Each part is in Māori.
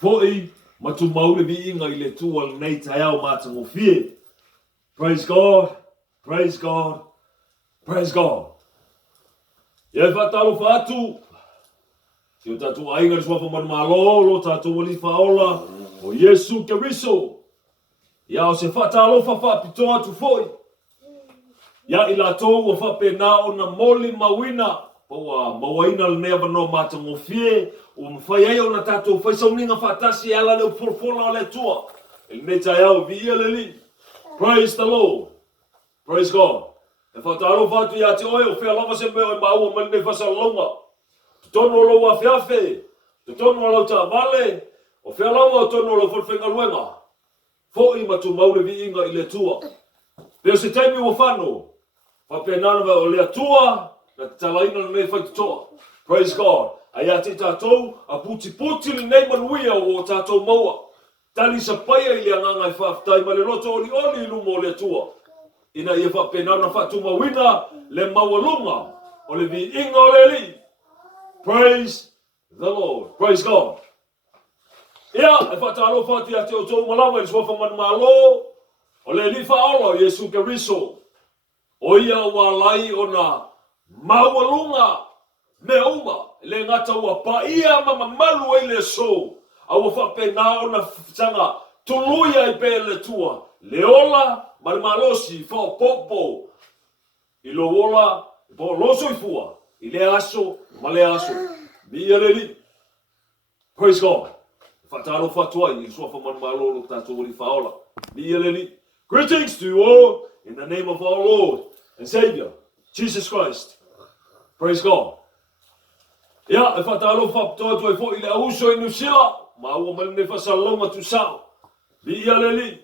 Foi matu maule vi inga ile tua nei tayao matango fie. Praise God, praise God, praise God. Ia fatalo fatu. Tio tatu ainga le swafa man malolo tatu wali faola o Yesu Keriso. Ia o se fatalo fa pitoa tu foi. Ia ila tau o fa penao na moli mawina. Poa mawaina le neva no matango fie. O mawhai ai o na tatu fai sauninga fatasi ala leo forfola le tua. El neta yao via le li. Praise the Lord. Praise God. E fatalo fatu ia te oe o fea lava se meo e maua mali ne fasa longa. Tono lo wa fiafe, tono lo ta vale, o fea lava o tono lo forfenga luenga. Fo I matu maule vi inga I le tua. Peo se taimi o whano, fa penana o lea tua, na talaina nei fai toa. Praise God. Ai ate tātou, a puti le nei manuia o tātou maua. Tali sa paia I le anganga I whaftai, ma le loto oli oli lumo o le tua. Ina ia fa penana fatu mawina, le maua lunga, o le vi inga o le li. Praise the Lord. Praise God. Ia, e whatalo whati a te o tō malawa I swafa man malo, o le li whaola o Yesu Keriso. O ia walai o na mawalunga me uma, le ngata ua pa ia mama malu I le so, a ua whapena o na tanga tuluia I pe le tua, le ola, marimalosi, whao popo, I lo ola, I po loso I fua, I le aso, ma le aso. Bia le li. Praise God. Fatalo fatua I swafa man malolo tato uri faola. Bia le li. Greetings to you all in the name of our Lord and Savior, Jesus Christ. Praise God. Ia, e fatalo fatua tu e fo I le auso I nusila. Ma ua mali ne fasalonga tu sao. Bia le li.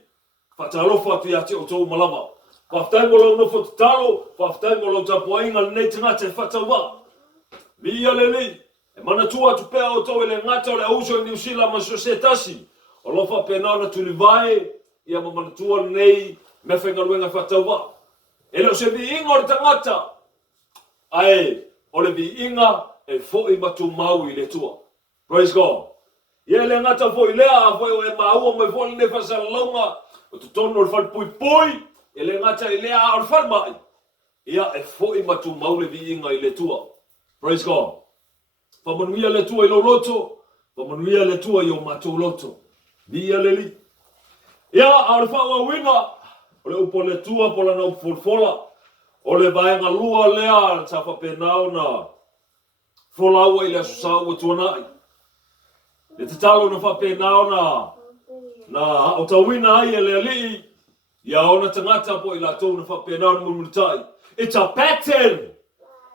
Fatalo fatua te o tō malama. Whaftai mo lau no whakatalo, whaftai mo lau tapuainga nei tangata e whatawa. Bia le li, e mana tua tu pea o tau e le ngata o le auso I New Zealand ma sosetasi. O lofa penao na tuli vai, ia ma mana tua nei me whenga luenga whatawa. E leo se vi inga o le tangata, ai, o le vi inga e fo I matu mau I le tua. Praise God. Ia le ngata fo I lea, a fo I e maua mai fo I ne whasalonga, o tu tono o le pui pui, e le ngata I lea o le mai. Ia e fo I matu mau le vi inga I le tua. Praise God. Whamanuia le tua I lo loto, whamanuia le tua I o matu loto. Bia le li. Ia a le whaua winga, o le upo le tua pola na upfolfola, o le vaenga lua lea ta whapenao na folaua I le asusau o tuanai. Le tatalo na whapenao na o tawina ai e le li, ia ona tangata po I la tau na whapenao na mulmutai. It's a pattern.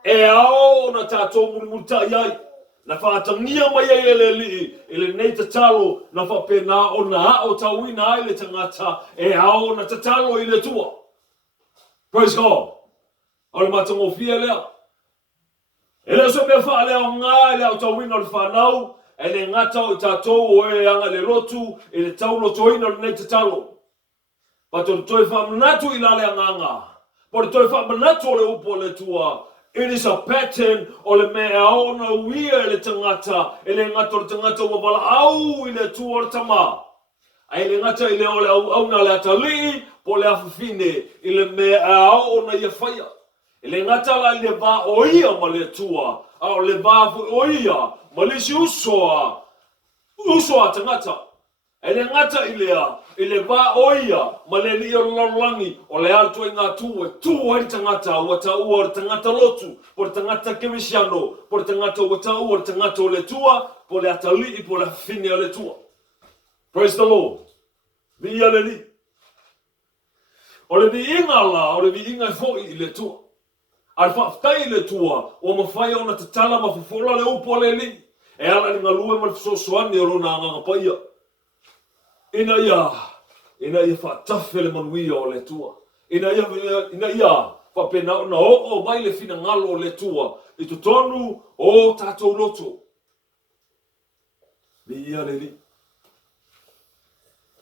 E ao na tātou mulmutai ai. Na whaatangia mai ai ele nei tatalo na whapena o na o tawina ai le tangata e ao na tatalo I le tua. Praise God. Ole matango fia lea. Ele so mea wha lea o ngā ele o tawina o le whanau ele ngata o tātou o e anga le lotu ele tau lotoina o nei tatalo. Pato le toi whamanatu I la lea nganga. Pato le toi whamanatu o le upo le tua. It is a pattern o le mea ona uia le tangata, ele ngata o le tangata ua wala au I le tua o le tama. Ai le ngata I le o le au na le atali, po le afifine, I le mea ona ia whaia. Ele ngata la I le va o ia ma le tua, au le va o ia, ma le si usoa tangata. Ele ngata I le va o ia, ma le li o lalangi, o le alto I ngā tue I tangata, ua ta ua o tangata lotu, po le tangata kerisiano, po le tangata ua ta ua o tangata o le tua, po le atali po le fine o le tua. Praise the Lord. Via le li. O le vi inga la, o le vi inga I le tua. Al whaftai le tua, o mawhai o na tatala mafufola le upo le li. E ala ni ngalue ma le fisosoani o lona anganga paia. Ina ia whaatafe le manuia o le tua. Ina ia whapena na o mai le fina ngalo o le tua. I tu tonu o tātou loto. Ia le li.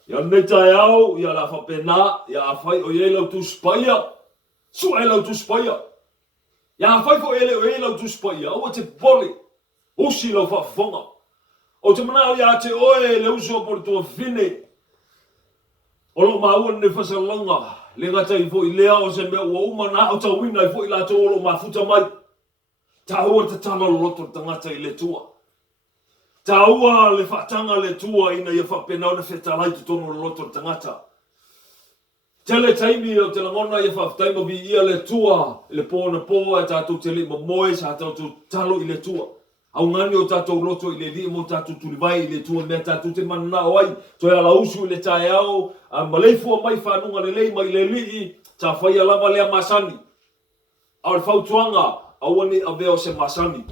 Ia nei tai au, ia la whapena, ia a whai o ielau tu spaia. Sua ielau tu spaia. Ia a whai fo ielau tu spaia. Aua te pole. Usi lau whafonga. O te mana o ia te oe le uso por tua fine. O lo maua ne whasalanga. Le ngata i fo i lea o se mea ua umana o ta wina i fo i la te olo mafuta mai. Ta ua te tala loto tangata i le tua. Ta ua le whaatanga le tua ina ia whapenau na whetalai tu tono loto tangata. Tele taimi o te langona ia whaftaima vi ia le tua. Le pōna pōa tātou te li moe sa tātou talo i le tua. Au ngani o tātou loto i le li mo tātou tulivai i le tua mea tātou te mana o ai. Toi ala usu i le tae au. Maleifua mai whanunga le lei mai le li. Ta whaia lava lea masani. Au le whautuanga awani a veo se masani.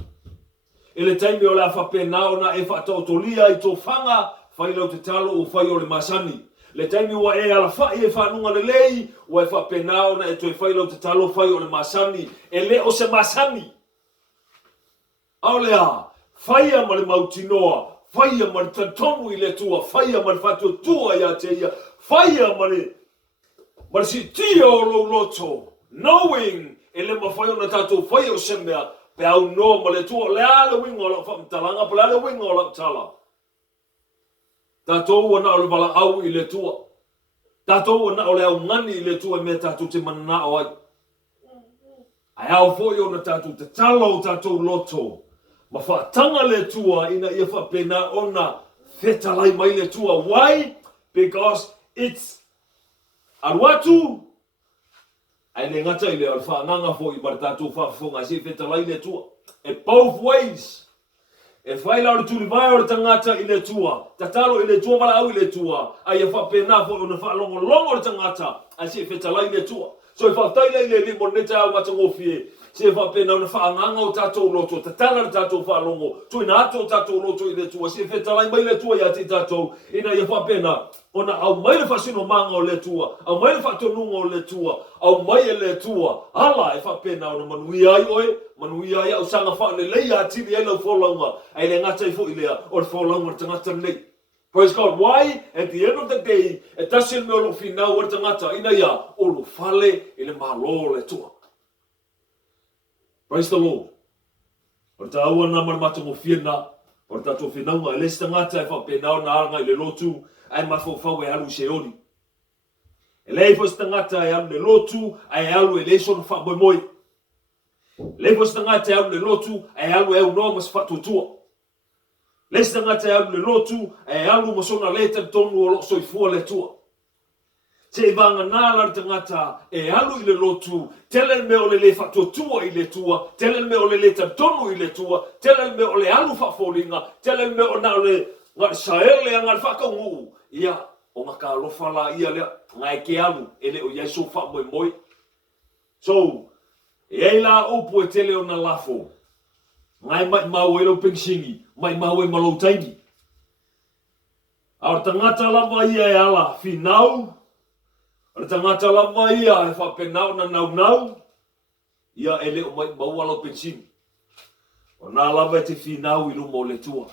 E le taimi o lea whapenao na e whaatau tolia i tō whanga. Whailau te talo o whai o le masani. Le taimi ua e ala whai e whanunga le lei. Ua e whapenao na e toi whailau te talo whai o le masani. E le o se masani. Au lea, whaia ma le mautinoa, whaia ma le tatonu i le tua, whaia ma le whatua tua ia te ia, whaia ma le si tia o lo loto, knowing e le mawhaia na tātou whaia o semea, pe au noa ma le tua, le ale winga o la whamtalanga, pe le ale winga o la tala. Tātou wana o le wala au i le tua, tātou wana o le au ngani i le tua me tātou te manana o ai. Ai au fōi o na tātou te talo o tātou loto. Ma whaatanga le tua ina ia whapena ona whetalai mai le tua. Why? Because it's aruatu. Ai le ngata i le al whaanganga fo i maratatou whaafonga si whetalai le tua. E both ways. E whaila o le tulivai o le tangata i le tua. Tatalo i le tua mala au i le tua. Ai e whapena fo ona whaalongo longo le tangata. Ai si whetalai le tua. So e whaataila i le limo neta au matangofie. Se whapena una whaanganga o tātou loto, te tala na tātou whaalongo, tui na ato o tātou loto i le tua, se whetalai mai le tua i ati tātou, ina ia whapena, ona au mai le whasino manga o le tua, au mai le whatonunga o le tua, au mai e le tua, ala e whapena ona manui ai oe, manui ai au sanga whaane leia atiri ai lau wholaunga, ai le ngata i fo i lea, o le wholaunga tangata nei. Praise God. Why? At the end of the day, e tasi me o lo finau o le tangata, ina ia, o lo fale i le malo le tua. Praise the Lord. O ta aua na maramata mo fiena, o ta to finaunga, e lesi tangata e whapenao na aranga i le lotu, ai mawhauwhau e alu se ori. E lei fos tangata e alu le lotu, ai alu e leso na wha moi. Lei fos tangata e alu le lotu, ai alu e unoa mas whatutua. Lesi tangata e alu le lotu, ai alu masona leta tonu o lo soifua le tua. Se vanga nala le tangata e alu i le lotu, tele me o le whatutua i le tua, tele me o le tonu i le tua, tele me o le alu whafolinga, tele me o na le saele anga le whakaungu. Ia, o ngaka alofala ia lea, ngai ke alu, ele o Yesu wha moi moi. So, e ei la upu e tele o na lafo. Ngai mai mau e lo pengsingi, mai mau e malo taini. Ar tangata lava ia e ala, finau, ar tangata lava ia e whapenau na nau, ia ele o mai mau alo pengsingi. O nā lava e te finau i lumo le tua.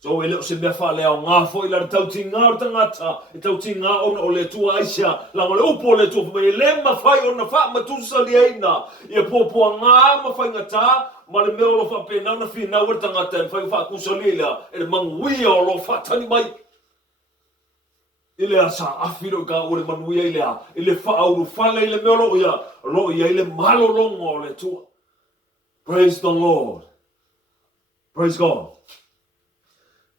So ele o se mea whale au ngā fo i la tautinga o tangata, e tautinga o le tua aisia, langa le upo le tua, mai le mawhai o na wha matusa li eina, i e pōpua ngā mawhai ngata, ma le mea o lo whapena na whina o tangata, e whai whakusa li lea, e le manguia o lo whatani mai. I lea sa awhiro ka o le manuia i lea, i le whauru whale i le mea lo ia i le malolongo o le tua. Praise the Lord. Praise God.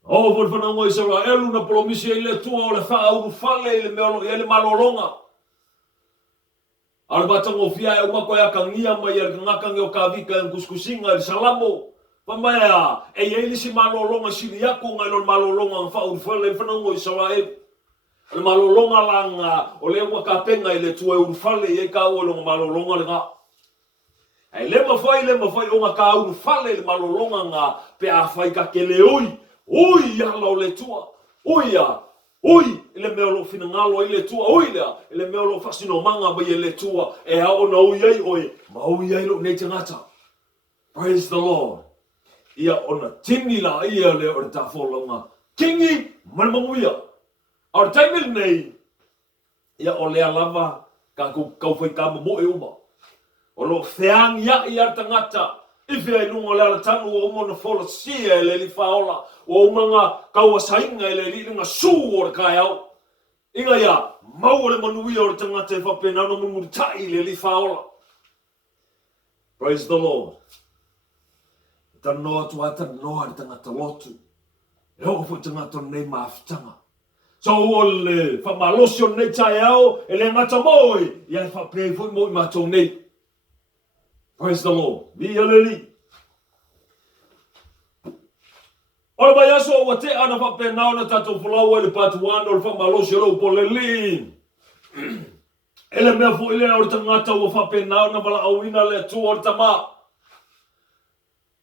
O por whanau i sara elu na promisi i le tua o le whauru whale i le meolo i le malolonga. Ara batango fia e umako e akangia mai e ngakange o kawika e kuskusinga i salamo. Pamaya e ili si malolonga sili yaku ngai lo malolonga ng whauru whale i whanau i sara elu. Le malolonga langa o le wakapenga i le tua e uru whale i e ka ua longa malolonga le ngā. E le mawhai o ngā ka uru whale i le malolonga ngā pe a whai ka kele ui. Ui ala o le tua, ui, ele mea lo fina ngalo i le tua, ui lea, ele mea lo fasino manga bai e le tua, e hao na ui ai oe, ma ui ai lo nei te ngata. Praise the Lord. Ia ona tini la ia le o le ta wholonga, kingi manamanguia. Ar taimil nei, ia o lea lava, ka kau ka mo e uma. O lo feang ia i ar tangata, ife ai nunga lea la tanu o mona fola sia e le li whaola, o mga kawasainga ele li nga su o kai au. Inga ia, mau le manui o tangata e whapena no mungu tai le li whaola. Praise the Lord. Ta noa tu ata noa tangata lotu. E hoko fu tangata nei maafutanga. So o le whamalosio nei tai au, e le ngata moi, ia whapea fu moi matou nei. Praise the Lord. Vi aleli. Ora mai aso o te ana whapena ona tatou whalau ele part 1 o le whamalosio lau po le li. Ele mea fu ile o tangata o whapena ona wala awina le tu o tama.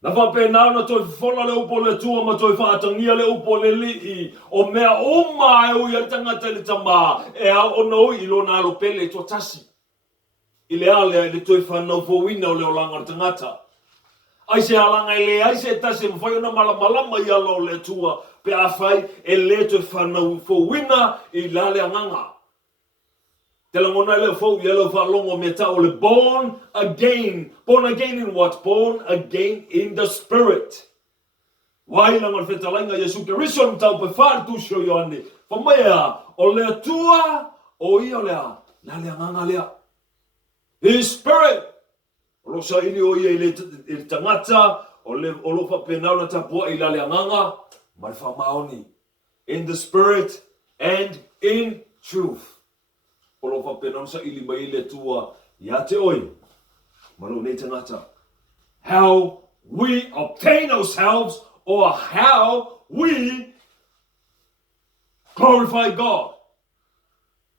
Na whapena ona toi whola le upo le tua ma toi whaatangia le upo le li. O mea oma e ui al tangata le tama. E au ono i lo na alo pele to tasi. Ile ale le toi whanau fōwina o le o langa o tangata. Ai se alanga i le ai se tasi mwhai ona malamalama i alo le tua. Pe a whai e le toi whanau fōwina i lale anganga. Te langona le fo yellow fa longo meta o le born again. Born again in what? Born again in the spirit. Wai langa feta langa Yesu Kristo mtau pe far tu sho Yohane. Fa mea o le tua o I o lea. Na le nganga lea. His spirit. Lo sa ini o I le tangata o le o lo fa penau na tapua I le nganga. Mai fa maoni. In the spirit and in truth. Olo whapenam sa ili mai le tua ia te oi. Maro nei tangata. How we obtain ourselves or how we glorify God.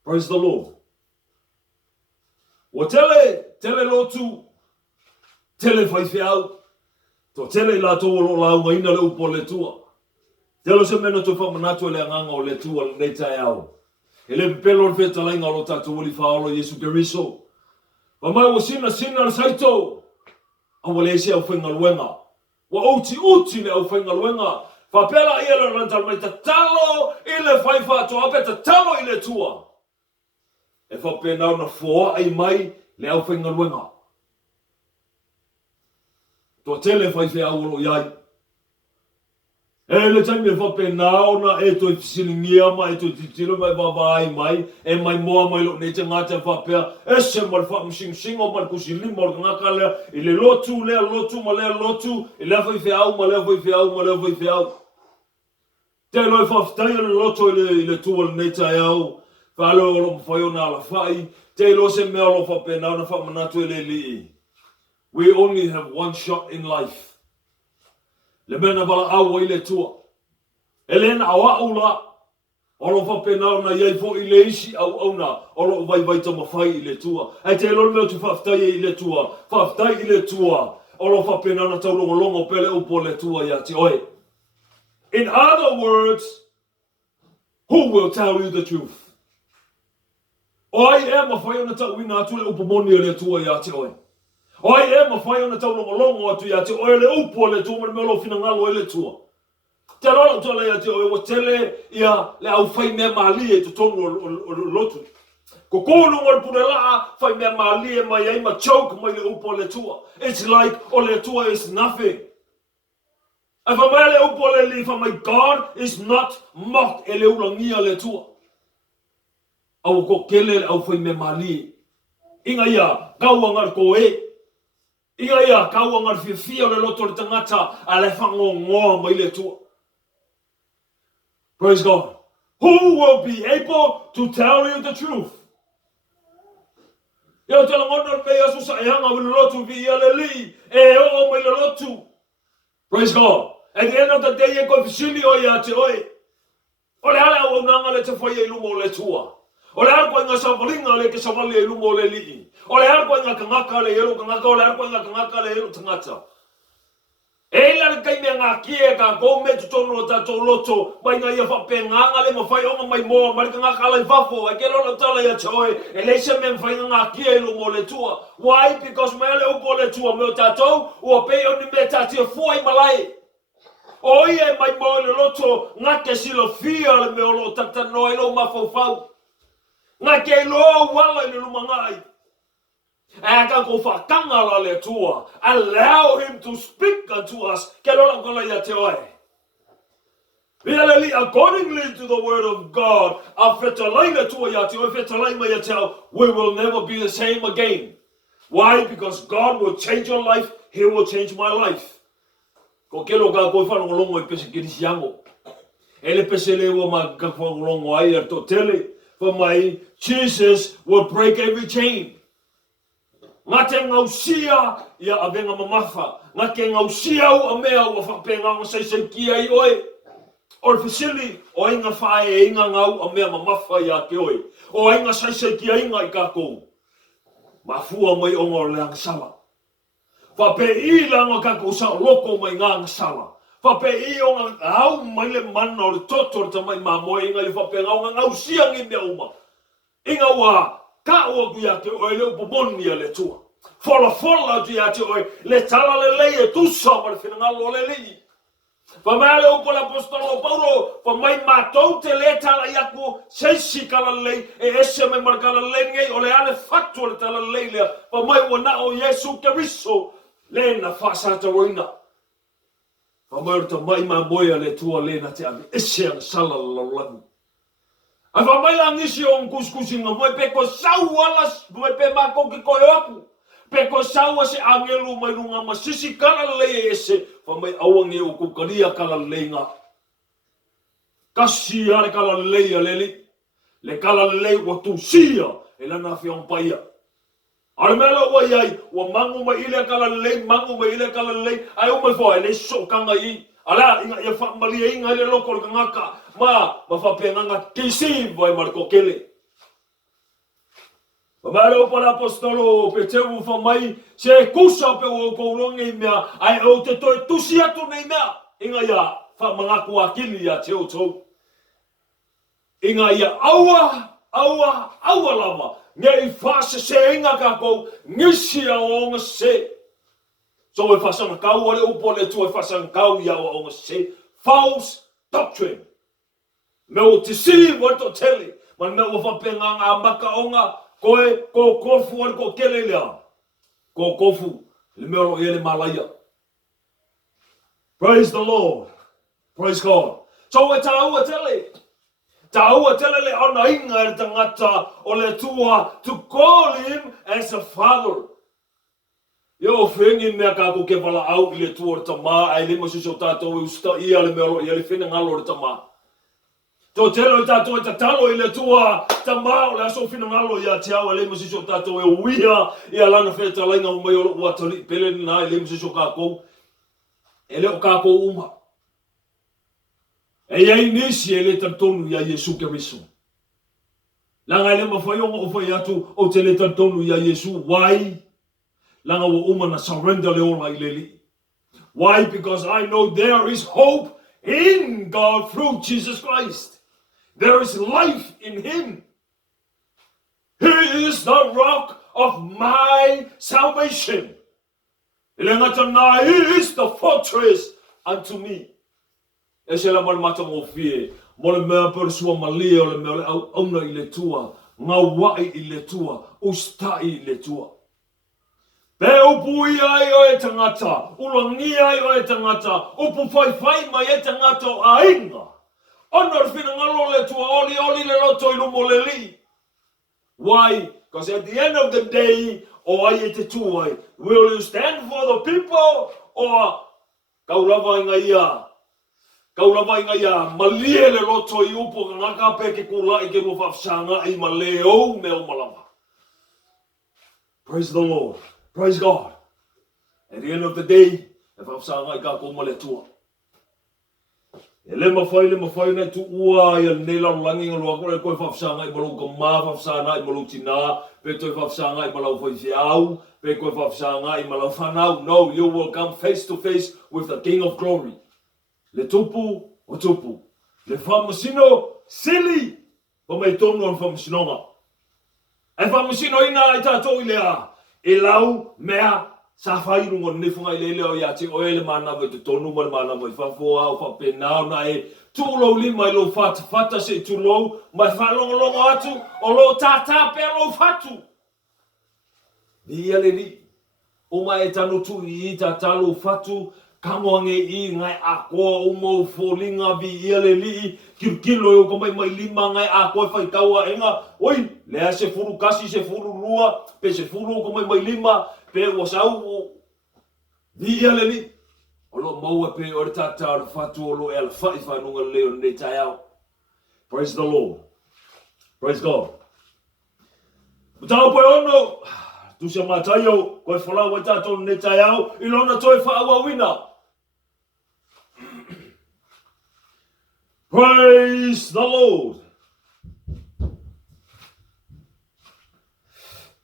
Praise the Lord. O tele lotu, tele whaiwhiau, to tele la tō lo lau ngaina le upo le tua. Telo se mena to whamanatu le anganga o le tua le nei tai au. E le pelo le feta lainga lo tatou wali whaolo Yesu Keriso. Wa mai wa sina le saito. A wale ese au whainga luenga. Wa uti le au whainga luenga. Fa pela ia le rantal mai tatalo i le whaifa to ape tatalo i le tua. E fa pena na foa ai mai le au whainga luenga. To tele whaife au lo iai. E le taimi e whapena ona e toi fisilingia mai, e toi titilo mai wawai mai, e mai moa mai lo ne te ngata whapea, e se mai whamusing o mai kusilima o ngaka lea, i le lotu, ma lea lotu, i lea whaife au, ma lea whaife au. Te loi whaftai le loto i le tua le neita e au, whale o lo mwhai o nā la whai, te lo se mea lo whapena ona whamanatu e le li. We only have one shot in life. Le mena wala au i le tua. Elena awa ula. Olo whapena ona iai fo i le isi au na. Olo vai ta mawhai I le tua. Ai te lor mea tu whaftai I le tua. Whaftai I le tua. Olo whapena ona tau longo pele upo le tua ia te oe. In other words, who will tell you the truth? Oi e mawhai ona tau ina atu le upo moni le tua ia te oe. Oi e mawhai ona tau longo atu ia te oe le upo le tua me lo fina ngalo e le tua. Te rola tola ia te oe o tele ia le au whai mea mali e tu tonu o lotu. Ko kono ngor pune laa whai mea mali e mai ai ma choke mai le upo le tua. It's like o le tua is nothing. If a mea le upo le li, my God is not mocked e le ulangia le tua. Au ko kele au whai mea mali. Inga ia, kaua ngar ko e. Inga ia, kaua ngar fia le loto le tangata a le whango ngoa mai le tua. Praise God. Who will be able to tell you the truth? Ia te langono me asu sa e hanga wile lotu vi ia le li. E o mai le lotu. Praise God. At the end of the day, e koe fisili o ia te oe. O le ala au nanga le te whai e lumo le tua. O le ala koe ngā savalinga le ke savali e lumo le li. O le ala koe ngā kangaka le elu kangaka, o le ala koe ngā kangaka le elu tangata. E la le kai mea ngā kie ka kou me tutono o tatou loto, mai ngā ia whape nganga le mawhai onga mai moa, mai kangaka le whafo, e ke lola tala ia te oe, e leise me mwhai ngā kie e lumo le tua. Why? Because mea le upo le tua me o tatou, ua pei oni me tatia fuai malai. O ia mai mo le loto ngake silo fia le me o lo tatano e lo mafau. Ngake lo wala le lumangai. Aka ko whakanga la le tua. Allow him to speak unto us. Ke lola kola ia te oe. Accordingly to the word of God, we will never be the same again. Why? Because God will change your life, He will change my life. Jesus will break every chain. Ngate ngausia ya avenga mamafa. Ngate ngausia u amea u whakpenga o sei kia I oe. O fasili o inga whae inga ngau amea mamafa ya ke oe. O inga sei kia inga I kako. Mafua mai o ngor leang sala. Whape I langa kako sa loko mai ngang sala. Whape I o ngā au mai le mana o le toto ta mai mamoe inga I whapenga o ngausia ngi mea uma. Inga wa ka o kuia ke o le upomoni le tua. Fola tu ya te o le tala le lei tu so ma fina ngalo le lei. Pa male o pola apostolo Paulo pa mai matou te le tala ya ku seisi kala lei ese me markala lei ngai o le ale fatu le tala lei le pa mai ona o Yesu Kristo le na fasa ta roina. Pa mai to mai ma boya le tua le na te ave ese ang sala lo lan. Ava mai la ngisi o kuskusi nga mo pe ko sau ala mo pe ma ko ki ko aku. Pe ko sau se angelu mai runga ma sisi kala le ese fa mai awange o ku kalia kala le nga. Kasi ale kala le leli. Le kala le o tu sia e lana fi on paia. Ale melo wa yai o mangu mai ile kala le ai o mai fo ele so kanga I. Ala inga ia fa malia inga le loko ka ngaka ma fa penanga kisi vai marco kele. Pamalo para apostolo Peteu fa mai se kusa pe o koulongi mea ai o te toi tusia tu nei mea inga ia fa mangaku akili ya teo tau. Inga ia aua lava ngai fa se inga ka ko ngisi o nga se. So we fasang kau ole upole tu we fasang kau ya o se false doctrine. Me o te siri wa to tele, man me o fa penga nga maka onga koe ko kofu or ko kelelea. Ko kofu le me o ele malaya. Praise the Lord. Praise God. So we taua tele le ona inga e tangata o le tua to call him as a father. Yo fengi mea ka ko ke pala au ile tuor tama ai le mo se tato u sta ia le melo ia le fina ngalo tama. To telo tato ta talo ile tua tama o le so fina ngalo ia te au le mo se tato e uia ia lana feta lainga o mai o watoli pele na le mo se ka ko ele o ka ko uma. E ia inisi ele tonu ia Yesu Kristo. Langa le mo foi o foi atu o tele tonu ia Yesu why langa wo umana surrender le ola ileli. Why? Because I know there is hope in God through Jesus Christ. There is life in Him. He is the rock of my salvation. He is the fortress unto me. Ese la malmata mo fie. Mo le mea persua malia o le mea le au auna I le tua. Ngā wai I le tua. Ustai I le tua. Pe upui ai o e tangata, ulangi ai o e tangata, upu whai mai e tangata o ainga. Honor fina ngalo le tua oli le loto I lumo le li. Why? Because at the end of the day, o ai e te tuai, will you stand for the people or kaulawa inga ia, malie le loto I upo ka ngaka pe ke kula I ke rufafsanga I maleo me o malama. Praise the Lord. Praise God. At the end of the day, if I'm saying I got come le tua. Ele mafai na tu ua ya nela langi ngalo ko le ko fa sanga I malu ko ma fa sanga I malu tina, pe to fa sanga I malu foi fiau, pe ko fa sanga I malu fanau. No, you will come face to face with the King of Glory. Le tupu o tupu. Le famasino silly. Pa mai tonu on famasinonga. E famasino ina I tatou I lea. E lau mea sa whai rungo nefunga I lele o ia te o ele mana vai te tonu mai mana vai whafoa o whapenao na e tūlou lima I lo fata se tūlou mai whalongolongo atu o lo tata pe lo fatu. Ni ia le ni o mai e tanu tu I tata lo fatu Kangoange I ngai ako umo folinga vi ia le li kilo o ko mai lima ngai ako fai kaua enga oi le se furu kasi se furu rua pe se furu ko mai lima pe o sau vi ia le li o lo mau pe o tata o fatu o lo el fai fa no le o ne tai out. Praise the Lord. Praise God. Utau po ono tu se matayo ko fola wa tata ne tai out ilona toi fa awa wina. Praise the Lord.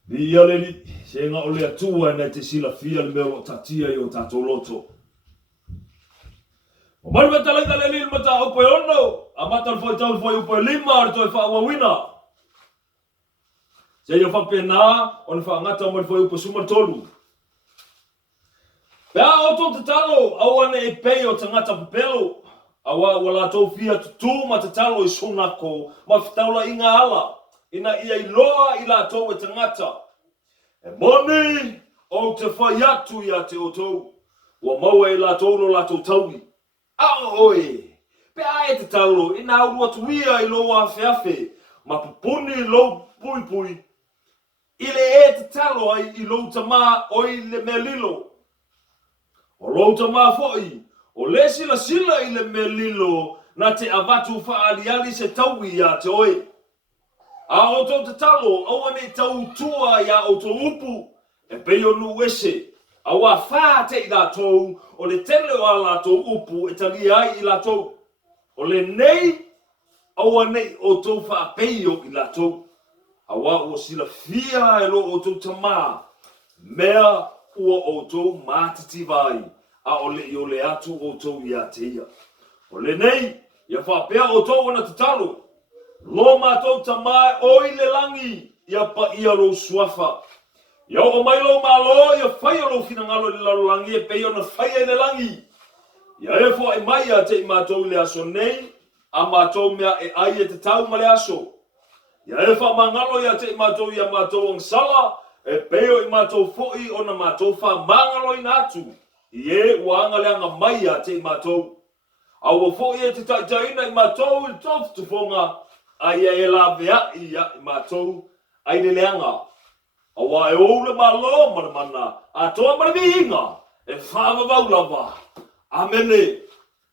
Dia leli se nga ole atua na te sila fia le meo tatia I o tato loto. O mai mata lai leli mata o pe ono, a mata foi tau foi o pe lima ar toi fa wina. Se yo fa pena on fa ngata mo foi o pe suma tolu. Pe a o to talo awane e pe o tangata pelo. Awa wala tau fia tutu matatalo I sunako mafitaula inga ala ina ia iloa ila tau e tangata e moni o te whaiatu ia te otou wa maua ila tau lo la tau taui aoi pe a e te talo ina urua tuia iloa awhiawhi mapupuni lo pui pui ile e te talo ai ilo tama oi le melilo o lo tama foi o le sila I le melilo na te avatu whaaliali se taui ia te oe. A o tō te talo, aua ne tau tua ia o tō upu, e peo nu ese. Aua whaa te I la tōu, o le tele o la tō upu e tali ai I la tōu. O le nei, aua nei o tō wha peo I la tōu. Aua o sila fia e lo o tō tamā, mea ua o tō mātiti vai. A ole I ole atu o tau ia te ia. O le nei, ia whapea o tau ana te talo. Lo mātou tamai o I le langi, ia pa ia lo suafa. Ia o mai lo malo, ia whai o lo finangalo I lalo langi, e pei ona whai e le langi. Ia e fo e mai a te I mātou le aso nei, a mātou mea e ai e te tau ma le aso. Ia e wha mangalo ia te I mātou ia mātou ang sala, e peo I mātou foi ona mātou wha mangalo I natu. Ie wanga leanga mai a te mātou. Aua fo e te taitaina I mātou I tof tu fonga. Ai e la vea I mātou. Ai le leanga. Awa e oule malo mana. A toa marami inga. E whaava vaulava. Amene.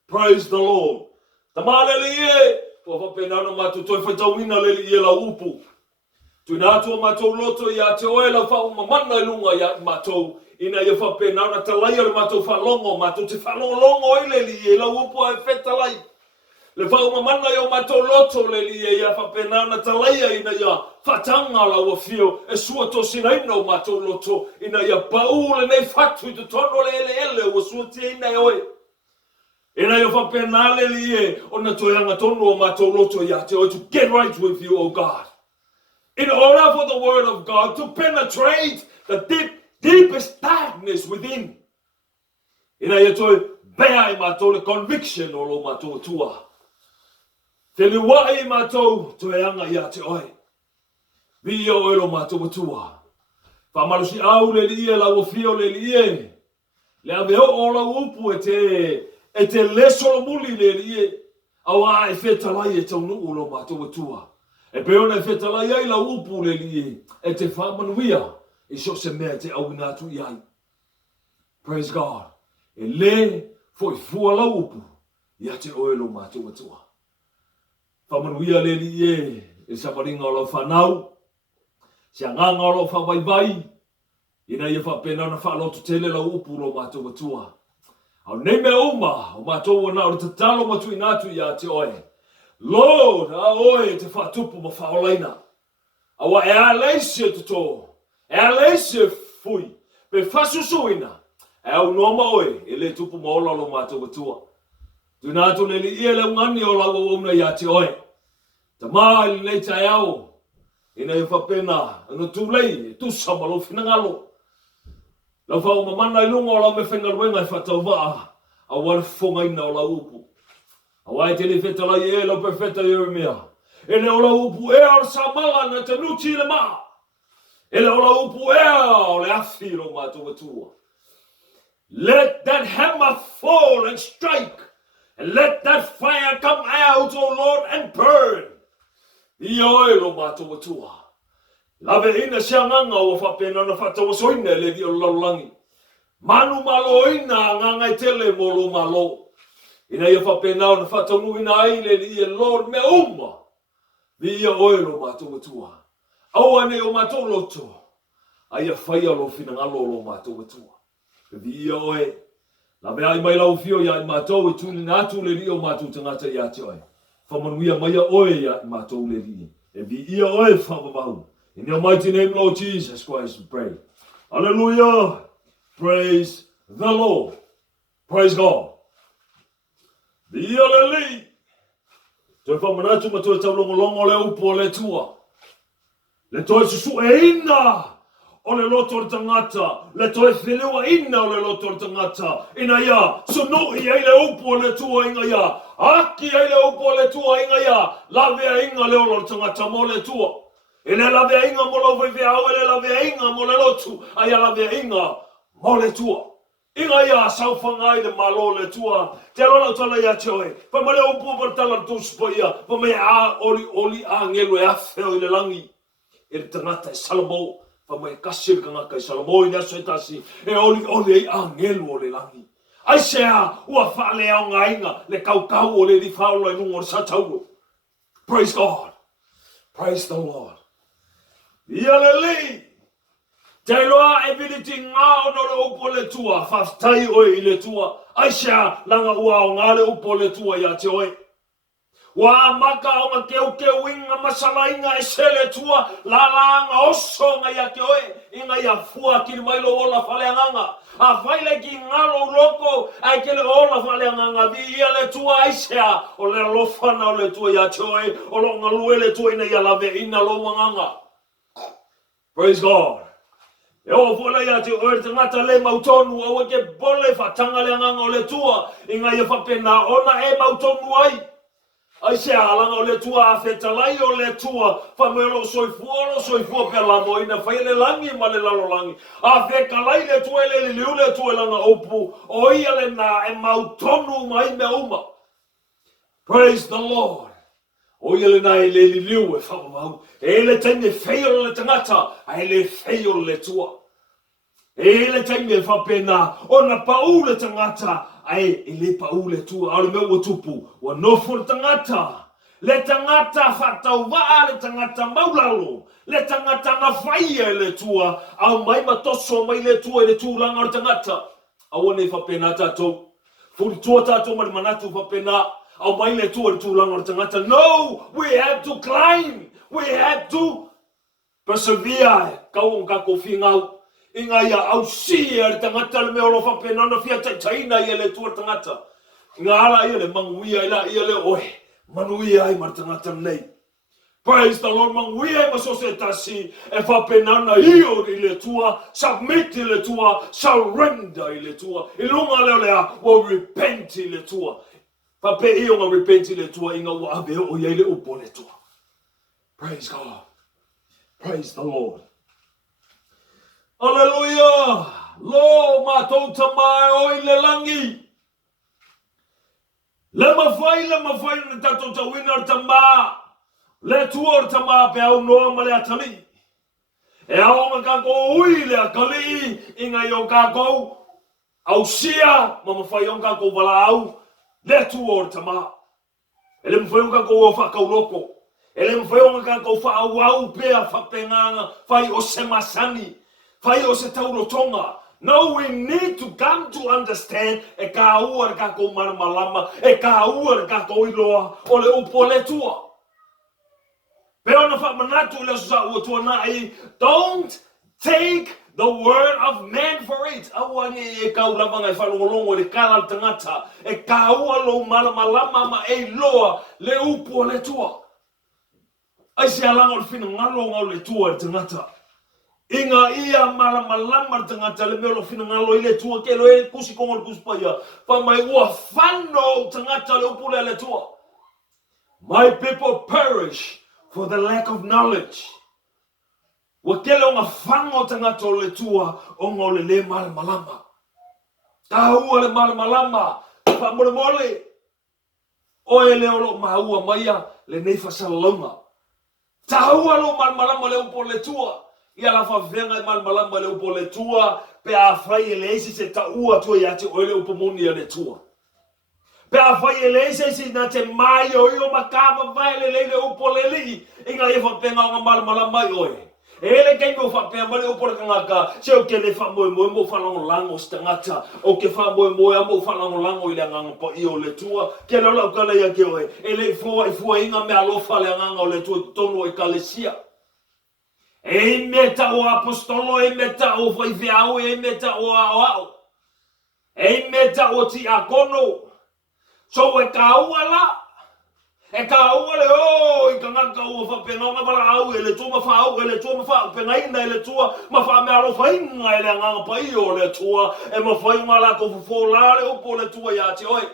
Praise the Lord. Tamale le ie. Tua whapenana mātou toi whaitauina le ie la upu. Tuina atua mātou loto I a te oela whau mamana I lunga I mātou. Ina ia whapena na talai le mātou whalongo, mātou te whalongo I le li la upu ai whetalai. Le whau mamana I o mātou loto le li ia whapena na talai ina ia whatanga la ua whio, e sua to sina ina o mātou loto, ina ia pau le nei whatu I te tono le ele o sua tia ina I oe. Ina ia whapena le li o na toianga tono o mātou loto ia te oe to get right with you, O God. In order for the word of God to penetrate the deepest darkness within. Ina ia toi bea I mātou le conviction o lo mātou tua. Te liwa I mātou toi anga ia te oe. Vi o lo mātou tua. Whamarusi au le li la wafio le li Le ave o la upu e te leso muli le li Awa e whetalai e tau nuu lo mātou tua. E peona e whetalai ai la upu le li e te whamanuia. E so se mea te au natu I ai. Praise God. E le foi fua la upu. Ia te oelo mātou atua. Whamanuia le li e samaringa o lau whanau. Se anganga o lau whawaibai. Ina ia whapena na whalotu tele la upu lo mātou atua. Au nei mea uma o mātou ana o te talo matu I natu ia te oe. Lord, a oe te whatupu ma whaolaina. Awa e a leise te tō. E a leise fui, pe whasusuina, e au noma oe, e le tupu maola lo mātou atua. Tuna atu le li ia le ungani o lau o umna ia te oe. Ta maa ili nei tai au, ina I whapena, anu tūlei, tu samalo finangalo. Lau whao mamana I lunga o lau me whengaruenga I whatau waa, a warfonga ina o lau upu. A wai te li whetalai e lau perfeta Jeremia. E ne o lau upu e ar samala na te nuti le maa. E le ola upu ea o le afi lo mātou atua. Let that hammer fall and strike. And let that fire come out, O Lord, and burn. Ia oe lo mātou atua. Lave ina sianganga o whapena na whatawasoina le di o laulangi. Manu malo ina ngangai tele molo malo. Ina ia whapena o na whatanuina aile li ia Lord me uma. Ia oe lo mātou atua. Awane o mātou loto. Aia whaia lo finangalo lo mātou atua. Ia oe. Lave ai mai lau fio ia i mātou e tūli nā tūle ri o mātou tangata ia te oe. Whamanuia mai oe ia i mātou le ri. E vi ia oe whamamau. In the mighty name, Lord Jesus Christ, we pray. Hallelujah. Praise the Lord. Praise God. Ia le li. Te whamanatu ma toi taulongo longo le upo le tua. Le toi susu e ina. O le loto le tangata, le toe whenua ina o le loto le tangata. Ina ia, sunui ai le upo le tua inga ia. Aki ai le upo le tua inga ia. Lave inga le olo le tangata mo le tua. Ele lave inga mo lo veve au, ele lave inga mo le lotu. Aia lave inga mo le tua. Inga ia, sauwhangai le malo le tua. Te alona tala ia choe. Pa male upo par tala tu spo ia. Pa me a oli a ngelu e afeo i le langi. E le tangata e Salomo. Pa mai kasir ka ngaka i Salomo i naso e tasi. E oli ei angelu o le langi. Ai sea ua whaale au ngā inga. Le kaukau o le li whaola i nungo sa tau. Praise God. Praise the Lord. Ia le li. Te loa e viliti ngā ono le upo le tua. Whaftai oe i le tua. Ai sea langa ua o ngā le upo le tua ia te oe. Wa maka o ma keu inga masala inga e sele tua la nga oso nga ya ke oe inga ya fua ki mai lo ola fale nganga a faile ki ngalo loko ai ke le ola fale nganga vi ia le tua aisea o le lofana o le tua ya choe o lo ngalu le tua ina ya lave ina lo nganga. Praise God. E o fola ya te oe te ngata le mautonu o ke bole fatanga le nganga o le tua inga ya whapena ona e mautonu ai. Ai se alanga o le tua a whetalai o le tua whamelo soifua pe la moina whai le langi ma le lalo langi a whekalai le tua le liu le tua langa opu o ia le na e mautonu mai me uma. Praise the Lord. O ia le na e le liu e whamamau e le tenge wheio le tangata a e le wheio le tua e le tenge whapena o na pau le tangata ai ele pau le tua ale me o tupu wa no for tangata le tangata fatau va le tangata maulalo le tangata na faia le tua au mai matoso mai le tua le tu langa le tangata au ne fa pena tato fu tua tato mai manatu fa pena au mai le tua le tu langa le tangata. No, we have to climb, we have to persevere kau ka ko fingau inga ia au sia le tangata le meo lo whapena na fia taina ia le tua tangata. Inga ala ia le manguia ila ia le oe. Manuia ai mar tangata nei. Praise the Lord, manguia ai masose tasi e whapena na io i le tua, submit i le tua, surrender i le tua. Ilunga leo lea, o repent i le tua. Pape io nga repent i le tua, inga ua ave o ia i le upo le tua. Praise God. Praise the Lord. Hallelujah! Lo mātou tamai o i le langi. Le mawhai na tatou tawina o tamā. Le tua o tamā pe au noa ma le atali. E aonga kako ui le akali inga i o kako au sia ma mawhai o kako wala au. Le tua o tamā. E le mawhai o kako o whakau loko. E le mawhai o kako whaau au pea whapenganga whai o semasani. Fai o se taurotonga. No, we need to come to understand e ka ua ka ko marmalama, e ka ua ka ko iloa, o le upo le tua. Pero na whamanatu le sa ua tua na ai, don't take the word of man for it. Awangi e ka ura manga e whalongolongo le kala tangata, e ka ua lo marmalama ma e loa le upo le tua. Ai se alanga o le fina ngalo ngau le tua le tangata. Inga ia malama tangata le melo fina ngalo ile tua ke lo e kusi kongo kusi paya pa mai ua fano tangata le upule le tua. My people perish for the lack of knowledge. Wa ke le nga fango tangata le tua o ngole le malama. Tahua le malama fa mole o ele o mahua maia le nei fasalonga. Tahua lo malama le upo le tua. Ia la fa venga malama le upo le tua pe a fai le isi se taua tua ia te o le upo moni le tua. Pe a fai le isi na te mai o io makama vai le upo le li inga ia fa penga o malama oi. Ele kei mo fa pe male o por kanga se o ke le fa mo fa lango stangata o ke fa mo fa lango ile nganga po io le tua ke lo la kala ya ke o ele fo inga me alo fa le nganga o le tua tono e kalesia e meta o apostolo e meta o foi viao e meta o ao e meta o ti akono so e kaula e ka ua le o i ka ngaka ua whapenga nga wala au e le tua mawha au e le tua mawha penga ina e le tua mawha me alo whainga e le nganga pai o le tua e mawhainga la ko fufolare upo le tua ia te oi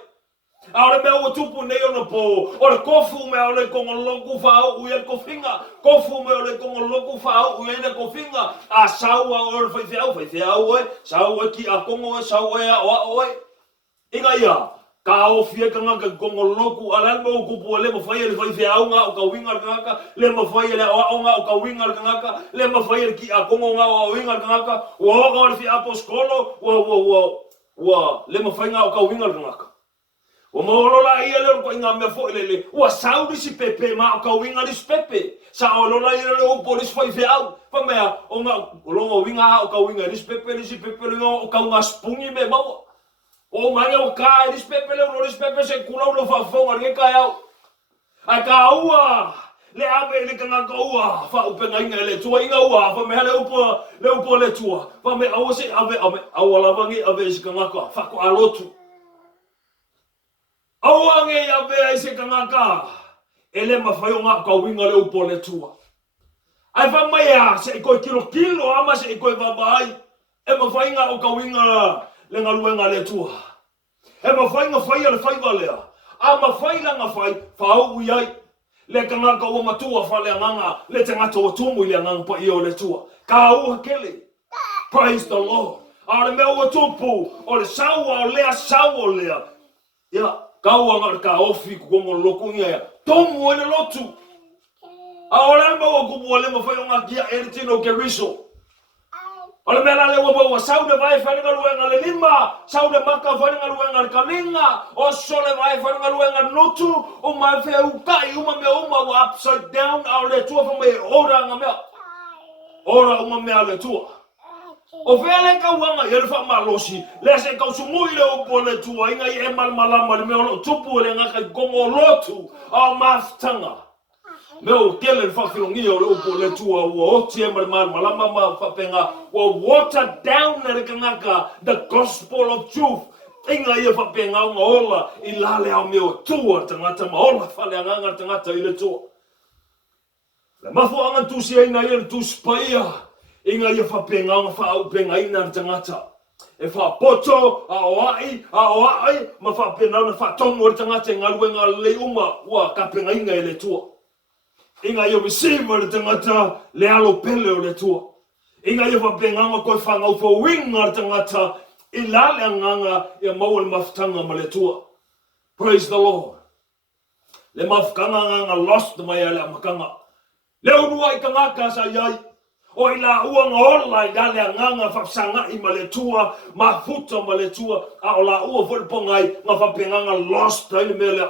a ore mea ua tupu nei ona po o le kofu mea o le kongoloku whao uia kofinga kofu mea o le kongoloku whao uia ina kofinga a saua o le whaifeau oi saua ki a kongo e saua e a oa oi inga ia ka ofia ka ngaka kongoloku alan mo kupu le mo fai le fai feau nga o ka winga ngaka le mo fai le o nga o ka winga ngaka le mo fai ki a kongo nga o winga ngaka o ga fi aposkolo wa le mo fai nga o ka winga ngaka o mo lo la ia le ko nga me fo le wa saudi si pepe ma o ka winga dis pepe sa o lo la ia le o polis fai feau pa me o nga o lo winga o ka winga dis pepe le o ka nga spungi me ma o mai o ka dis pepe se kula o fa fonga ke ka au a ka ua le ave le kanga ka ua fa o penga inga le tua inga ua fa me le upo le tua fa me au se ave au la vangi ave se kanga ka fa ko alotu au ange ave se kanga ka ele ma fa yo nga ka winga le upo le tua ai fa mai a se ko kilo ama se ko babai e ma fa inga o ka winga le ngaluenga le tua e ma fai le fai valea a ma fai langa fai fau iai le kanga ka o matua fa le nganga le tangata o tumu le nganga pa io le tua ka u kele praise the Lord a le mea o tupu o le saua o lea ya ka u anga ka ofi ku kongo lokunga ya tomu ele lotu a o le mea o kubu le ma fai o ngakia eritino ke riso ole mela le wo saude vai fanga luenga le lima saude maka fanga luenga le kalinga o sole vai fanga luenga notu o mai fe ukai uma me uma upside down au le tua fa me ora nga me ora uma me le tua o vele ka wanga ye fa malosi le se ka sumui le o le tua inga e mal malama le me o tupu le nga ka gongo lotu o maftanga meu kele fa filongi o upo le tua o tie malama ma fa penga o water down le kanaka the gospel of truth inga ia fa penga nga ola ilale au meu tua tangata ma ola fa le nganga tangata ile tua le mafu anga tu si ina ia tu spaia inga ia fa penga nga fa au penga ina tangata e fa poto a oai ma fa penga na fa tongo tangata ngaluenga le uma wa ka penga inga ile tua inga ia receive le tangata le alo pele o le tua inga ia fa penga nga ko fa ngau fo winga tangata ilale nganga ia mau le maftanga ma le tua praise the Lord le mafkanga nga lost mai ale makanga le unua i kanga ka sa yai o ila uanga ola i dale nganga fa sanga i ma le tua mafuta ma le tua a ola ua fo pongai nga fa penga nga lost ai mele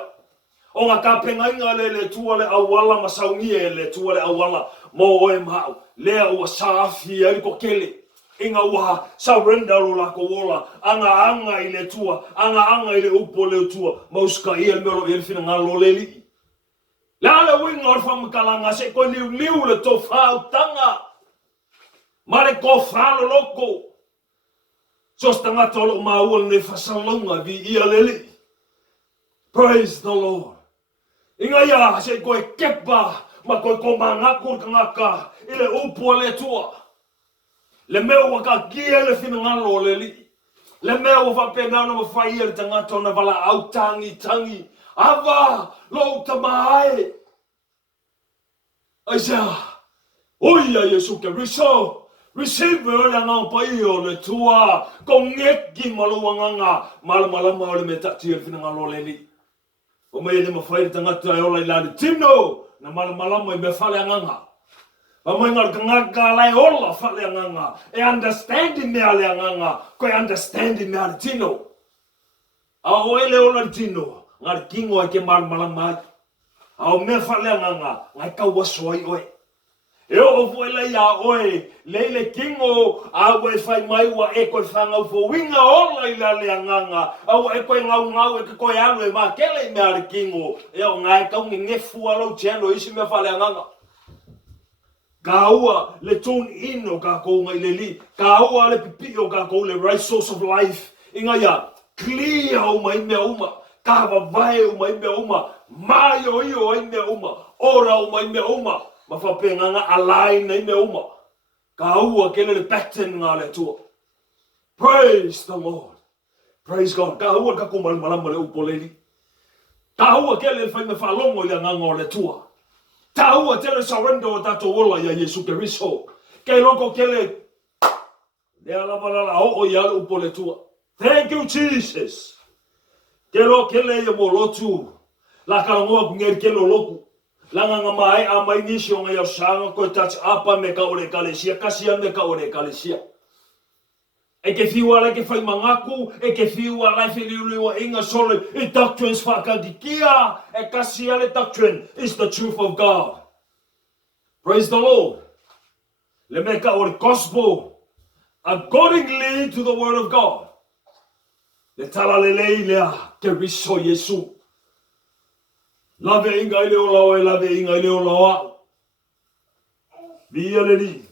o nga ka penga inga le tua le awala masaungie le tua le awala mo oe mau le ua safi ai ko kele inga ua surrender la ko wola anga i le tua anga i le upo le tua mauska i el mero i fina ngalo le li la le winga or fa mkalanga se ko liu le to fa tanga mare ko fa lo loko so stanga tolo maul ne fa salonga vi i aleli praise the Lord inga ya se ko kepa ma ko manga ko ngaka ile upo le tua le meo waka kia le fina ngalo le li le meo fa penga no fa ia le tangata na vala au tangi ava lo tamae aisa oia Yesu ke riso Receive le nga pa iyo le tua kong ngeki maluanga malama ole metati fina ngalo leni. O mai le mafai tanga ta ola ila tino na malama me fale nganga. O mai ngal ngaka lai ola fale nganga. E understanding me ale nganga ko understanding me ale tino. A oile ola tino ngal kingo ke malama. A me fale nganga ngai ka wasoi oi. Eu ofuela ya oe leile kingo awe fai mai wa eko fanga fo winga ola ila le nganga au eko ngau e ko ya no ma kele me ar kingo eu ngai ka ngefu alo chendo isi me fale nganga kaua le tune ino ka ko ngai le li kaua le pipio ka ko le right source of life inga ya clear o mai me uma ka va vai o mai me uma mai o io ai me uma ora o mai me uma mafapenganga align nei me uma ka ua kele le pattern nga le tua. Praise the Lord, praise God. Ka ua ka kumal malama le upoleli ka ua kele fai me falongo le nganga le tua ka ua tele surrender o tato ola ya Yesu Keriso ke loko kele le ala o ya le upole tua. Thank you Jesus ke lo kele ye molotu la kalongo ngel kele loku langa mai a mai ni shonga ya sanga ko touch apa me ka ore kalesia kasia me ka ore kalesia e ke fiwa la ke fai mangaku e ke fiwa la fe liu inga sole e doctrines fa ka dikia e kasia le doctrine is the truth of God. Praise the Lord. Le me ka ore gospel accordingly to the word of God. Le tala le leila ke riso Yesu. Lave inga ile ola e lave inga ile ola. Via le li.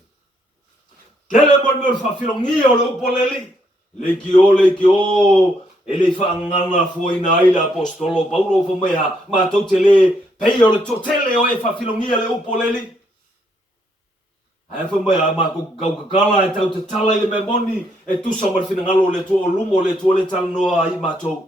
Kele mon fa filongi o le upoleli. Le ki o ele fa ngana fo ina ile apostolo Paulo fo mea ma to tele pe o le totele o e fa filongi le upoleli. Ai fo mea ma ko kala e tau te tala ile me moni e tu sa mar fina ngalo le to lumo le to le tal no ai ma to.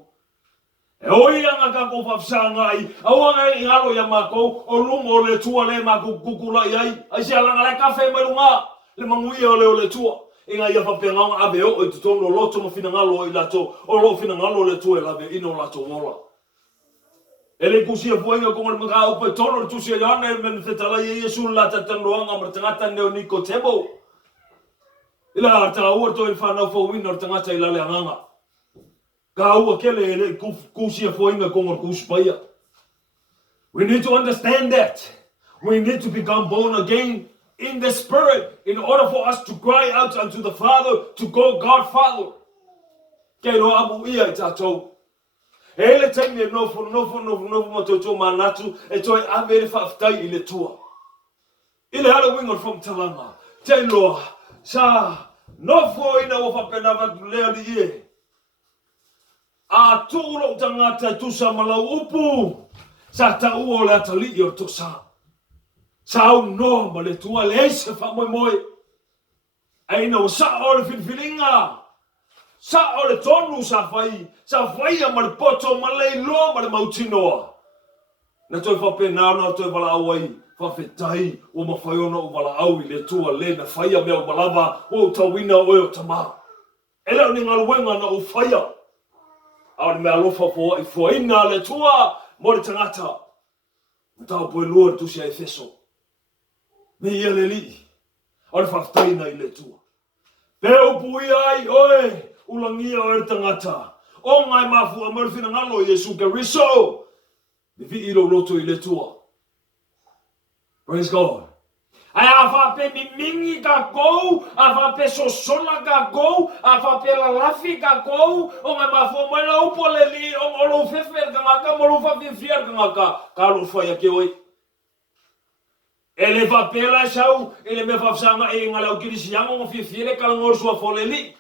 E oi anga ka ko fafsanga ai awanga ingalo ya mako o lumo le tua le mako kukula ai ai sia langa le kafe melunga le mangui o le tua inga ia fa penga ave o te tono loto mo fina ngalo i lato o lo fina ngalo le tua la ve ino lato mola ele kusia fuenga ko mo ka o pe tono tu sia ya ne men fetala ye Yesu la tatanoanga mo tangata ne Niko Tebo ila ta o to i fa na fo winner tangata ila le nganga ka ua kele ele kusia foinga kongo kuspaya. We need to understand that. We need to become born again in the spirit in order for us to cry out unto the Father, to go God Father. Kelo abu ia itato. Ele tenge nofo mototo manatu etoi avere faftai ile tua. Ile hala wingon from Talanga. Telo sa nofo ina wafa penava leo di ye. A tūro tangata tusa malau upu. Sa ta ua le atali o tusa. Sa au no ma le tua le eise wha moi moi. Aina o sa o le finfilinga. Sa o le tonu sa whai. Sa whai a ma le poto ma le ilo ma le mautinoa. Na toi whape nāna toi wala awai. Whawhetai o ma whaiona o wala au i le tua le na whai a mea o malava o tawina o eo tama. E leo ni ngaluenga na o whaia. Aore mea lofa po i foina le tua mo le tangata. Tau poe lua tu sia Efeso. Me ia le li. Aore whaftaina i le tua. Peo pui ai oe ulangia o le tangata. O ngai mafu a marfina ngalo Yesu Keriso. Me vi ilo loto i le tua. Praise God. Ai a whape mingi ka kou, a whape sosola ka kou, a whape lalafi ka kou, o ngai mafo mai la upo le li, o lo fefer ka ngaka, mo lo whawhiwhia ka ngaka, ka lo whaia ke oi. Ele whape la sau, ele me whafsanga e ngalau kirisianga, o whiwhia ka ngor sua fole li.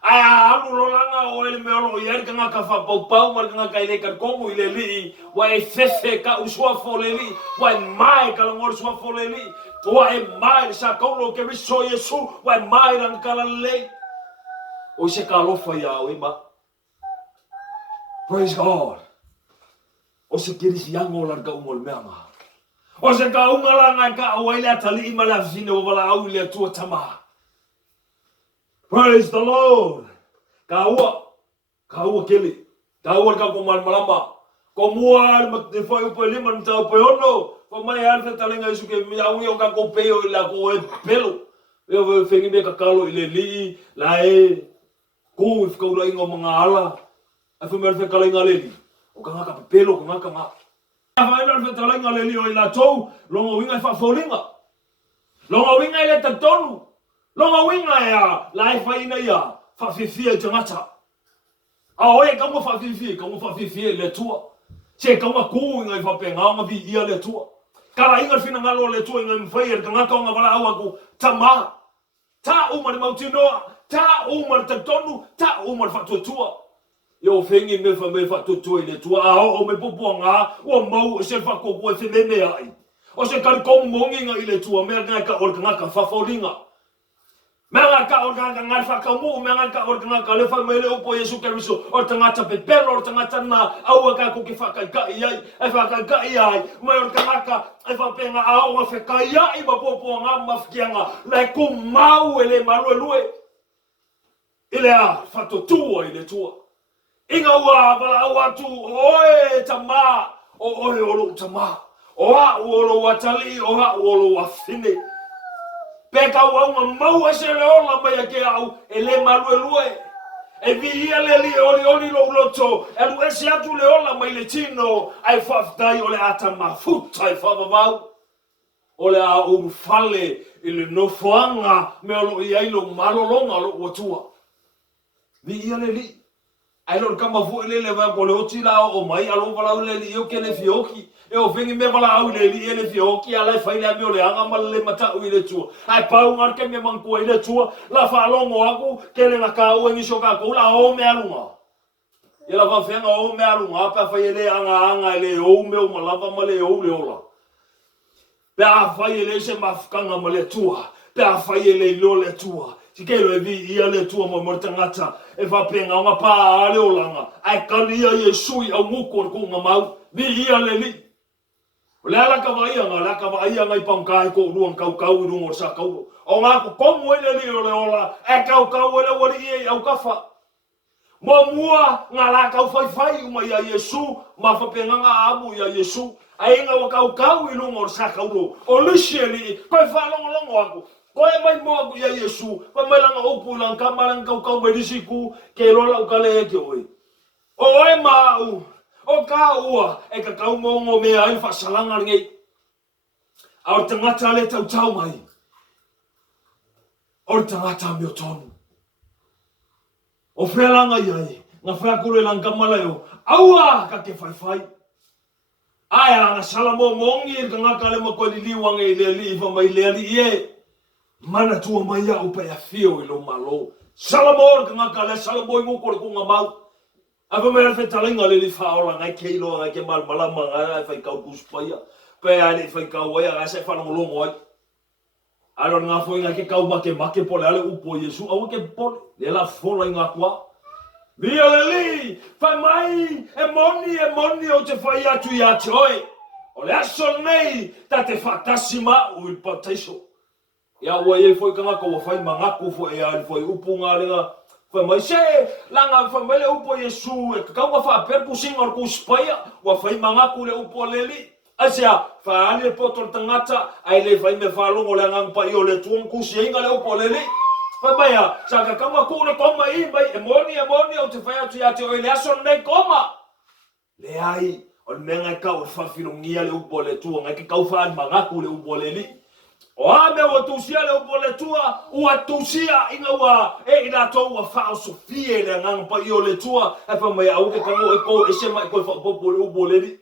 Ai a alu rolanga o ele me olo iar ka ngaka whapau mar ka ngaka ile ka kongu ile li, wa e fefe ka usua fole li, wa e mai ka ngor sua fole li. Wa e mai sa kaulo ke riso Yesu wa e mai rang kala le o se ka lofa ya o ima. Praise God. O se kirisi yango la ka umol meanga o se ka ungala nga ka o ile atali ima la fine o wala au ile tua tama Praise the Lord. Kaua keli. Kaua ka ko malama. Ko mual mat de foi upo lima mta upo ono. Ko mai alfe talenga isu ke mi au yo ka ko peo la ko e pelo. Eu fengi me ka kalo ile li la e ko if ko ro ingo mga ala. Afu mer fe kalenga le. O ka ngaka pelo ko ngaka nga. Vai na fe talenga le li o ila tou longo winga fa folinga. Longo winga ile tatonu. Longa winga ya la fa ina ya fa fifia tangata. A oe ka mo fa fifia le tua. Se ka ma ku inga fa penga ma vi ia le tua. Kala inga fina ngalo le tua inga mfai ka ngaka nga wala awa ku tama. Ta uma ni mautinoa, ta uma tatonu, ta uma fa tua. Yo fengi me fa tua le tua. A o me popo nga o mau se fa ko ko fe me ai. O se ka ko mongi nga ile tua me nga ka or nga ka fa folinga. Manga ka organga ngal fa ka mu manga ka organga ka le fa mele upo Yesu Kristo or tangata pe pelo or tangata na au ka ku ki fa ka ai ai fa ka ai mai or ka fa penga au fa ka ai ba popo nga mafkianga la ku mau ele malo lue ile a fa to tua ile tua inga wa bala wa tu oe tama o oe olo tama o a olo watali o a olo wafine peka wa mau se le ola mai ke au ele malu lue e vi ele li oli lo to elu ese atu le ola mai le tino ai fa dai ole ata mafuta ai fa mau ole a u fale ile no fuanga me lo ia lo malo longa lo watua vi ele li ai lo kama fu ele le va ko le otila o mai alo vala le li yo ke le fioki e o vengi me vala au le li ele fioki ala fa ile me le anga mal le mata u ile tu ai pa un arke me manku ile tu la fa longo aku ke le na ka u ngi shoka ko la o me alunga ela va fenga o me alunga pa fa ile anga le o me o malava male o le ola pe a fa ile se mafkanga male tua pe a fa ile lo le tua Sikelo e vi ia le tua mo mortangata e va penga nga pa ale olanga ai kalia Yesu i au muko ko nga mau vi ia le li le ala ka vai nga i pangkai ko ruang kau ruang sa kau o nga ko komo ele li ole ola e kau ele wori i au kafa mo mua nga la kau fai uma ia Yesu ma fa penga nga amu ia Yesu ai nga wa kau i ruang sa kau o lisheli ko fa longo aku Koe mai moa ku ia Yesu, koe mai langa upu lang kamarang kau medisiku, ke lola ukale eke oi. O oe mau, o ka ua, e ka kau mongo mea ai whasalanga ngei. Aor tangata le tau mai. Aor tangata meo tonu. O whelanga iai, ngā whakure lang kamaleo, aua ka ke whai. Aya, ngā salamo mongi, ka ngaka le makoe li liwanga i le li, iwa mai le li ie. Mana tua mai au pe a fio i lo malo. Salamor ka ngaka le salamo i ngukore ku ngā mau. Awa mea fe talinga le li whaola ngai keilo ngai ke malama ngai whai kau kuspaya. Pe a le whai kau aia ngai se whanongolongo ai. Aron ngā fwoi ngai ke kau make pole ale upo Yesu. Awa ke pole. Le la fola i ngā kua. Via le li. Whai mai e moni o te whai atu i ate oi. O le aso nei ta te whatasima ui pataiso. Ia ua e foi kanga ko fai mangaku foi e foi upunga lenga foi mai se langa foi mai le upo Yesu e ka ka fa per pusinga or ku spaya wa fai mangaku le upo leli asia fa ali poto tangata ai le fai me fa longo le ngang pa yo le tuong ku singa le upo leli fa mai a sa ka kama ku le koma i mai e moni o te fai atu ya te o le aso nei koma le ai o menga ka o fa filongia le upo le tuong ai ka fa mangaku le upo leli o ame o tusia le upole tua ua tusia inga ua e ina tau ua whao sofie le ngang pa i o le tua e pa mai au ke kango e ko e se mai koe whapopo le upole li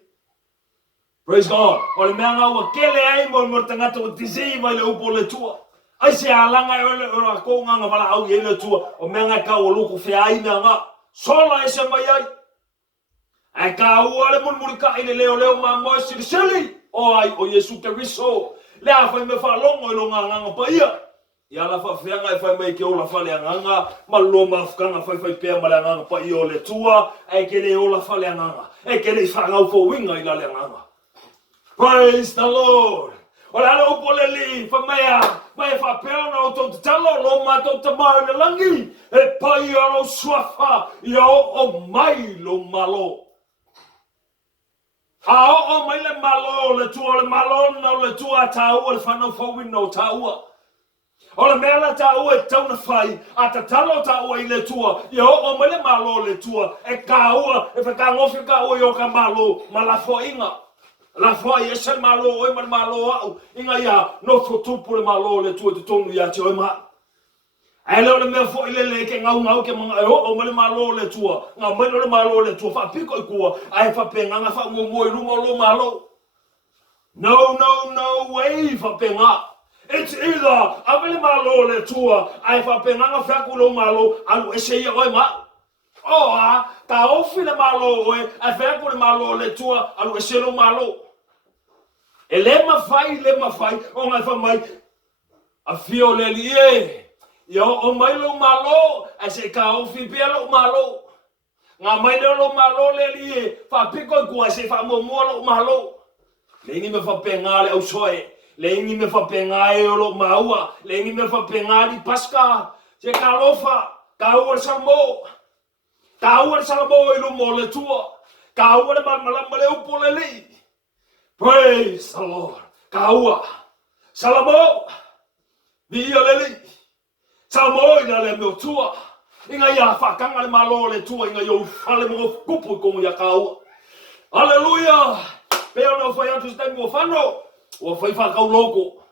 praise God o le mea ngā ua kele ai mo tangata o tizei mai le upole tua ai se alanga e ole o la kou nganga wala au i le tua o mea ngā ka o loko whea ina ngā sola e se mai ai e ka ua le mulmurika ine leo ma moe siriseli o ai o Yesu Kristo le a fai me fa longo i lo nganga pa ia ia la fa fianga e fai mai ke ola fale nganga ma lo ma fkanga fai pe ma le nganga pa ia o le tua e ke le ola fale nganga e ke le fa ngau fo winga i la le nganga praise the Lord Ora ala upo le li fa mai fa peona o to talo lo ma to tamar le langi e pai alo swafa yo o mai lo malo. Ha o mai le malo le tua le malo na le tua tau le fano fo no tau. O le mela tau e tau na fai a ta talo tau i le tua yo o mai le malo le tua e kaua e fa ka ngofi ka o yo ka malo ma la fo inga. La foi e se malo o man malo au inga ia no fo tupu le malo le tua te tonu ia te o ma ai le me fo ile ke ngau ke manga o le malo le tua nga mai le malo le tua fa piko ku ai fa penga nga fa mo lo malo no way fa penga it's either avele malo le tua ai fa penga nga fa ku lo malo alu ese ia o ma ta ofi le malo o ai fa ku le malo le tua alu ese lo malo. E le mafai, o ngai fa mai, a fio le li yo o mai lo malo, a se ka o fi pe lo malo, nga mai lo malo le li fa piko ku a se fa mo lo malo, le ngi me fa penga le au soe, le ngi me fa penga e lo maua, le ngi me fa penga di paska, se ka lo fa, ka o salmo i lo mo le tua, ka o le malama le upo le li. Praise the Lord. Kaua. Salamo. Via leli. Salamo ina le meu tua. Inga ia whakanga le malo le tua. Inga iau whale mo kupu kongo ia kaua. Hallelujah. Peo na whai atu stai mo whano. Ua whai whakau loko.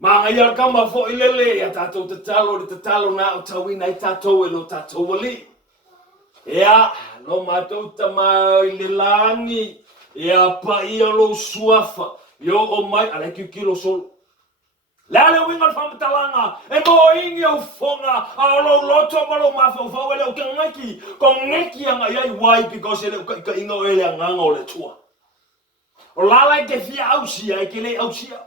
Maa ia kama fo ilele. Ia tātou te talo na o tawina i tātou e lo tātou wali. Ia. No mātou tamau i le langi. Ia pa ia lo suafa yo o mai ala kilo sol la le winga famatalanga e mo ingi o fonga a lo loto malo mafo fo ele o ngaki ko ngeki anga ia wai because ele ka inga o ele anga o le tua o la la ke fia ausia ke le ausia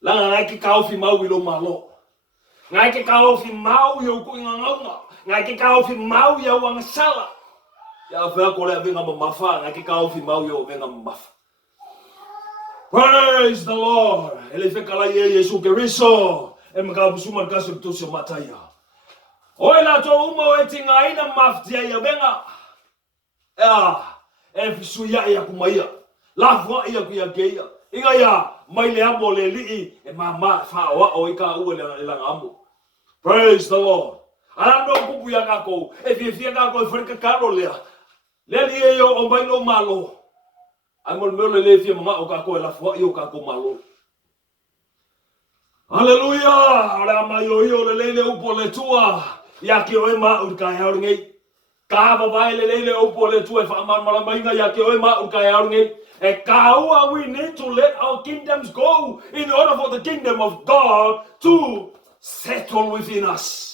la nga ke ka ofi mau lo malo nga ke ka ofi mau yo ko inga nga ke ka ofi mau yo anga sala. Ya fa ko le venga mafa na ke ka ofi mau yo venga mafa. Praise the Lord. Ele fe kala ye Yesu Kristo. E mga busuma kaso to se mataya. Oi la to umo etinga ina maftia ya venga. E fisu ya kumaya. La fwa ya ku ya geia. Inga ya mai le amo le li e mama fa wa o ka u le la amo. Praise the Lord. Ando kupu ya kako. E fi kako frika karo le. Leli e yo o mai lo malo. Amol mele le fia mga o kako e la fwa i o kako malo. Hallelujah. Ora mai o le upo le tua. Ya ki o e ma ur ka hea ngei. Ka vai le upo le tua e wha amala mainga ya ki o e ma ur ka hea ngei. E ka ua we need to let our kingdoms go in order for the kingdom of God to settle within us.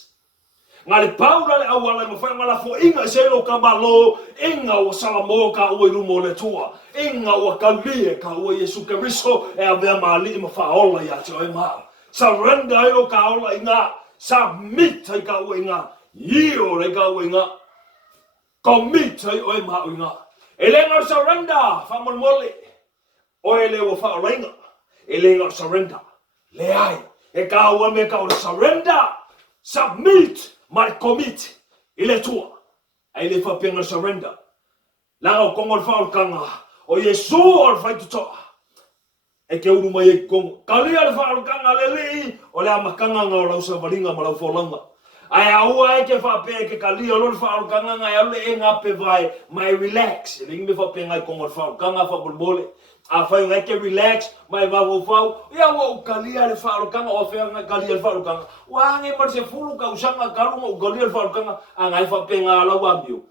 Ngale paula le awala mo fa ngala fo inga selo ka malo inga o salamo ka o irumo le tua inga o kalie ka o Yesu Kristo e ave mali mo fa ola ya te o ma surrender o ka ola inga submit ka o inga yio le ka o inga commit o ma o inga ele no surrender fa mo mole o ele o fa ola inga ele no surrender le ai e ka o me ka o surrender submit my commit ile tua ai le fa penga surrender la o kongo fa o kanga o Yesu o fa to e ke uru mai e kongo kali al fa o kanga le o le amakanga nga o la usa valinga ma la folanga ai au ke fa pe ke kali o fa o kanga nga le enga pe vai my relax le ngi fa penga kongo fa o kanga fa bolbole a fa nga ke relax mai va vo fa ya wo kali al fa o kanga o fa nga kali al fa o kanga wa nge mar se fulu ka usanga kalu mo kali al fa o kanga anga fa penga la wa mio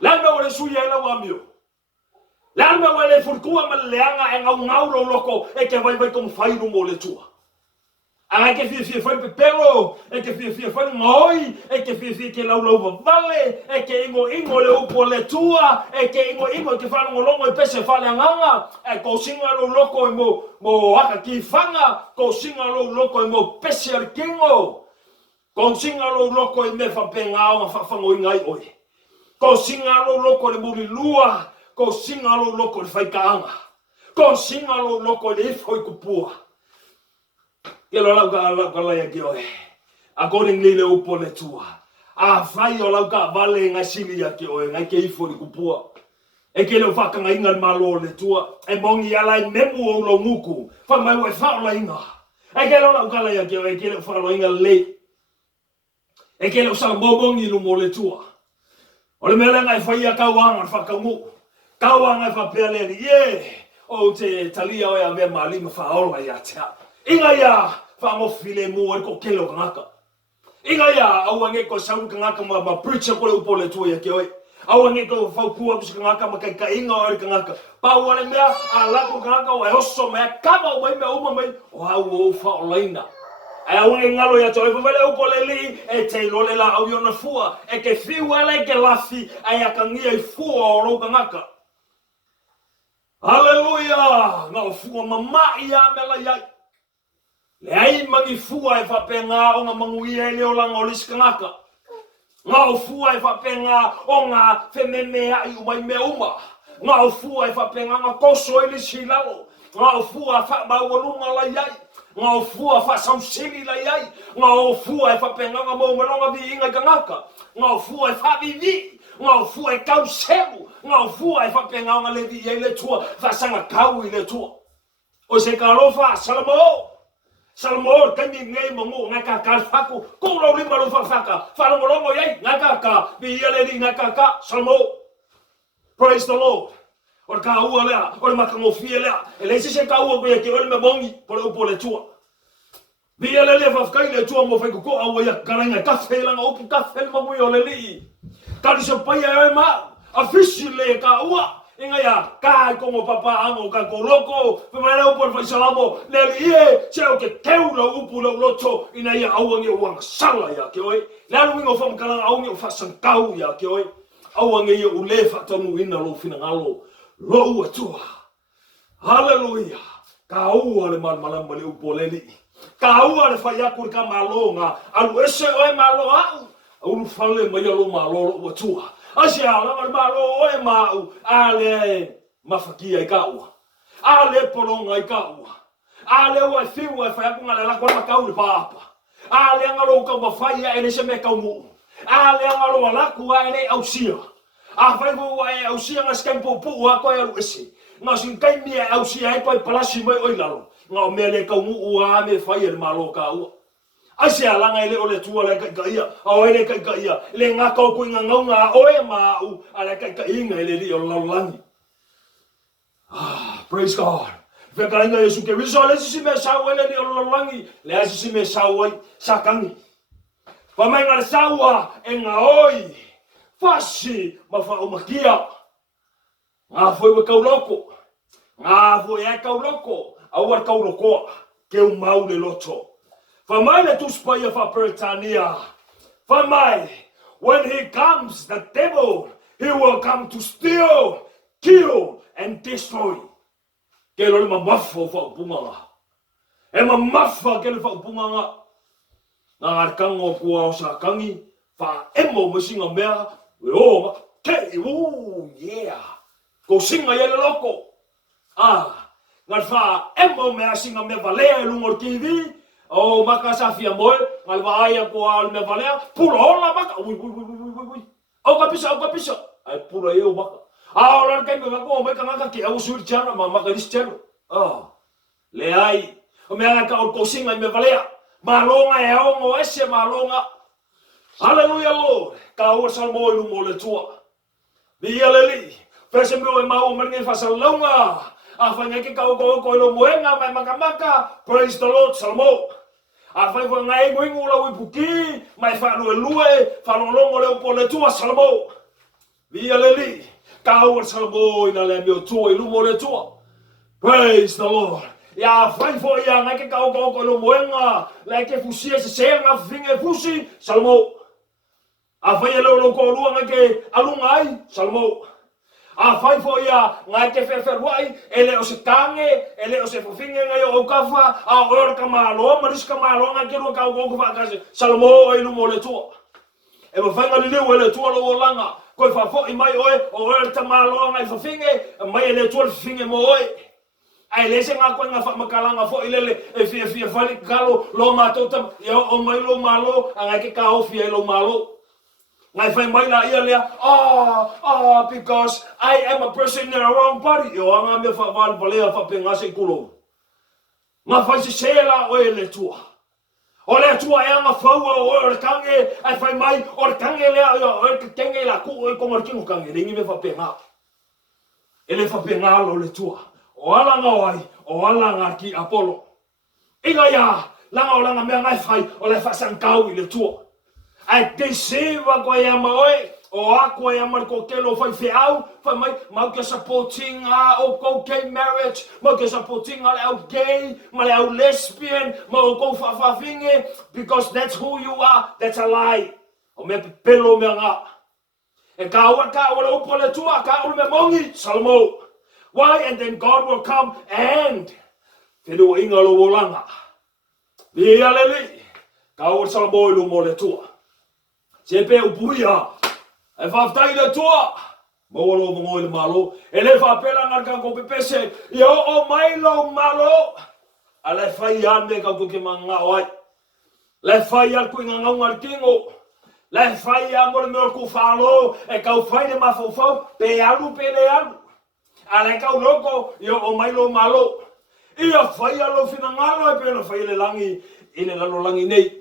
la no le suya la wa mio la no le furkua ma le anga nga ngau lo loko e ke vai kom fai no mo le tua anga ke fi fa pelo e ke fi fa ngoi e ke fi ke la lo vale e ke ingo le upo le tua e ke ingo ke fa ngolongo e pese fa le nganga e ko singa lo loko mo aka ki fanga ko singa lo loko mo pese al kingo ko singa lo loko e me fa penga o fa ngoi ngai oi ko singa lo loko le muri lua ko singa lo loko le fai kaanga ko singa lo loko le foi kupua Ke lo la ya ke o. Accordingly le upo le tua. A fai o la ka vale nga sili ya ke o nga ke ifo ni kupua. E ke le whaka nga inga malo le tua. E mongi ala i memu o lo nguku. Wha mai wai wha o la inga. E ke lo la ukala ya ke o e ke le wha o inga le. E ke le usala mbobongi lu mo le tua. O le mele ngai whai a kauanga whaka ngu. Kauanga wha pia le ni. O te talia o ya mea malima wha ola ya tea. Inga ya wha ngofile mua e ko kelo kangaka. Inga ya awange ko sauru kangaka ma preacher ko le upo le tua ya ke oi. Awange ko faukua kusi kangaka ma kai inga o kangaka. Pa wale mea a lako kangaka wa oso mea kama wai mea uma mai o hau o ufa o laina. Ai awange ngalo ya toi vale upo le li e te lole la au yona fua e ke fiwa le ke lafi ai akangia i fua o ro kangaka. Hallelujah! Nga fua mamai ya mela yai. Le ai mangi fua e whapenga o nga manguia e leo langa o liskangaka. Nga fua e whapenga o nga whememea i umai me uma. Nga fua e whapenga nga koso e lisi lalo. Nga fua e whabawarunga la yai. Nga fua e whasausili la yai. Nga fua e whapenga nga maumelonga vi inga kangaka. Nga fua e whavivi. Nga fua e kausemu. Nga fua e whapenga nga levi i le tua. Whasanga kau i le tua. O se ka alofa salamo. Salmo kami ngai mongo ngaka kalfaku ko lo lima lo faka fala molongo yai ngaka bi yale ni ngaka salmo. Praise the Lord. Or ka ua lea or makango fiela ele se ka ua ko ye ke ole me bongi por o pole tua. Bi yale le faka le tua mo fai ko aua ya karanga ka fela ngo ki ka fel mo yo le li. Ka di so pa ya ma officially ka ua. Inga ya kai como papa amo ka koroko pe mai o por fai salamo le ie cheo ke teulo upu lo loto ina ya awange wang sala ya ke oi la lu ngo fam kala awange fa san kau ya ke oi awange ye ulefa tomu ina lo fina ngalo lo u tua. Hallelujah. Ka u ale mal malam le upo le li ka u ale fa ya kur ka malonga alu ese oi malo au lu fale mai lo malo lo tua. Asia la malo o mau ale mafakia i kaua ale polonga i kaua ale wa fiwa fa ku ngala la kwa kau le papa ale ngalo ka mafai ele se me kaumu ale ngalo la ku ele ausia a fa vo e ausia nga skempo pu wa ko ya ese nga sin kai mi ausia e ko palasi mai oi lalo nga me le kaumu wa me fai el malo kaua. Asia langa ele ole tua le kaia o ele kaia le ngaka ko nga oe mau ale kaia ele li o langi. Praise God. Vekainga Yesu ke risole si me sawa ele li o langi le si me sawa sakangi. Pa mai ngal sawa e nga oi fasi ma fa o makia. Nga foi we kauloko. Nga foi e kauloko au war kauloko ke o mau le loto. Famai le tuspaya fa pertania. Famai, when he comes, the devil, he will come to steal, kill, and destroy. Ke lo ma mafo fa punga. E ma mafa ke le fa punga. Na arkango ko sa kangi fa emo mosinga mea. O ke yeah. Ko singa yele loko. Ngal fa emo mea singa me valea lungo TV. Oh maka safia moe ngal vaia ko al me valea pulo la maka ui o kapisa ai pulo eu maka ora ke me ko me kanga ke au sur chana maka dischano le ai o me anga ko singa me valea malonga e o ese malonga. Hallelujah Lord ka o salmo lu mo le tua bi yaleli pese me o mau me fa salonga afanya ke ka ko lo moenga mai maka praise the Lord salmo. Afai fo ngai ngoingo la wipuki mai fa no lue fa no longo le po le tua salmo via leli ka o salmo ina le mio tua i lumo le tua. Praise the Lord. Ya fai fo ya ngai ke ka ko lo moenga le ke fusi se nga finge fusi salmo. Afai lo ko lu ngai ke alungai salmo. Afai fo ya ngai te feferwai ele o se kange ele o se fofinge ngai o kafa a or kamalo maris kamalo ngai ke ro ka go fa ka salmo e lu mo le tua e mo fanga le le tua lo langa ko fa fo i mai o er tamalo ngai fofinge mai le tua fofinge mo oi Ai lese nga ko nga makalanga fo ilele e fia fali kalo lo matota ya o mai lo malo anga ke ka o fia lo malo. Ngai fai mai na ia lea because I am a person in the wrong party. Yo anga me fa val valea fa penga se kulo. Nga fai se sela o ele tua. O le tua e anga faua o le kange ai fai mai o le kange lea o le kange la ku o ko markingo kange ringi me fa penga. Ele fa penga lo le tua. O alanga wai, o alanga ki Apollo. Inga ya, langa o langa mea ngai fai, o le fasankau i le tua. Ai te sewa kwa ya maoe, o akwa ya mar ko kelo fai feau, fai mai, mau ke supporting o ko gay marriage, mau ke supporting au gay, ma le au lesbian, mau ko fafafinge, because that's who you are, that's a lie. O mea pelo mea nga. E ka ua upo le tua, ka ua me mongi, salmo. Why? And then God will come and Tenu inga lo wolanga. Bia lele. Ka o salmo ilu mo le tua. Sepe upuia. E whaftai le tua. Mo lo mo le malo. E le whapela ngarka ko pepese. Yo o mai lo malo. A le whai ane ka ko ke manga oai. Le whai al kuinga ngaungar kingo. Le whai a mo le mea ku whalo. E kau whai le mafofau. Pe alu pe le alu. Ale kau loko, yo o mai lo malo. Ia whai alo fina ngalo e pena whai le langi, ine lalo langi nei.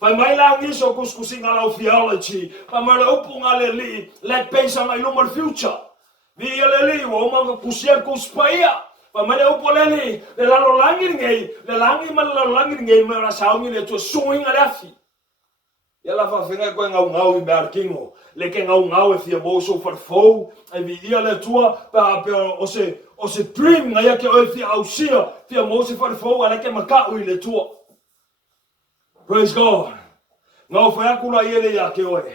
Whai mai langi so kuskusi ngalo theology. Whai mai le upu ngale li, le peisa ngai lumar future. Via le li, o manga kusia kuspaia. Whai mai le upu le li, le lalo langi ngei, le langi ma le lalo langi ngei, me rasaungi le tua suinga le afi. Ia la whawhenga koe ngau I mea kingo. Le ke ngau e fia mo so farfou. E vi ia le tua. O se dream ngai ake oe fia au sia. Fia mo se farfou. Ale ke makau I le tua. Praise God. Ngau whaakula I ele ia ke oe.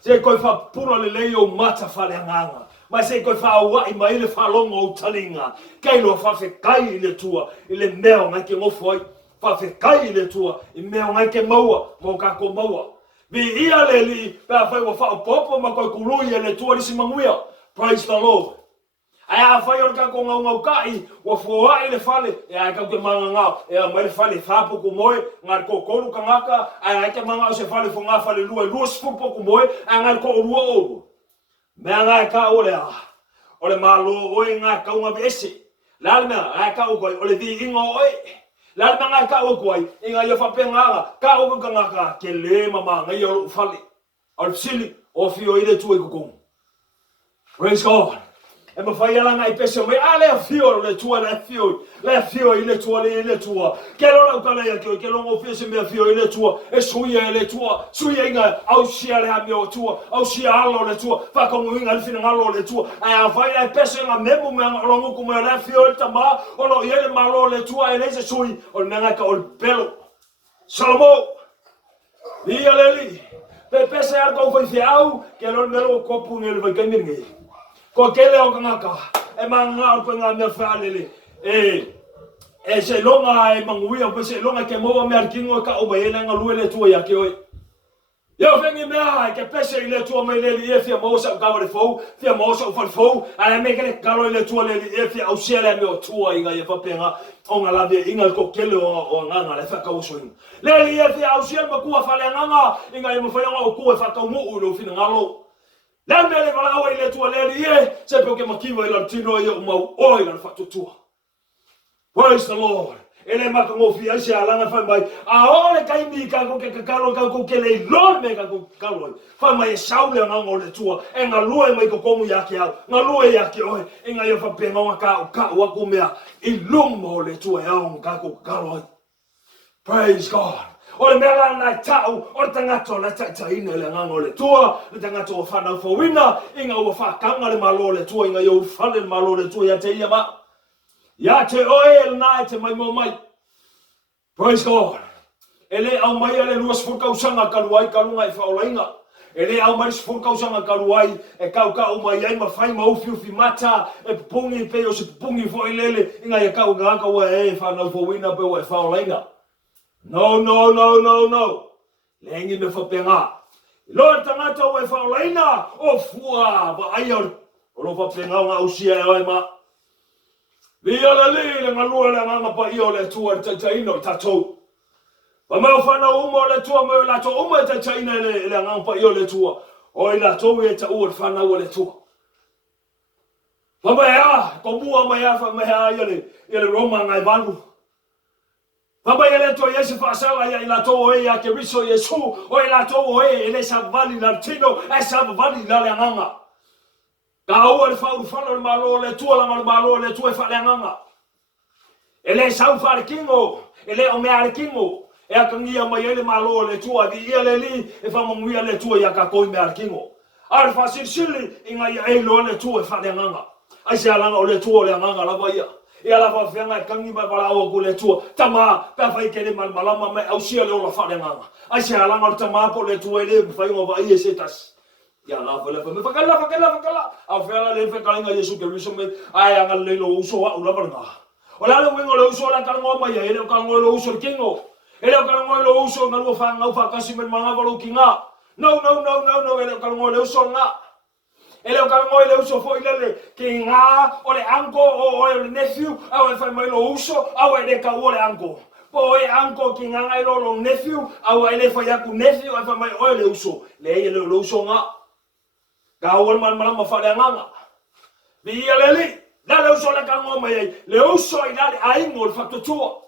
Se koe whapura le leo mata whale anganga. Mai se koe whaawai mai le whalongo o talinga. Kei loa whawhekai I le tua. I le meo ngai ke ngofu ai. Whawhekai I le tua. I meo ngai ke maua. Mo kako maua. Vi ia le li, pēr whai wa whao popo ma koe kurui e le tuarisi manguia. Praise the Lord. Ai a whai o ka ko ngau kai, wa fuai le whale, e ai ka ke manga ngau, e a mai le whale whapuku moe, ngar ko koru ka ngaka, ai ke manga o se whale fu ngā whale lua sfupuku moe, ai ngar ko urua oru. Mea ngai ka o le malo oe ngā kaunga vese. Lale mea, ai ka o koe, o le vi ingo oe. Lale manga ka o koe, inga ia whapenganga, ka o ka ngaka, ke le mama ngai o whale. Al sili, o fio I le tue kukong. Praise God. E ma whai alanga I pese me, a lea fio le tua, lea fio I le tua, le tua. Ke lona ukalea kio, ke longo fio se mea fio I le tua, e suia le tua, suia inga, au sia le hami o tua, au sia alo le tua, whakongu inga alfina ngalo le tua, a whai ai pese inga memu mea longo kumea lea fio I tama, o lo iele malo le tua, e leise sui, o le menga ka o le pelo. Salomo, ia leli, pe pese ar kau whai fiau, ke lona melo kopu ngele vai kaimingi. Ko kele o ngaka e manga o ngā mea whaalele e se longa e manguia pe se longa ke moa mea kingo ka o mai nga lue le tua ya ke oi yo vengi mea ke pese I le tua mai le e fia mo sa ka le fou fia mo sa fou a me ke ka le tua le e fia au sia le me o tua inga e papenga o nga la inga ko kele o nganga le fa ka o swing le e fia au sia ma ku fa le nganga inga e mo fa nga o ku fa ka mo u lo fina ngalo. La mele wala o ile tua lele ye se pe ke makiwa I tino ye mau o I fatu tua. Praise the Lord. Ele maka ngofi ai se alanga fa mai. A ole kai mi ka ko ke kakalo ka ko ke le lo me ka ko kalo. Fa mai saule nga ngole tua. E nga lue mai ko komu ya ke au. Nga lue ya ke oi. E nga yo fa pe nga ka wa ko mea. I lumo le tua ya on ka ko kalo. Praise God. O le mea nai tau, o le tangato le taitaina le ngango le tua, le tangato o whanau whawina, inga ua whakanga le malo le tua, inga iau whale le malo le tua, ia te ia ma. Ia te oe le nai te mai mo mai. Praise God. E le au mai ale luas furkausanga kaluai kalunga e whaolainga. E le au mai furkausanga kaluai e kau mai ai ma whai ma ufi mata, e pupungi pe o se pupungi fo ilele, inga ia kau ngaka ua e whanau whawina pe ua e whaolainga. No. Lengi me whapenga. Lord tangata o e whaolaina o fua. Ba ai o lo whapenga o ngā usia e oi ma. Via le le ngalua le nganga pa io le tua taino tatou. Pa mau whana umo le tua mo la to umo taina le nganga pa io le tua. O i la to e ta ua whana ua le tua. Pa mai a, ko mua mai a wha mai a le Roma ngai vandu. Pa mai le tua Yesu whaasala i la to e a ke riso Yesu. O i la to e le sa vali la tino e sa vali la le nganga. Ka ua le whau whana le malo le tua langa le malo le tua e wha le nganga. Ele sau fa kingo, ele o mea kingo, e a kangia mai ele malo le tua di ia le li e fa mongia le tua ia ka koi mea kingo. Ar fa sili inga ia e lo le tua e fa le nganga. Ai se alanga o le tua le nganga la ia. E ala fa fenga kangi ba bala o ko le tua. Tama pa fa ke le malama mai au sia le o la fa le nganga. Ai se alanga o tama po le tua le fa ngo va ia se tas. Ya la fa le fa me fa kala. A fa le fa kala Yesu ke riso me ai anga le lo uso wa ula barna. O la le wingo le uso la kalongo mai ele o kalongo le uso kingo. Ele o kalongo le uso na lo fa ngau fa kasi men manga valo kinga. No ele o kalongo le uso nga. Ele o kalongo le uso fo ile kinga o le anko o le nephew au fa mai lo uso au ele ka o le anko. Po e anko kinga ngai lo nephew au ele fa ya ku nephew au fa mai o le uso. Le ele lo uso nga. Ka o man ma fa le nga. Bi ele la le uso la kalongo mai le uso i dale aingo le fatto tua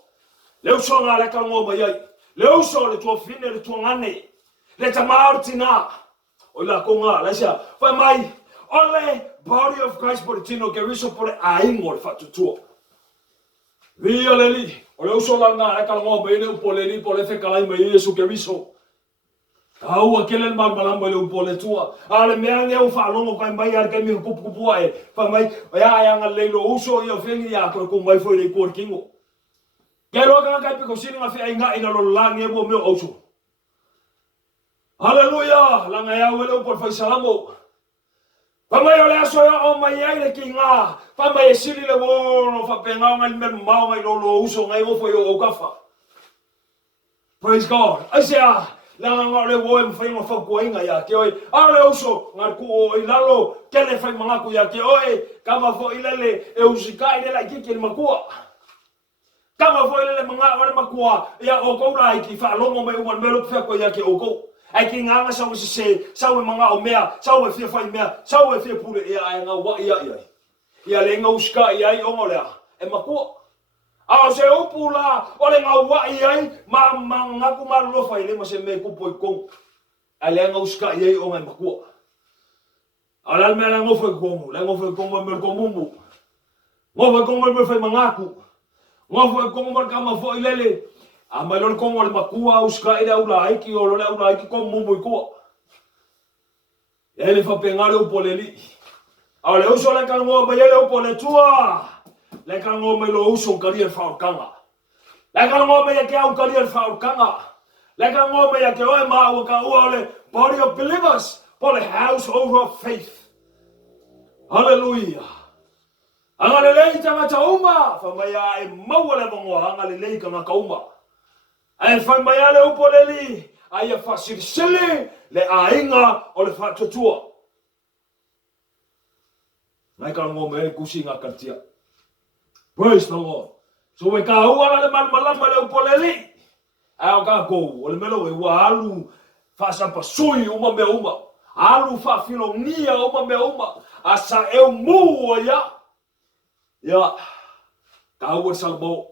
le uso nga la kalongo mai le uso le tuo fine le tuo ngane le tamartina o la konga la sia fa mai ole body of Christ portino che riso por aingo le fatto tua via le li o le uso la nga la kalongo mai le po le li po le fe kalai mai Yesu che riso au aquele mal malamba le upole tua ale meang eu fa longo kai mai ar ke mi kupu ai fa mai ya nga le lo uso yo fengi ya ko mai foi le kor kingo ke lo ka kai pe ko sini nga fe nga ina lo lang e bo meu uso haleluya la nga ya wele por fa salamo fa mai ole aso ya o mai ai le kinga fa mai sili le bo no fa penga nga le mau mai lo uso ngai o foi o kafa praise God asia la nga le wo em fai mo fa ko inga ya ke oi ale uso ngar ku o ilalo ke le fai manga ku ya ke oi kama fo ilele e usika ile la ki ke makua kama fo ilele manga ole makua ya o ko la ki fa longo me un melo fa ko ya ke o ko ai ki nga sa se sa we manga o mea sa we fi fai mea sa we fi pule e ai nga wa ya le nga usika ya i o ngole e makua a se upula ole nga wa ai ma nga ku ma lo fa ile ma se me ku poi kong ale nga uska ye o nga makua ala me la ngo fa kong la ngo fa kong me ko mumbu ngo fa kong me fa mangaku ngo fa kong ma ka ma fo ile a ma lo kong ole makua uska ile ula ai ki o lo le ula ai ki ko mumbu ko ele fa pengale upoleli ale uso la ka ngo ba ele upole tua le ka ngo me lo uso karia fa kanga le ka ngo me ke au karia fa kanga le ka ngo me ke o ma o ka ole body of believers for the house of faith hallelujah anga le lei tanga tauma fa mai ai mau le bongo anga le lei ka uma ai fa mai ale upoleli ai fa sirsele le ainga o le fa tutua mai ka ngo me kusinga katia. Praise the Lord. So we ka ua le man malama le upoleli. Ai o ka ko o le melo e wa alu fa sa pasui uma me uma. Alu fa filonia uma me uma. Asa e mu ya. Ya. Ka ua salbo.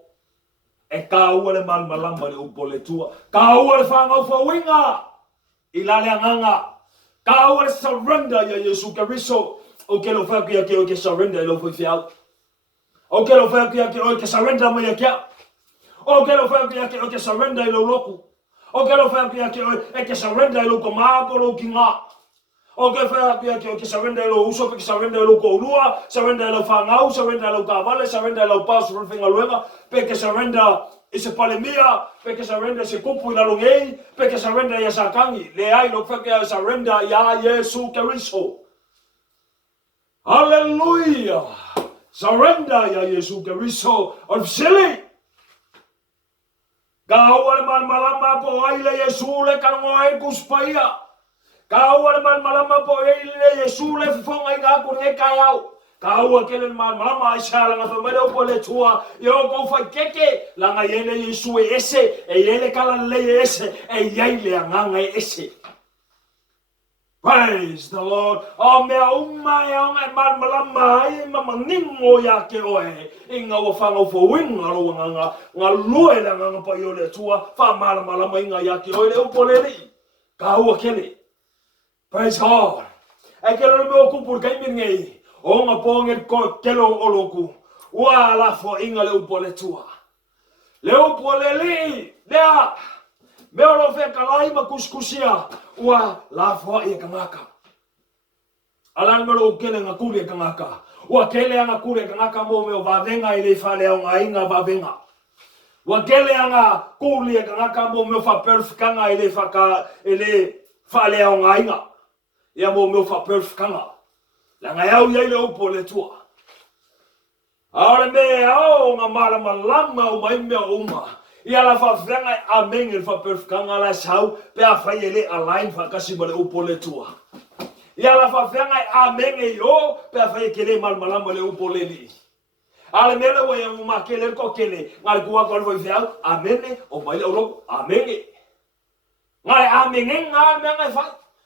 E ka ua le man malama le upole tua. Ka ua le fa ngau fa winga. Ila le nganga. Ka ua le surrender ya Yesu Kristo. O ke lo fa ke o ke surrender lo foi fiao. O ke lo fa ke o ke surrender mo ya kia. O ke lo fa ke o ke surrender lo loku. O ke lo fa ke o ke surrender lo koma ko lo kinga. O ke fa ke o ke surrender lo uso ke surrender lo ko lua, surrender lo fa ngau, surrender lo kavale, surrender lo pas ro finga luega, pe ke surrender ese palemia, pe ke surrender se kupu ina longei, pe ke surrender ya sakangi. Le ai lo fa ke surrender ya Yesu Kristo. Hallelujah. Surrender ya Yesu Kristo of silly. Kau man malama po ai le Yesu le kangoe kuspaya. Kau man malama po ai le Yesu le fonga ina ku ne kayau. kaua kele mama isala nga famele upole tua yo ko fa keke la nga yele Yesu ese e yele kala le ese e yele nganga ese. Praise the Lord. O mea umai o ngai malama mama ningo ya ke oe inga wa fanga fo winga ro nga lue la nga pa yo le tua fa malama inga ya ke oe le upole li kaua kele. Praise God. E kele me oku por kai mingi o nga ponge ko kelo oloku wa la fo inga le upole tua le upole li lea me olo fe kalai ma kuskusia wa la fo e kangaka alan me lo kele nga kuri kangaka wa kele nga kuri kangaka mo me va venga ile fale o nga inga va venga wa kele nga kuri kangaka mo me fa perfkanga ile faka ile fale o nga inga ya mo me fa perfkanga la nga yau ile upole tua ahora me au nga mala malama o mai me uma ia la fa venga a mengel fa perfkanga la sau pe a fayele align fa kasi bale upole tua ia la fa venga a mengel yo pe a fayele mal malama le upole li ala mele wo ya uma kele ko kele ngal kuwa ko vo fiao amene o mai o amene ngai amene ngal menga fa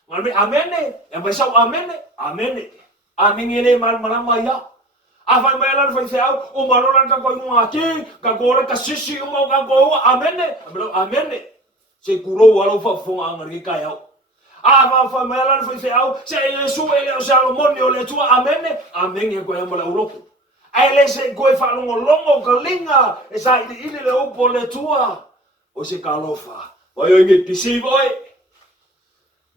ngal me amene ya mai sau amene amene mal malama ya afa mai lan fa fiao o malolan ka ko ngaki ka gore ka sisi mo ka go amene se kuro walo fa fo angari ka ya afa mai lan fa fiao se Yesu ele o Salomon le tu amene ko ya mala uroko ele se go fa longo kalinga esa ile le upo le tua o se kalofa o yo ngi tisiboy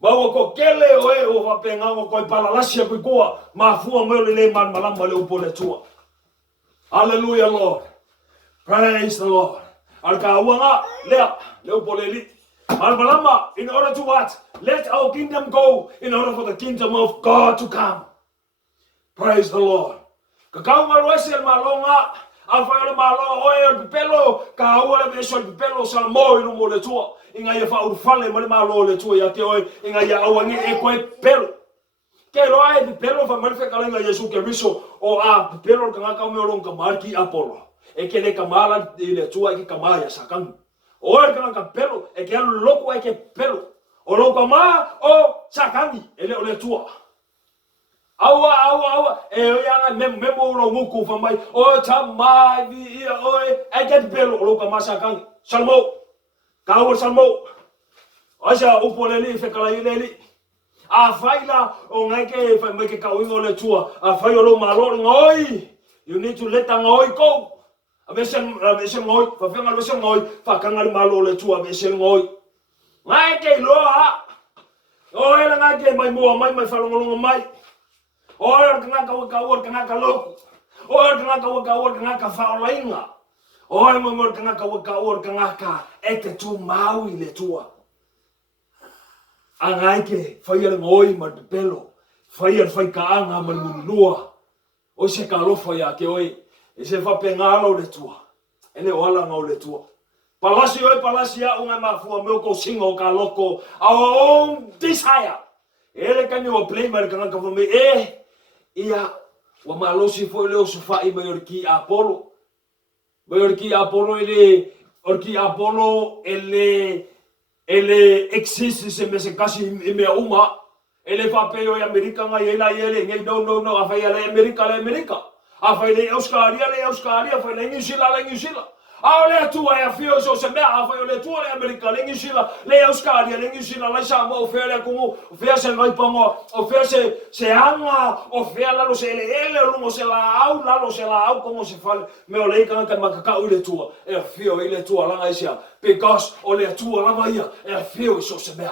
bawa ko kele oe o fa penga ko palalasia ko koa mafua mo le man malamba le upo le tua. Hallelujah, Lord. Praise the Lord. Al kawanga le upo le li al malamba, in order to what? Let our kingdom go in order for the kingdom of God to come. Praise the Lord. Kakao malwesel malonga afa malo oe pelo kaua le beso pelo salmo i mo le tua inga ia fa urfale mo le malo le tua ya te oe inga ia awangi e koe pelo ke roa e pelo fa marfe kalenga Yesu ke riso o a pelo kanga ka me olonga marki apolo e ke le kamala i le tua ki kamaya sakang o e kanga ka pelo e ke alo loko e ke pelo o loko ma o sakangi ele o le tua awa e yanga memo ro muku fa mai o tamai vi o e get pelo lo ka masakang salmo kawo salmo aja upoleli fe kala ileli a faila o ngake fa mai ke kawingo le tua a failo lo malo ngoi you need to let ngoi go a besen ngoi fa fenga besen ngoi fa kanga malo le tua besen ngoi ngake lo ha o ela ngake mai mo mai falongo mai ora kanga ka loko ora kanga ka faolainga ora mo kanga ka ete tu mau ile tua angaike fai ngoi ma pelo fai ka anga ma lua o se ka lo fai ke oi e se fa pengalo le tua ene wala ngau le tua palasia unga mafua meu ko singo ka loko our own desire ele kan yo play mar kanga ka me ia wa malosi foi le sofa i mayorki Apollo ele existe se me se kasi me uma ele fa pelo i America nga ele ngai no afa ile America afa ile Australia fa ile New Zealand ale tu ai afio so se me afa ile tu le America le New Zealand le Australia le New Zealand la sa mo fere como fere se ngai pongo o fere se anga o fere la lo se ele lo se la au como se fala me o le kan makaka ile tu e afio ile tu la ngai sia because o le tu la vai e afio so se me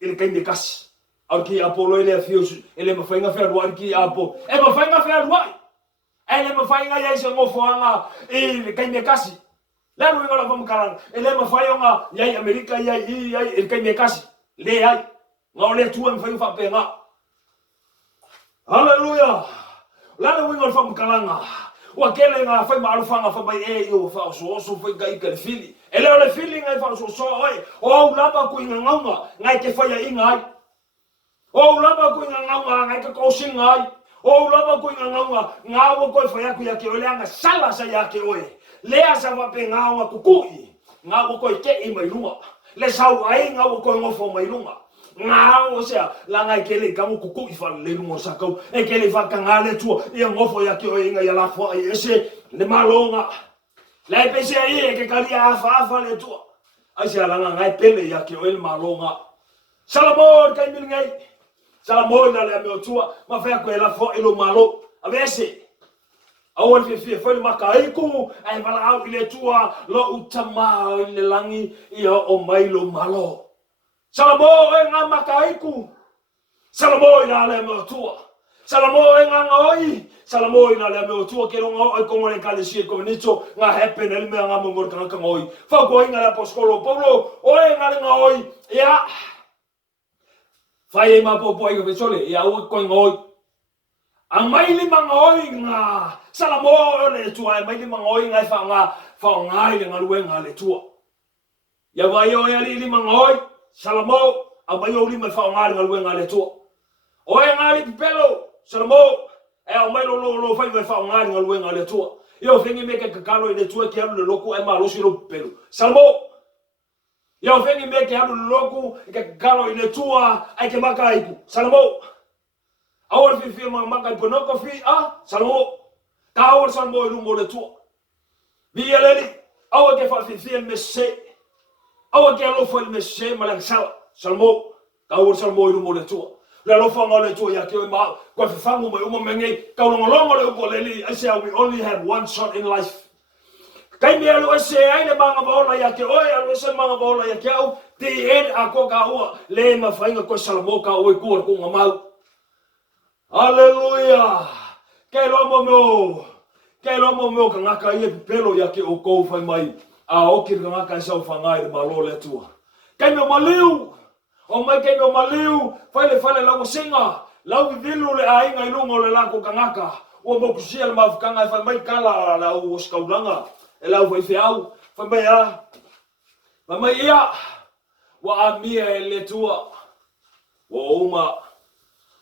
ele kan de kas au ki Apollo ele afio ele me fainga fer wa ki apo e me fainga fer wa ele me fainga ia se mo foanga e kan de kasi la no la vamos calar ele me fainga ia America ia ele kan de kasi le ai no le tu me fainga fa penga hallelujah la no ngol fa mkalanga wa kele nga fa ma alfanga fa mai e yo fa so fa ga ikal fili ele ole feeling ai fa so oi o la ba ku nganga ngai ke fa ia ingai o la ba ku nganga ngai ke ko singai O lava ko nga wo ko fa yaku yake ole anga sala sa yake oe. Lea sa va pe nga kukui. Nga wo ko ke I mai lunga. Le sau ai nga wo ko ngofo mai lunga. Nga o sea la nga kele ka mo kukui fa le lunga sa ko. E kele fa ka nga le tu ia ngofo yake oe nga ya la fo ese le malonga. La pese ai ke kalia fa le tu. Ai se la nga pele yake oe le malonga. Salomon kai milingai. Salomon na le me tua ma fa ko la fo ilo malo. Avese awal fe le makaiku ai bala au ile tua lo utama le langi ia o mailo malo. Salamo e nga makaiku. Salamo ina le mo tua. Salamo e nga ngoi. Salamo ina le mo tua ke ngo ai ko ngore kale si ko nito nga happen el me nga mo mor ka ngoi. Fa ko ina la poskolo Paulo o e nga ngoi ia. Fai ma popo ai ko sole ia o ko ngoi. Ang may limang oy nga Salamo le tua may limang oy nga fa nga le nga luwe nga le tua. Ya ba yo ya limang oy Salamo ang may yo limang fa nga luwe nga le tua. Oy nga li pelo Salamo e ang may lo fa nga luwe nga le tua. Yo fengi me ke kakalo le tua ke le loku e ma lo si lo pelo. Salamo yo fengi me ke le loku ke kakalo le tua ai ke makaiku. Salamo awal fi makai ponoko fi Salamo kawal Salamo lu mo le tu biya leli awal ke fa fi messe awal ke lo fa messe malang Salamo kawal Salamo lu mo le tu la lo fa ngale tu ya ke ma ko fi fangu mo menge ka lo ngolo le ko leli I say we only have one shot in life kai me lo se ai le manga bola ya ke oi lo se manga bola ya ke au ti ed ako ka u le ma fa ngo ko Salamo ka oi ko ngamau. Hallelujah. Kei lomo mo ka ngaka ia pelo ya ke o kou fai mai. A oki ka ngaka sau whangai de malo le tua. Kei me maliu. O mai kei me maliu. Fai le lau singa. Lau vilu le ainga ilungo le lako ka ngaka. Ua mo kusia le mawhukanga fai mai kala lau oskaulanga. E lau fai fiau. Fai mai a. Fai mai ia. Wa amia e le tua. Wa uma.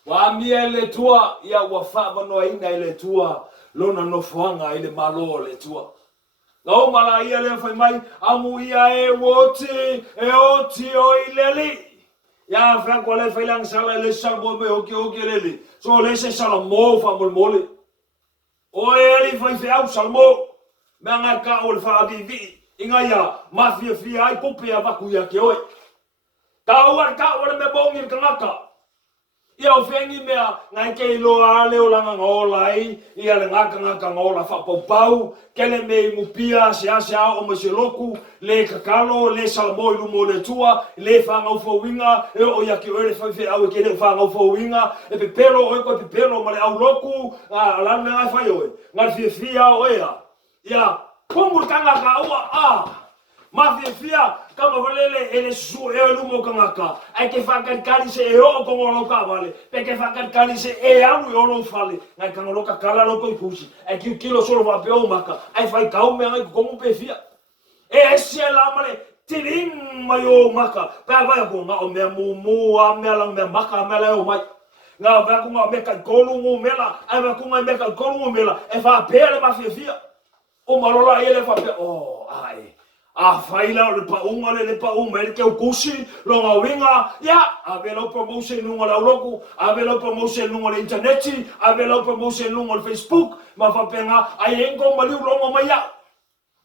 Wa mia le tua ia wa fa no ina le tua lona no fuanga ile malo le tua. Ngau mala ia le fai mai amu ia e woti e oti o ileli. Ya fa ko le fai lang sala le salbo me o ke leli. So le se sala mo fa mole. O e fai fai salmo. Me nga ka o fa vivi. Inga ya mafia fia ai pope ya vaku ya ke oi. Ka o me bongi kanaka. Ia o whengi mea ngai kei loa ale o langa ngolai, ia le ngaka ngola whapau, kele me mupia se o me se loku, le kakalo, le Salamo ilu mo le tua, le whangau fawinga, e o yaki oere whawhi au e kene whangau fawinga, e pepelo oe koe pepelo ma le au loku, alana me ngai whai oe, ngai fia o ea, ia, pumurtanga ka ua, mafia kama valele ele su e lumo kangaka ai ke fakari se e o ko ngolo ka vale pe ke fakari se e alu o lo fale ngai kangolo ka kala lo ko pusi ai ki kilo solo va pe o maka ai fai ka o me ngai ko mo pe fia e se la male tiling mayo maka pa va ko nga o me mu a me la me maka me la o mai nga va ko nga me ka kolungu mela ai va ko nga me ka kolungu mela e fa pe le mafia o malola ele fa pe ai faila le pa unga le pa unga le ke kusi lo nga winga ya avelo promotion nunga la loku avelo promotion nunga le internet avelo promotion nunga le Facebook ma fa penga ai engo mali lo nga ya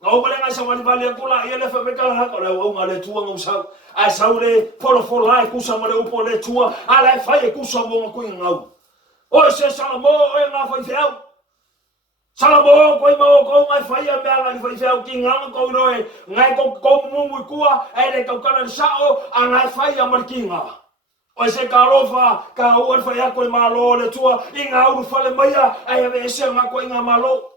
ngau male nga sa mali vale kula ia le fa me kala ha kala unga le tua nga sa ai saure for like kusa male upo le tua ala fa e kusa mo nga ngau o se Salamo e nga fa fiau Salamo ko mo ko ngai fai a mea ngai fai fai ki ngang ko noi ngai ko mu kua ai le ka kala sao a ngai fai a markinga o se ka lofa ka o fai a ko malo le tua inga u fale mai ai ave se nga ko inga malo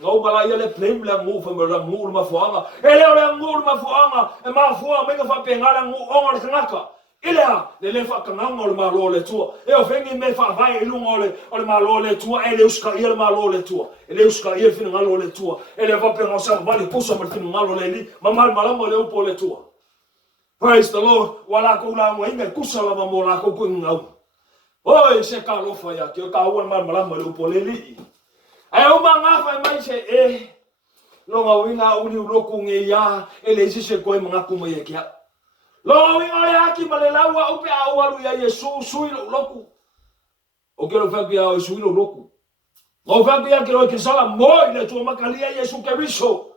ngau bala ia le plem la mu fa me la mu ma fuanga ele o le mu ma fuanga e ma fuanga me ka fa penga la mu o ngal ngaka Ilea, le fa kananga o le malo le tua. E o whengi me fa vai e lunga o le malo le tua. E le uska ia le malo le tua. E le uska ia le fina ngalo le tua. E le vape ngau sa vali pusa ma le fina ngalo le li. Ma malama le upo le tua. Praise the Lord. Wala ko la mo inga kusa la mo la ko ngau. Oi se ka lofa ya ke ka wan malama le upoleli. Ai o manga fa mai se longa winga uli uloku nge ya ele se ko mga kuma ye kia. Longa winga le aki male lawa upe awalu ya Yesu sui loku. O ke lo fa ya sui loku. O fa ya ke lo ke sala moi le tu makalia Yesu ke riso.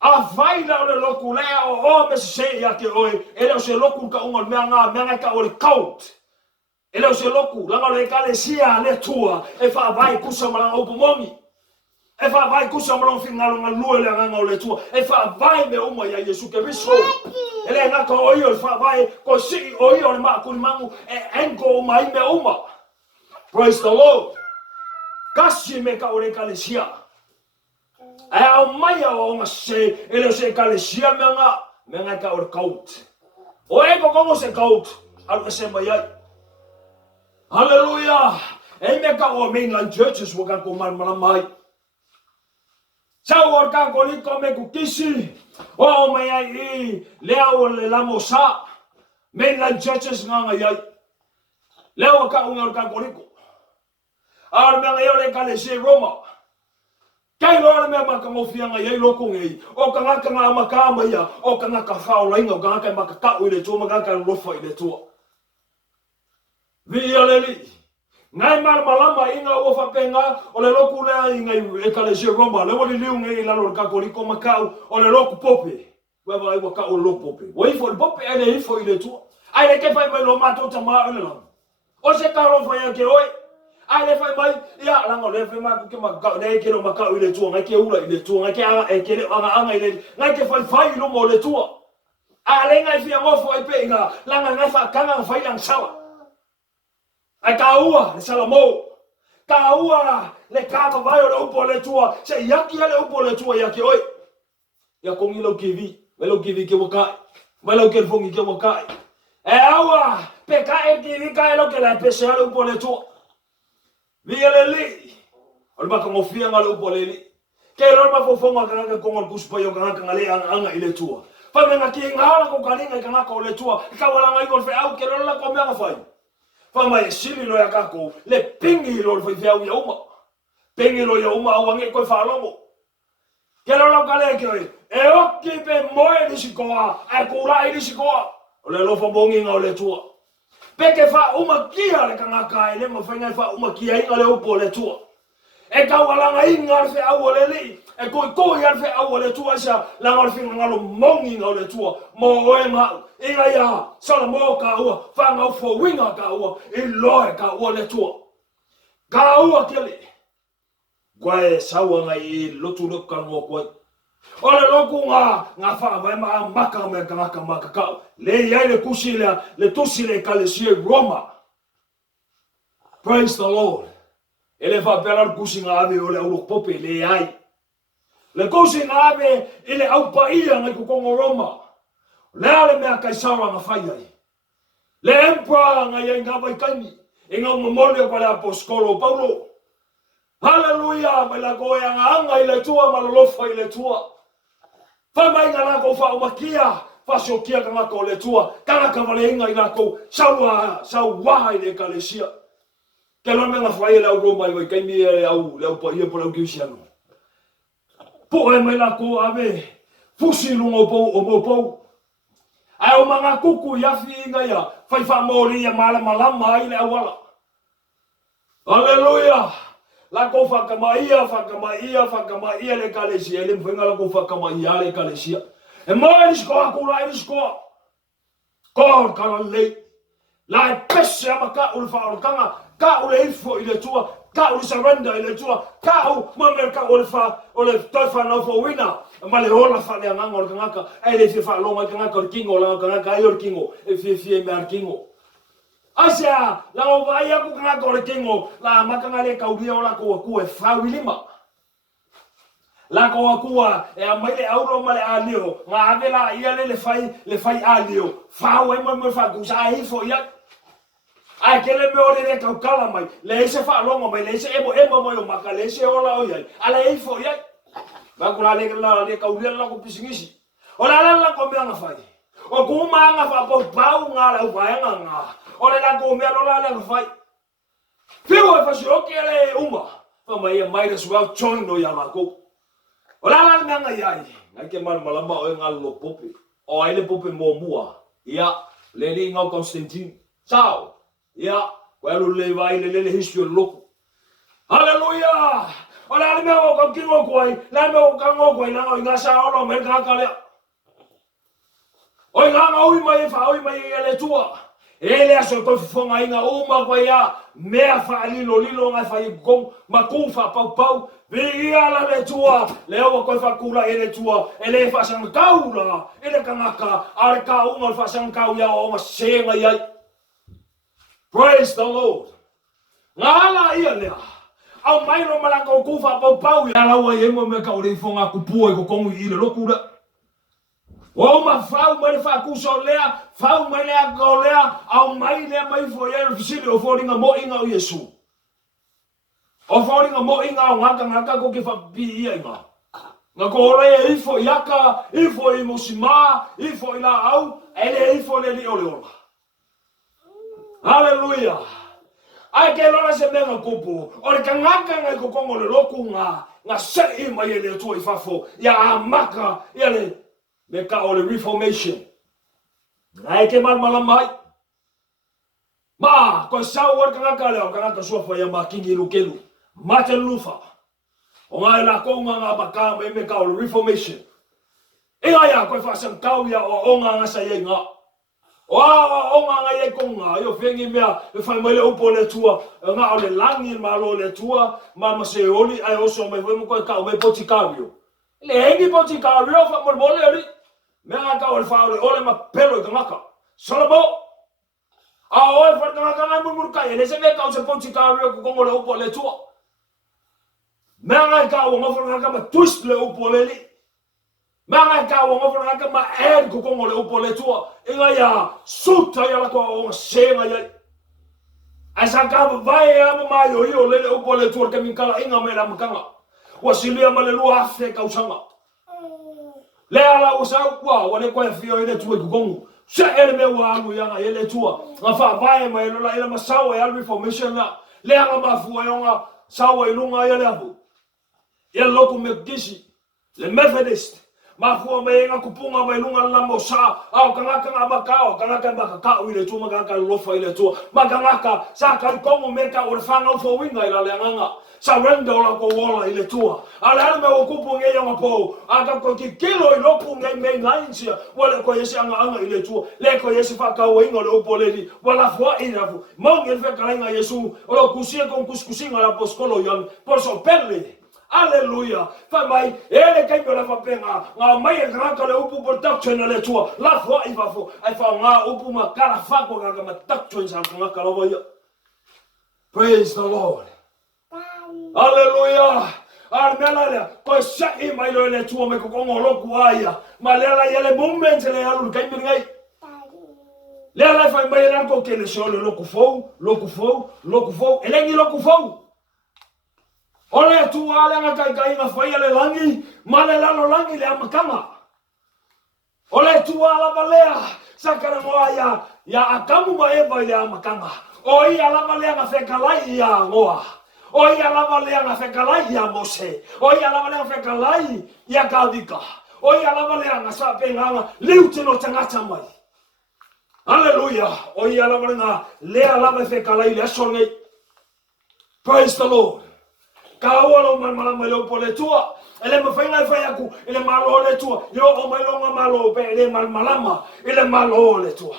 A vai la le loku le o me se ya ke oi ele se loku ka unga menga ka o kaut. Ele se loku la le ka le sia le tua e fa vai kusa mala o pomomi. E fa vai kusa mala finga nga lue le nga o le tua e fa vai me uma ya Yesu ke riso. Ele nga ka oi o fa vai ko si oi o ma ku mangu e enko mai me uma. Praise the Lord. Kasi me ka o le ka le sia. Ai o mai o nga se ele se kalesia menga ka o kaut. O e ko se kaut al se mai. Hallelujah. E me ka o mainland churches wo ka ko mai. Sa o ka ko li ko me ku kisi. O mai ai le o le la mosa. Mainland churches nga ai. Le o ka ko li ko. Ar menga yo le kalesia Roma. Kai loa me maka ngofia nga yei loko ngei. O ka ngaka ngā makama ia. O ka ngaka whaolainga. O ka ngaka maka kau i le tua. Maka ngaka lofa i le tua. Vi aleli. Ngai malama inga o whapenga. O le loku lea i ngai e kalesia Roma. Le wali liu ngei lalo le kakoliko makau. O le loku pope. Wewa i waka o le loku pope. O ifo le pope e le ifo i le tua. Ai le kepai mai lo mato tamaa o le lang. O se ka lofa ia ke oi. Ai le fai mai ia langa le fai mai ke maka le ke no maka ile tua ngai ke ula ile tua ngai ke ke anga ile ngai ke fai lo mo le tua a le ngai fia ngofo ai pe nga langa ngai fa kanga fai lang sala ai ka ua le sala mo ka ua le ka vai o upo le tua se yaki le upo le tua yaki oi ya kongi lo kivi velo kivi ke wakai velo ke fongi ke wakai e aua pe ka e kivi ka lo ke la pese le upo le tua Vialeli, olma ka ngofia ngale upoleli. Ke lorma fofonga kanga kongo kuspa yo kanga ngale anga ile tua. Fa menga ki ngala ko kalinga kanga ko le tua. Ka wala ngai gol fe au ke lola ko menga fai. Fa mai sili lo ya kako le pingi lo fe fia ya uma. Pingi lo ya uma awange ko fa longo. Ke lola kale ke e okki pe moe ni sikoa, e kura ni sikoa. Ole lo fa bongi ngale tua. Peke fa uma kia le kanga kai le mo fenga fa uma kia inga le upo le tua. E ka wala nga inga fe au le li. E ko ia fe au le tua sa la ngol finga ngalo mongi nga le tua. Mo oe ma inga ya sala mo ka ua fa nga fo winga ka ua i loe ka ua le tua. Ka ua kele. Gwae sawa nga i lotu loka ngokoi. Ole loku nga fa vai ma maka me maka ka le ia le kusile le tusile kalesia Roma. Praise the Lord. Ele fa pela kusinga ave ole au pope le ai. Le kusinga ave ele au paia nga ku kongo Roma. Le ale me kaisara nga fai ai. Le emperor nga ia nga vai kani. Inga memole ko le apostolo Paulo. Hallelujah, bela goya nga anga ile tua malolofa ile tua. Fa mai ngana ko fa umakia, fa sokia kanga ko le tua, kanga ka vale inga ina ko sawa ile kalesia. Ke lo menga fa ile au Roma i kai mi au le pa ia po le kisiano. Po e mai la ko ave fusi lungo po o mo po. Ai o manga kuku ya fi inga ya, fa mori ya malama ile awala. Hallelujah. La ko fakamaia le kalesia le mwenga la ko fakamaia le kalesia e mai sko akula i sko ko kala le la pese maka ul fa kanga ka ul info ile tua ka ul surrender ile tua ka u mame ka ul fa ul tofa no fo wina male hola fa le ngangor kanga ai le fa longa kanga ko kingo la kanga ka yor kingo e fi mer kingo Asia, la o vai aku kanga ko le kingo, la makanga le kauria ola ko ku e fawilima. La ko akua e a mai le auro male alio, nga avela ia le fai alio. Fa o mo fa ku sa i fo ia. Ai kele me ole le kala mai, le se fa longo mai, le se emo mo maka le se ola o ia. Ala i fo ia. Ba ku la le kauria la ko pisingisi. Ola la ko me nga fai. O ku ma nga fa po pau nga la u vai nga. ole la ko me lo la fai fiu e fasi o ke le uma fa mai might as well join no ya la ko ola la me nga ya ai ke mal malama o ngal lo popi o ai le popi mo mua ya le li nga Constantine ciao ya kwelo le vai le history lo hallelujah ola le me o ko kingo kwai la me o ka ngo kwai na nga sa o lo me ka ka le oi nga oi mai ele tua ele aso ko fonga inga uma kwa ya mea fa lilo nga fa gong makufa pau vi ala le tua le o ko fa kula ele tua ele fa sang kaula ele kangaka ar ka unga fa sang kau ya o ma senga ya praise the Lord ngala ia le au mai no mala ko kufa pau ya la wa yemo me ka o le fonga ku puo ko kongu ile lokura o ma fau mai fa ku so lea fau mai lea ko lea au mai lea mai fo ye fisili o foringa mo inga o Yesu o foringa mo inga o ngaka ko ke fa bi ia inga nga ko le ifo yaka ifo i mosima ifo ila au ele ifo le li ole hallelujah ai ke lona se menga kupu o le kangaka nga ko kongo le lokunga nga se i mai le tu i fafo ya amaka ya le me ka o le reformation ai ke mal malamai ma ko sa o kangaka le o kangaka so fa ya makingi lukelu mate lufa o ngai la konga nga baka me ka o le reformation e ai ko fa san kau ya o nga sa ye nga o nga ye konga yo fengi mea e fa mai le upo le tua nga o le langi malo le tua ma se oli ai o so me mo ko ka me potikario le engi potikario fa mo le mea ka o le fa ole ma pelo ka ngaka solabo a o fa ka ngaka mo ka ele se me ka o se potikario ko ngo le upo le tua mea ka o mo fa ngaka ma twist le upo le li mea ka o mo fa ngaka ma add ko ngo le upo le tua inga ya suta ya la ko o senga ya asa ka vai ya ma yo le upo le tua ka min kala inga me la makanga wa silia ma le lua afe ka usanga le ala usa kwa wane kwa fio ile tuwe kugongu se ele me wa alu yanga ele tua nga fa vai mai lo la ile masawa ya reformation na le ala mafu yanga sawa ilunga ile abu ya loko mekisi le Methodist mafu mai nga kupunga mai lunga la mosa au kanga makao kanga makaka ile tua maganga lofa ile tua maganga sa kan kongo meka o fanga fo winga ile le nganga surrender la ko wala ile tua ala me o kupu nge yang po aka ko ki kilo i lopu nge me ngainsia wala ko yesi anga ile tua le ko yesi fa ka o ingo le opoleli wala fo ina fu mo nge fe ka nga Yesu o kusie kon kuskusinga la poskolo yang por so pelle Hallelujah. Fa mai ele kai la fa penga nga mai nga ka le upu por doctrine le tua la fo i fa fo ai fa nga upu ma kala fa ko nga ma doctrine sa nga ka lo yo. Praise the Lord. Hallelujah. Armelala ko sa i mai lo le tua me ko ngo lo kuaya malela yele moment le alu kai mi ngai le ala fa mai la ko ke le solo lo ku fo elengi lo ku fo ole tu ala nga kai nga fa le langi malela lo langi le amakama ole tu ala balea sakara moaya ya akamu ma eva le amakama o ia la balea nga fe kalai ya ngoa o ia la balea nga fe kalai ya Mose o ia la balea fe kalai ya Kadika o ia la balea nga sa penga liutino tangata mai hallelujah o ia la balea le ala fe kalai le songai praise the Lord ka walo mala malo pole tua ele me fainga fa yaku ele malo le tua yo o malo malo pe ele malama ele malo le tua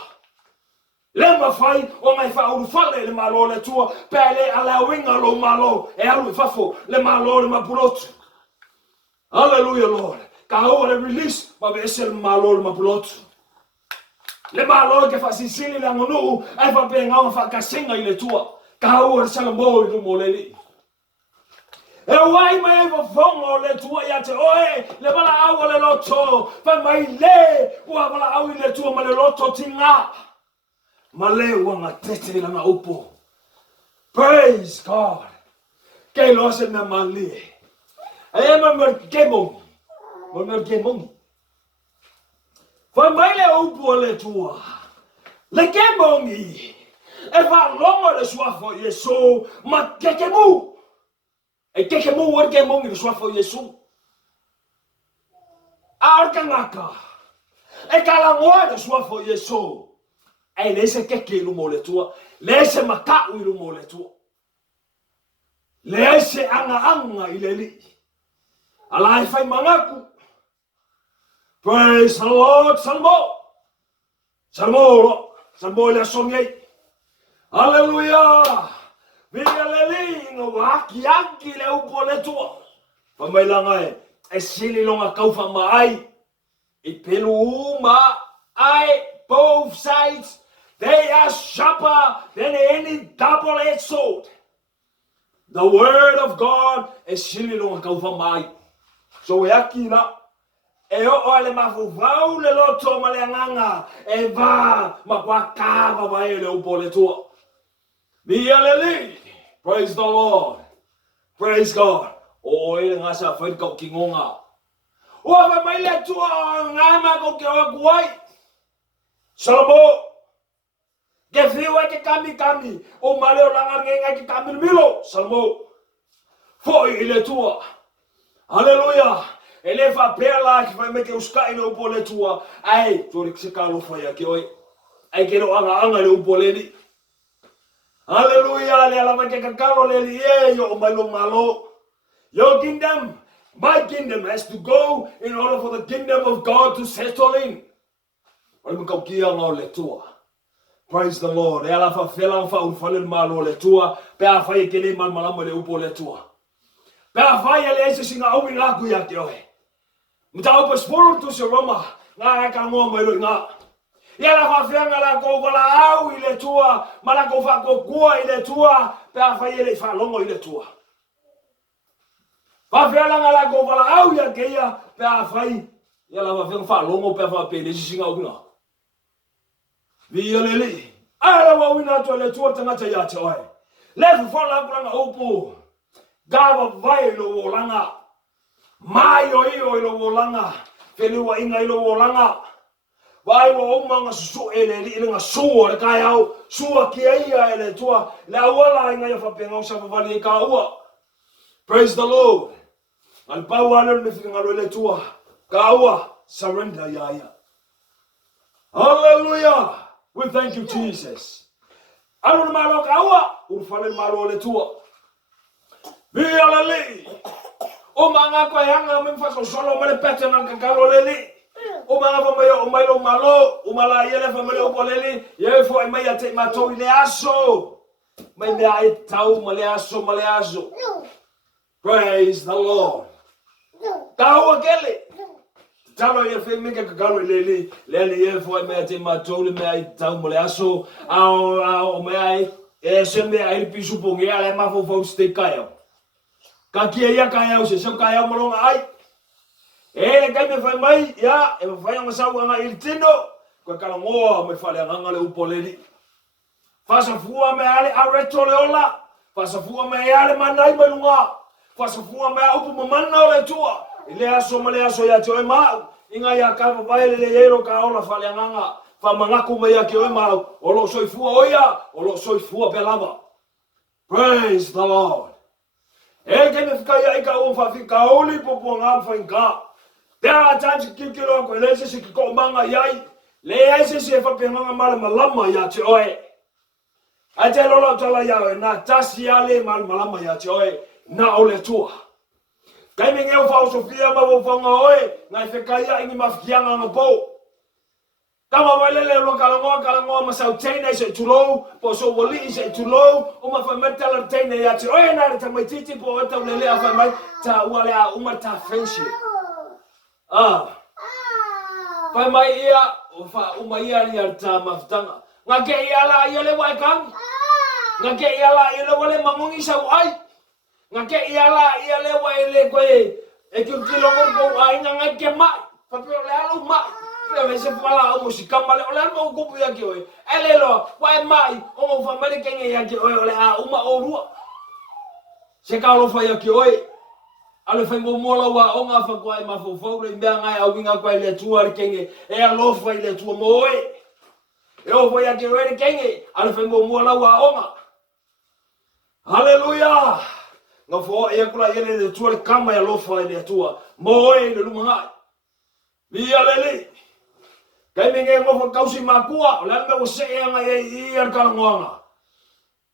le ma fai o mai fa u fale le malo le tua pe ele ala winga lo malo e alu fafo le malo le mapulotu hallelujah Lord ka o le release ma be ese malo le mapulotu le malo ke fa sisili la ngonu ai fa pe nga fa kasenga ile tua ka o le salamo le moleli e wai mai vo fongo le tua ya te oe le bala au le loto fa mai le ua bala au le tua ma le loto tinga ma le ua nga tete la nga upo praise God ke lo se na mali e ma mer kemong fa mai le upo le tua le kemongi E fa longo le suafo Yesu. Ma kekemu. E kekemu wan ke mongi le suafo Yesu. Arka ngaka. E kalangoa le suafo Yesu. E lese keke ilu mo le tua. Lese makau ilu mo le tua. Lese anga ile li. Alai fai mangaku. Praise the Lord. Salmo le sonye. Hallelujah. Via le lingo waki le upo le tua. Pamailanga e sili longa kaufa mai. I pelu ai both sides. They are sharper than any double-edged sword. The word of God is sili longa kaufa mai. So yaki na e o le mafuvau le loto ma le nganga e va ma kwa kava vai le upo le tua. Praise the Lord. Praise God. O e ngasa fa ka kingonga. O va mai le tua ngama ko ke o kuai. Salomo. Ke fiwa ke kami o male o langa ngenga ke kami milo. Salomo. Foi le tua. Hallelujah. Ele fa pela que vai me que os cai no pole tua. Ai, tori que se calo foi aqui oi. Ai que no anga le pole ni. Hallelujah. Le ala me que calo le yo malo. Your kingdom, my kingdom has to go in order for the kingdom of God to settle in. Praise the Lord. E ala fa fela fa un fale malo le tua. Pe a fa ke le mal malamo le upo le tua. Pe a fa le ese singa o minga ku ya ke oi. Mta o sporo tu se Roma. Nga ka mo mo nga. Ya la fa fenga la ko la au ile tua. Mala ko fa ko kua ile tua. Pe a fa le fa longo ile tua. Fa fela nga la ko la au ya ke ya. Pe a fa ya la fa fa longo pe fa pe le singa o nga. Violele. Ala wa wina to le tua tanga ya te oi. Le fa la kulanga opo. Gava vai lo wolanga. Mai o lo wolanga. Felu wa inga lo wolanga. Vai wo manga su ele li nga su le kai au. Su ki ai ele tua. La wala inga ya fa penga sa vali ka ua. Praise the Lord. Al pawalo me finga lo le tua. Ka ua surrender ya. Hallelujah. We thank you, Jesus. Anu malo ka ua. Urfale malo le tua. Violele. O manga ko yanga me fa so solo me pete na kalo lele. O manga fa me o mailo malo, o mala yele fa me o polele, ye fo me ya te mato ile aso. Me me ai tau male aso. Praise the Lord. Tau akele. Talo ye fe me ka kalo lele, ye fo me te mato le me ai tau male aso. Au me ai e se me ai pisu ponge ale ma fo ste kaio. Kaki ya kaya se kaya molonga ai. E kai me fai mai ya e fai nga sa nga il tino ko kala ngoa me fale nga le upoleli. Fasa fua me ale areto le ola. Fasa fua me ale manai melunga. Fasa fua me upu mamana le tua. Ile aso male aso ya te ma inga ya ka vai le yero ka ola fale nga. Fa mangaku me ya ke o ma o lo soi fua oya o lo soi fua pelava. Praise the Lord. E ke me fika ya ika o fa fika oli popo nga fa inga. Te a tanti kikilo ko le se ki ko manga yai. Le ai se fa pe manga mala malama ya te oe. A te lolo tala ya na tasi ale mal malama ya te oe na ole tua. Kai me ngeu fa Sofia ma vo fanga oe na fika ya ingi mafianga ngapo. Kama wale le lo kalangoa ma sau tene se tulo po so woli se tulo o ma fa metala tene ya te oe na ta mai titi po ta le afa mai ta wale a uma ta friendship. Fa mai ia o fa uma ia ni ta maftanga. Nga ke ia la ia le wai kang. Nga ke ia la ia le wale mangongi sa wai. Nga ke ia la ia le wai le koe e ki kilo ko ai nga ke mai. Fa pe le alu mai. Me se fala o musika male o le mo kupu ya ki oi ele lo wai mai o mo fa male kenge ya ki oi ole a uma o rua se ka lo fa ya ki oi ale fa mo mola wa o nga fa kwai ma fo fo le mbia nga ya winga kwai le tua le kenge e a lo fa le tua mo oi E o foi ake wele kenge. Ale whai mua lau a onga. Hallelujah. Nga fo e kula yele le tua le kama ya lofa le tua. Mo e le lumangai. Via lele. Kai minge ngofo kausi makua. La me o se e anga e ar kalangoanga.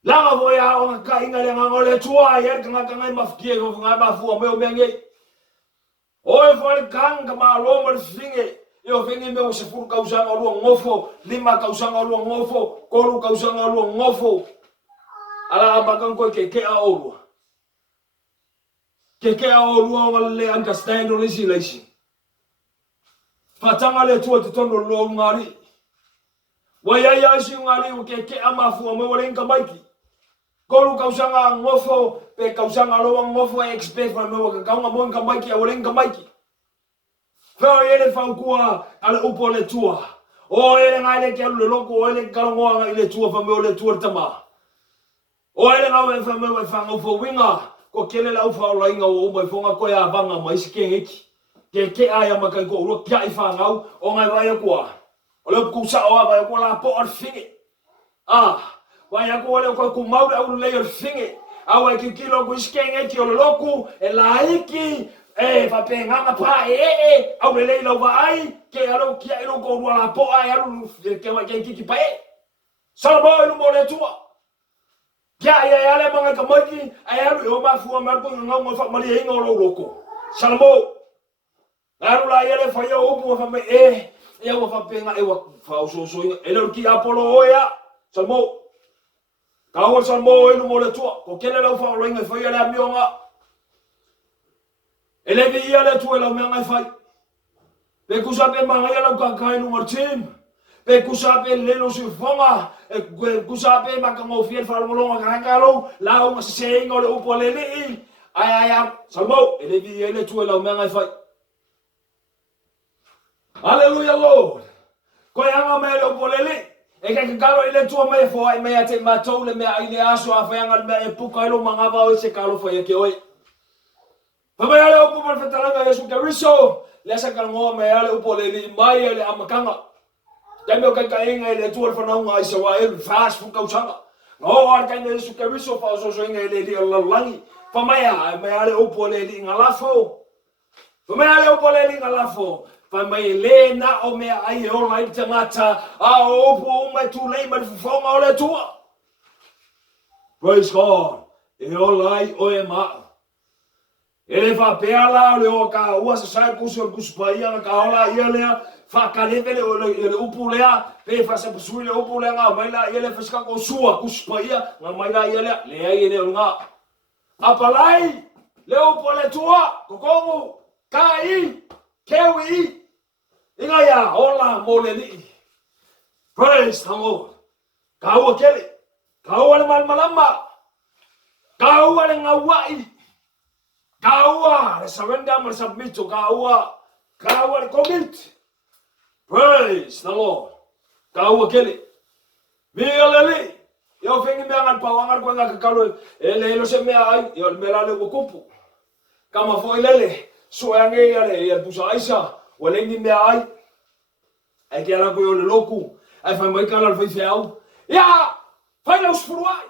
Langa fo ya onga ka inga le nga le tua e kanga ngai mafkie ko ngai mafu me o menge. Oi fo le kanga ma lo mo finge. Yo finge me o se furu kausanga lo ngofo, 5 kausanga lo ngofo, koru kausanga lo ngofo. Ala abakan ko ke a olu. Ke a olu wale understand o legislation. Fatanga le tua te tono lo ngari. Wa ya si ngari o ke a mafu mo wale nka maiki. Koru kausanga ngofo, pe kausanga lo ngofo expect fa mo ka kaunga mo nka maiki a wale nka maiki. Fa ele fa kua ala upo le tua. O ele ngale ke le loko o ele kalonga ile tua fa mo le tua tama. O ele ngau e whame wai whanga ufa winga, ko kele lau whaola inga o umai whonga koe a vanga mai si ke heki. Ke aia makai ko uro kia I whangau, o ngai vai a kua. O leo kusa o a vai a kua la po ar whinge. Vai a kua leo koe ku maura uru lei ar whinge. A wai ki kilo ko isi ke heki o le loku, e la iki, e whape nganga pa au le lei lau vai, ke alo kia ilo ko uru la po ai alu ke wai ke kiki pa e. Salamo ilu mo le tua. Ya le mga kamaki ay alu o mafu marpo ngau mo fa mali hinga lo loko. Salamo. Alu la yele fa yo opu fa me e wa fa penga e wa fa so ele ki apolo oya. Salamo. Ka o salmo e no mo le tua. Ko kele lo fa lo inga fa yele amionga. Ele vi yele tu ele me ngai fa. Pe ku sa pe manga yele ka kai no martim. Pe kusape lelo si fonga kusape makango fiel fa longa kangalo la o se ngo le upo lele ai salmo ele vi ele tu la menga fa. Hallelujah Lord. Ko yanga me le upo lele e ka kalo ele tu me fo ai me ate matou le me ai le aso a fa yanga me e puka lo manga ba o se kalo fa ke oi. Pa me ale upo por fetala Yesu Kristo le sa kalmo me ale upo lele mai ele amakanga. Dami o kakainga ele tuar whanaunga i sawa e fast fu kausanga. No ar kainga Yesu Kristo fa so inga ele di langi. Fa mai me ale opo le di ngalafo. Fa mai ale opo le di ngalafo. Fa mai le na o me ai o lai tangata a opo mai tu lei mai fonga o le tua. Praise God. E o lai o e ma. Ele fa peala le o ka ua sa sai kusu kuspaia ka ola ia fa kalevele le upulea pe fa sa pusui le upulea nga mai la ele fa ko sua kuspaia nga mai la le ai ele nga apalai le upole tua kokomu kai kewi inga ya ola moleli. Praise the Lord. Ka ua kele ka ua le malmalama ka ua le ngawai kaua le surrender mo submit kaua le commit. Praise the Lord. Kaua kele mialele yo fengi me angan pawangar ko nga kakalo ele lo se me ai yo me la le kupu kama fo ilele so yange yale ya busa aisa walengi me ai ke ala ko yo le loku ai fa mai kala fa fiau ya fa la usfuruai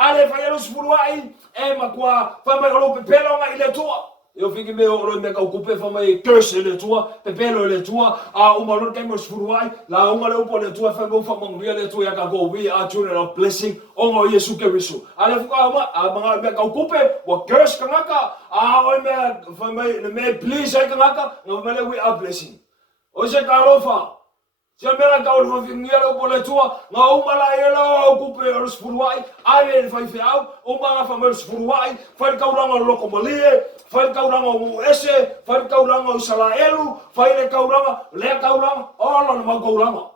ale fa yelo spuruai e makua fa mai lo pepelo nga ile tua yo fingi me o me ka okupe fa mai curse ile tua pepelo ile tua a o malor ka mo spuruai la o ngale o le tua fa go fa mo ile tua ya ka go we are children of blessing o ngo Yesu Kristo ale fa ma a mga me ka okupe wa curse ka ngaka a o me fa mai me please ka ngaka no me we are blessing o se ka lo fa se mera ka o fingira o le tua nga o mala yelo okupe o spuruai ale fa fiau o mga fa mo spuruai fa ka uranga loko malie fa ka uranga o ese fa ka uranga o salaelu fa ile ka uranga le ka uranga o lo ma ka uranga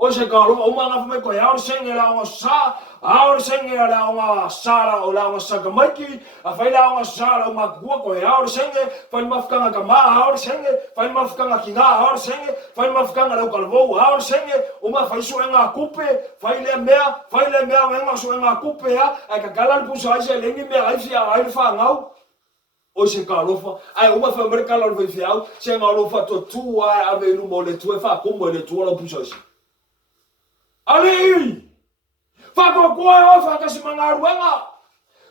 o se ka o mga fa me ko ya o sengela o sa a o sengela o sala o la o sa ka maki a fa ila o sala o ma ko ya o senge fa ma fa ka ma a o senge fa ma fa ka kinga a o senge fa ma fa ka o kalvo a o senge o ma fa isu nga kupe fa ile mea nga so nga kupe ya a ka kala pu sa ile ngi me ai fia ai fa ngau o se kalofa ai uma fa mereka la ve fiau se ngalofa to tu ai ave lu mo le tu fa como le tu la pusosi ali fa ko ko fa ka se mangaruanga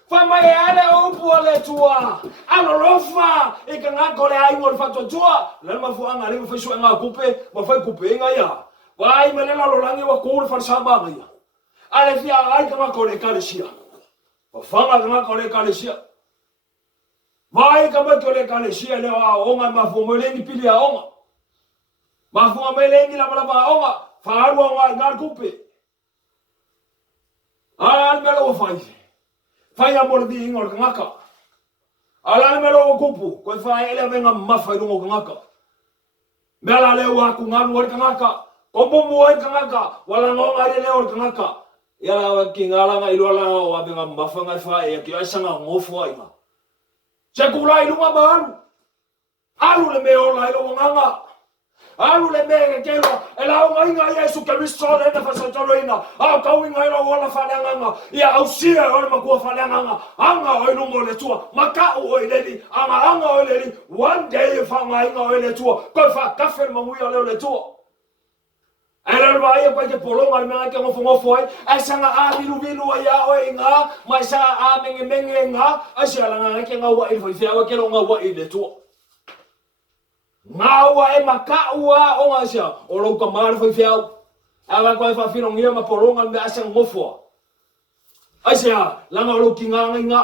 fa mai ale o pu le tua alo lofa e ka nga ko le ai mo fa to tua le ma fu anga le fa su nga kupe ma fa kupe nga ya vai me le la lolangi wa ko fa sa ba nga ale fia ai ka ma ko le kalesia fa nga ko le kalesia vai ka ma ko le kalesia le wa onga ma fu mo le ni pili a onga ma fu ma le ni la ba onga fa aru nga kupe ala me lo fai a mor di ingor ngaka ala me lo kupu ko fai ele venga mafa rungo ngaka me ala le wa ku ngaru or ngaka ko mo mo ngaka wala ngo ngari le or ngaka ya la ki ngala ngai lo la wa venga mafa ngai fai ya ki asanga ngofo ai ma se ku lai lunga baru alu le me o lai lo nganga alu le me ke lo ela o ngai ngai Yesu ke risto le na fa sa tolo ina a ka wi ngai lo wala fa nganga ya au sia o ma ku fa nganga anga o lu mo le tua maka o le di anga o le di one day fa ngai ngai le tua ko fa ka fe ma mu ya le tua ela va ia pa ke polo ngai me ke mo fo ai sanga a bilu ya o inga mai sa a menge nga a sia la ngai ke nga wa i fa ia ke lo nga wa i le tua ngawa e makaua o ngasia o lo ka mar foi fiau ava ko fa fino ngia ma polonga me asa ngofo asia langa lo kinga nga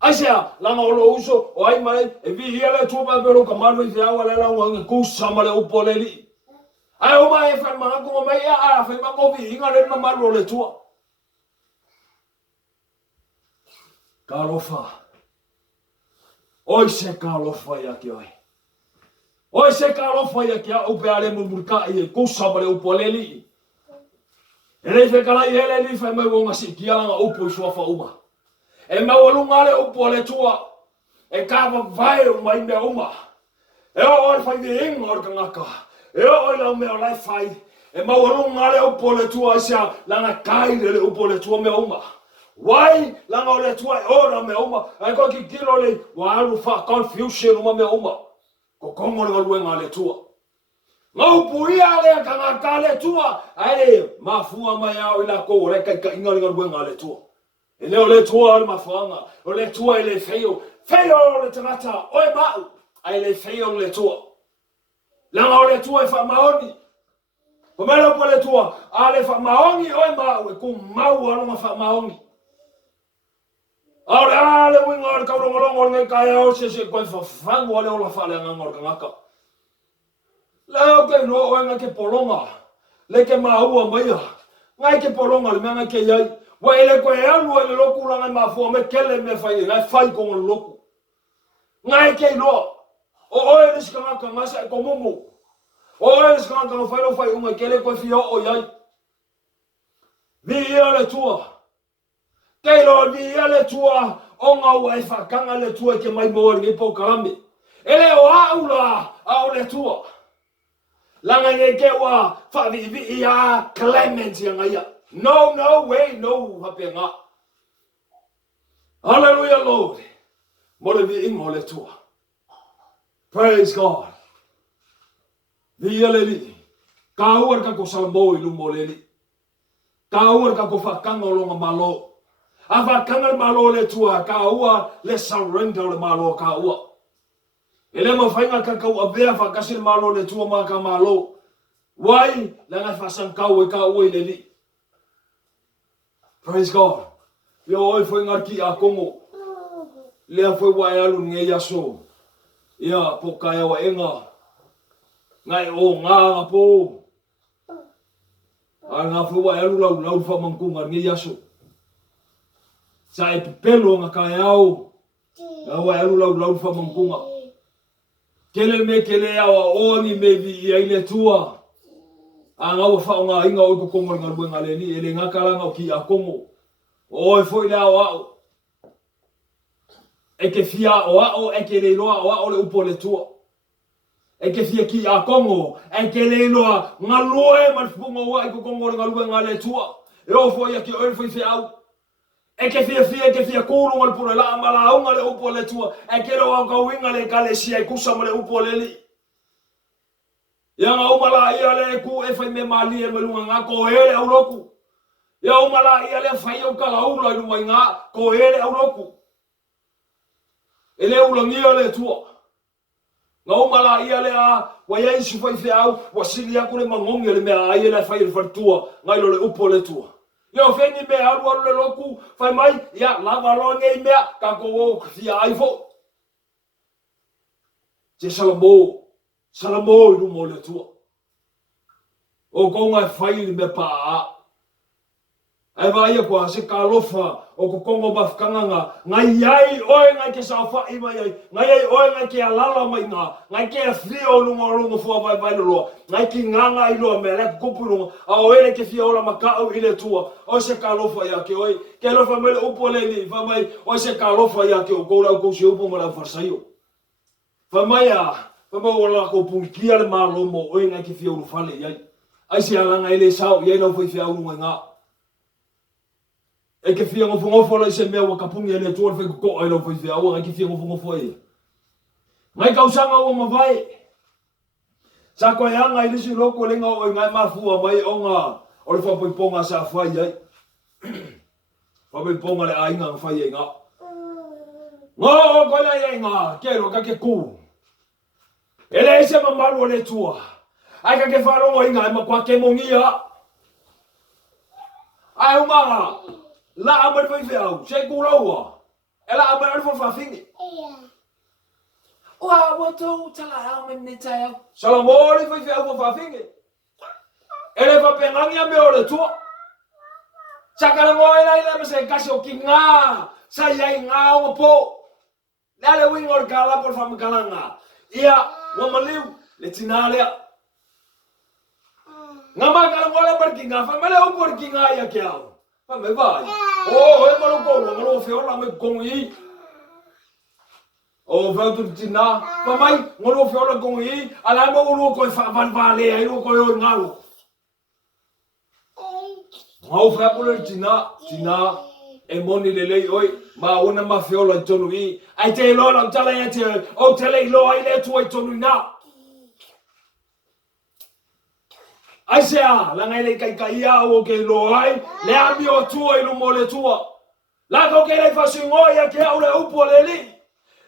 asia langa lo uso o ai mai e vi hele tu ba lo ka mar foi fiau ala la nga ku samale o poleli ai o mai fa ma ko mai a fa ma ko vi nga le na mar lo le tu kalofa oi se kalofa ya ki oi oi se kalofa ya kia upe ale murka e ko sabale upoleli ele fe kala ele ni fa mai wonga sikia nga upo sofa uma e ma wolunga le upole tua e ka vai mai me uma e o fa de ingor ngaka e o la me o lai fai e ma wolunga le upole tua sia la na kai le upole tua me uma wai la nga le tua ora me uma ai ko ki kilo le wa alu fa confusion uma me uma ko kongo le luenga le tua ngau puia le ka le tua ai mafua mai au ila ko re ka inga le luenga le tua e le tua le mafuanga o le tua le feio le tangata o e mau ai le feio le tua la ngau le tua e fa maoni ko mele po le tua ale fa maoni o e mau e ku mau alo ma fa maoni Ora le winga ka rongo ngai ka ya o se ko fa fango le ola fa le ngor ngaka. La ke no o nga ke polonga. Le ke maua mai. Ngai ke polonga le nga ke yai. Wa ele ko ya lu le loku la ngai mafu me kele me fai ko ngol loku. Ngai ke no. O ele ska ngaka ngasa ko mumu. O ele ska ngaka fai unga kele ko fio o yai. Vi le tua. Kei lo ni ele tua onga wa fa kanga le tua ke mai mo ni po kalame ele o aula au le tua langa ye ke wa fa vi ya clement yang ya no way no hapenga hallelujah lord mo le vi mo le tua praise god vi ele li ka uar ka ko salmo i lu mo le li ka uar ka ko fa kanga lo malo ava kangal malo le tua ka ua le surrender le malo ka ua ele mo fainga ka ua bea fa kasil malo le tua ma ka malo wai la nga fa san ka ua le li praise god yo oi foi ngarki a kongo le foi wai alu nge ya so ya po ka ya wa enga ngai o nga po nga foi wai alu lau fa mangkunga nge ya so sa e pelo nga kai au wa alu lau fa mangkunga kele me kele awa oni me vi ile tua anga wa fa nga inga o ko kongo nga luenga le ni ele nga kala nga ki a kongo o foi la wa e ke fia o e ke le loa o le upo le tua e ke fia ki a kongo e ke le loa nga loe ma fungo wa ko kongo nga luenga le tua e o foi ki o foi fia au E ke fia kulu ngal pura la mala unga le upo le tua. E ke lo ka winga le kalesia kusa male upo le li. Ya nga umala ia le ku e fai me mali e melunga nga ko hele au loku. Ya umala ia le fai au kala ulo i lumai nga ko hele au loku. Ele ulangia le tua. Nga umala ia le a wa ia isi fai fai au wa sili aku le mangongi le mea ia le fai le fartua ngai lo le upo le tua. Yo fengi me alu le loku fai mai ya lava lo ngai mea ka ko o fia ai fo. Je salamo i lumo le tua. O ko ngai fai me pa a. Ai vai ko se kalofa o ko kongo mafkanga ngai ai oi ngai ke sa fa i mai ngai ai oi ngai ke alala mai ngai ke fio lungo fo vai lo ngai ki nganga i lo me le kupulu a oele ke fio la makau i le tua o se kalofa ya ke oi ke lo fa mele upo le ni fa mai o se kalofa ya ke o ko la ko se upo mala farsaio fa mai o la ko punkia le malomo oi ngai ke fio lu fale ai ai se ala ngai le sao ye no foi fia lu nga e ke fia ngofo la se mea wa kapungi ele tua fe ko ai lo foi fia o ke fia ngofo e mai kausanga o mavai sa ko yanga i lisi loko lenga o ngai mafua mai onga o le fa ponga sa fai ai fa ponga le ainga fai ai nga ngo ko la ainga ke ro ka ke ku ele se mamalu le tua ai ka ke fa lo inga ma kwa ke mongia ai umanga la abar fai fai se ku lo ela abar fa fingi wa to tala au men ne taya salamori foi fia fa finge ele fa pengangi me ole tu sakala ngoi la se kasi o kinga sa ia nga o po la le wing or kala por fam kalanga ia wa maliu le tinale ngama kala ngole per kinga fa mele o por kinga ya ke au fa me vai o e malo ko ngalo fio la me kongi o vau tina pa mai ngolo fiola kongi ala mo ngolo ko fa van vale ai lo ko yo ngalo ngau fa ko tina e moni le lei oi ma una ma fiola tonu i ai te lo la tala ya te o te lei lo ai le tu ai tonu na ai se a la ngai le kai ia o ke lo ai le ami o tu ai lo mo le tua la ko ke le fa singo ya ke au le upo le li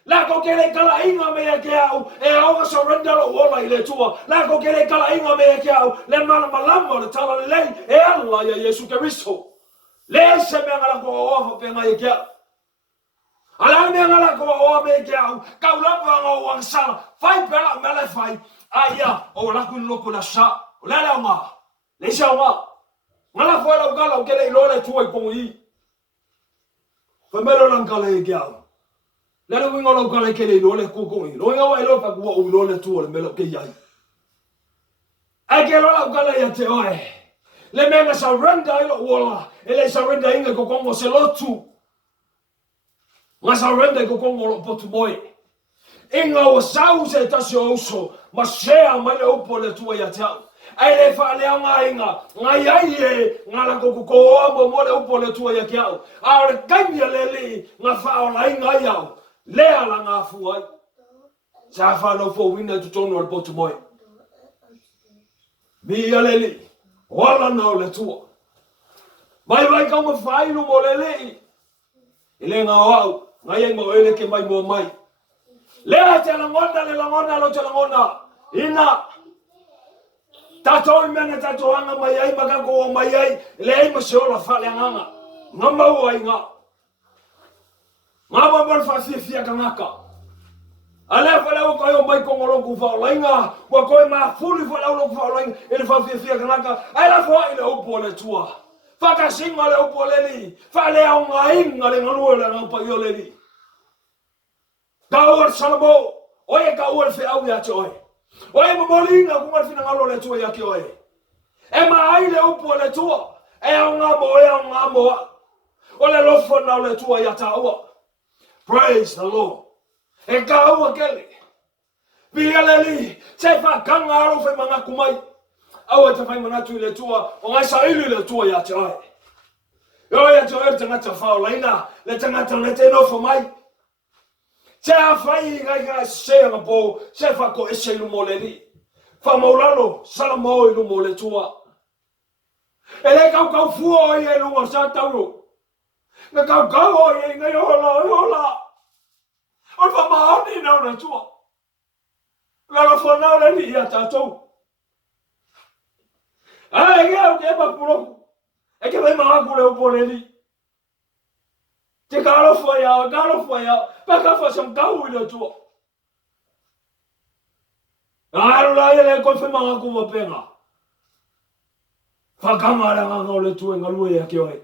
la ko kele kala inga me ke au e au surrender lo wala ile tua la ko kele kala inga me ke au le mala malamo le tala le e Allah ya Yesu Kristo le se me ngala ko o fa penga ye ke ala me ngala ko o me ke au ka ula pa ngo wang sala fai pela me le fai aya o la ku loko la sa la la nga le sa nga ngala fo la ngala kele lo le tua ko yi fa me lo lang kala ye ke au la lo wingo lo kala kele lo le kuko i lo nga wa lo pa ku o lo le tu le melo ke yai ai ke lo la kala ya te oe le me surrender lo wala ele surrender inga ko kongo se lo tu ma surrender ko kongo lo potu boy inga o sau se ta so ma share ma le upo le tu ya ta ai le fa le nga inga ngai ai e ngala ko ko mo le upo le tu ya ke au a re kanya le nga fa o la inga ya le ala nga fuai sa fa no fo wina tu tono al potu boy mi aleli wala no le tua vai ka mo fai no mo le ile nga wa ngai mo ele ke mai mo mai le te la ngonda lo te la ngonda ina tato mena tato anga mai ai maka ko mai ai le ai mo se ola fa le nganga ngamba wa inga ngaba bon fa fia kanaka ale fa la ko yo mai ko ngolo ku fa lainga wa ko ma fuli fa la ko fa lainga ele fa fia kanaka ai la fa ile o pole tua fa ka singa le o pole li fa le o ngai ngale ngalo le ngapa yo le li Kawar salamo, oye kawar fe au ya choy. Oye molinga kumar fina ngalo le tua ya kioye. E ma ai le upo le tua. E au ngamo. Ole lofo na le tua ya taua. Praise the Lord. E kaua kele. Bialeli, te fa kanga aro fe manga kumai. Au te fai manatu le tua, o ngai sa ilu le tua ya choy. Yo ya to tangata whaolaina, le tangata le te nofo mai. Se a whai ngai se anga po, se whako ese ilu mo le li. Whamaulalo, salamo ilu mo le tua. E le kau fua o i e lunga sa tauro. Nga kau o i e ngai ola. O whamaoni nau na tua. Lalo whanau le li ia tātou. Ai, e au ke papuroku. E ke mai maaku le upo le li. Te kalofo ia. Paka sam kau i le tua. Aru la ia le koe whamaaku wa penga. Whakamara ngā le tua ngalue ia ke oe.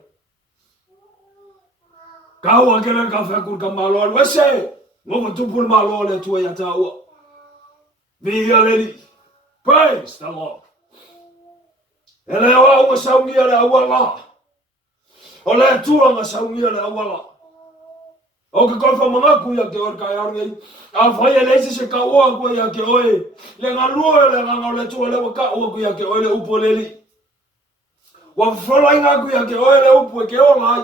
Kau a kere ka whakur ka malo alu ese. Ngoko tupun malo le tua ia tā ua. Via le li. Praise the Lord. Ele o au saungia le awala. O le tua nga saungia le awala. O ke koe whamanaku ia ke oe kai aurei. A whai e leisi se ka oa koe ia ke oe. Le ngā lua le ngā le tua le waka oa koe ia ke oe le upo le li. Wa whalai ngā koe ia ke oe le upo e ke o lai.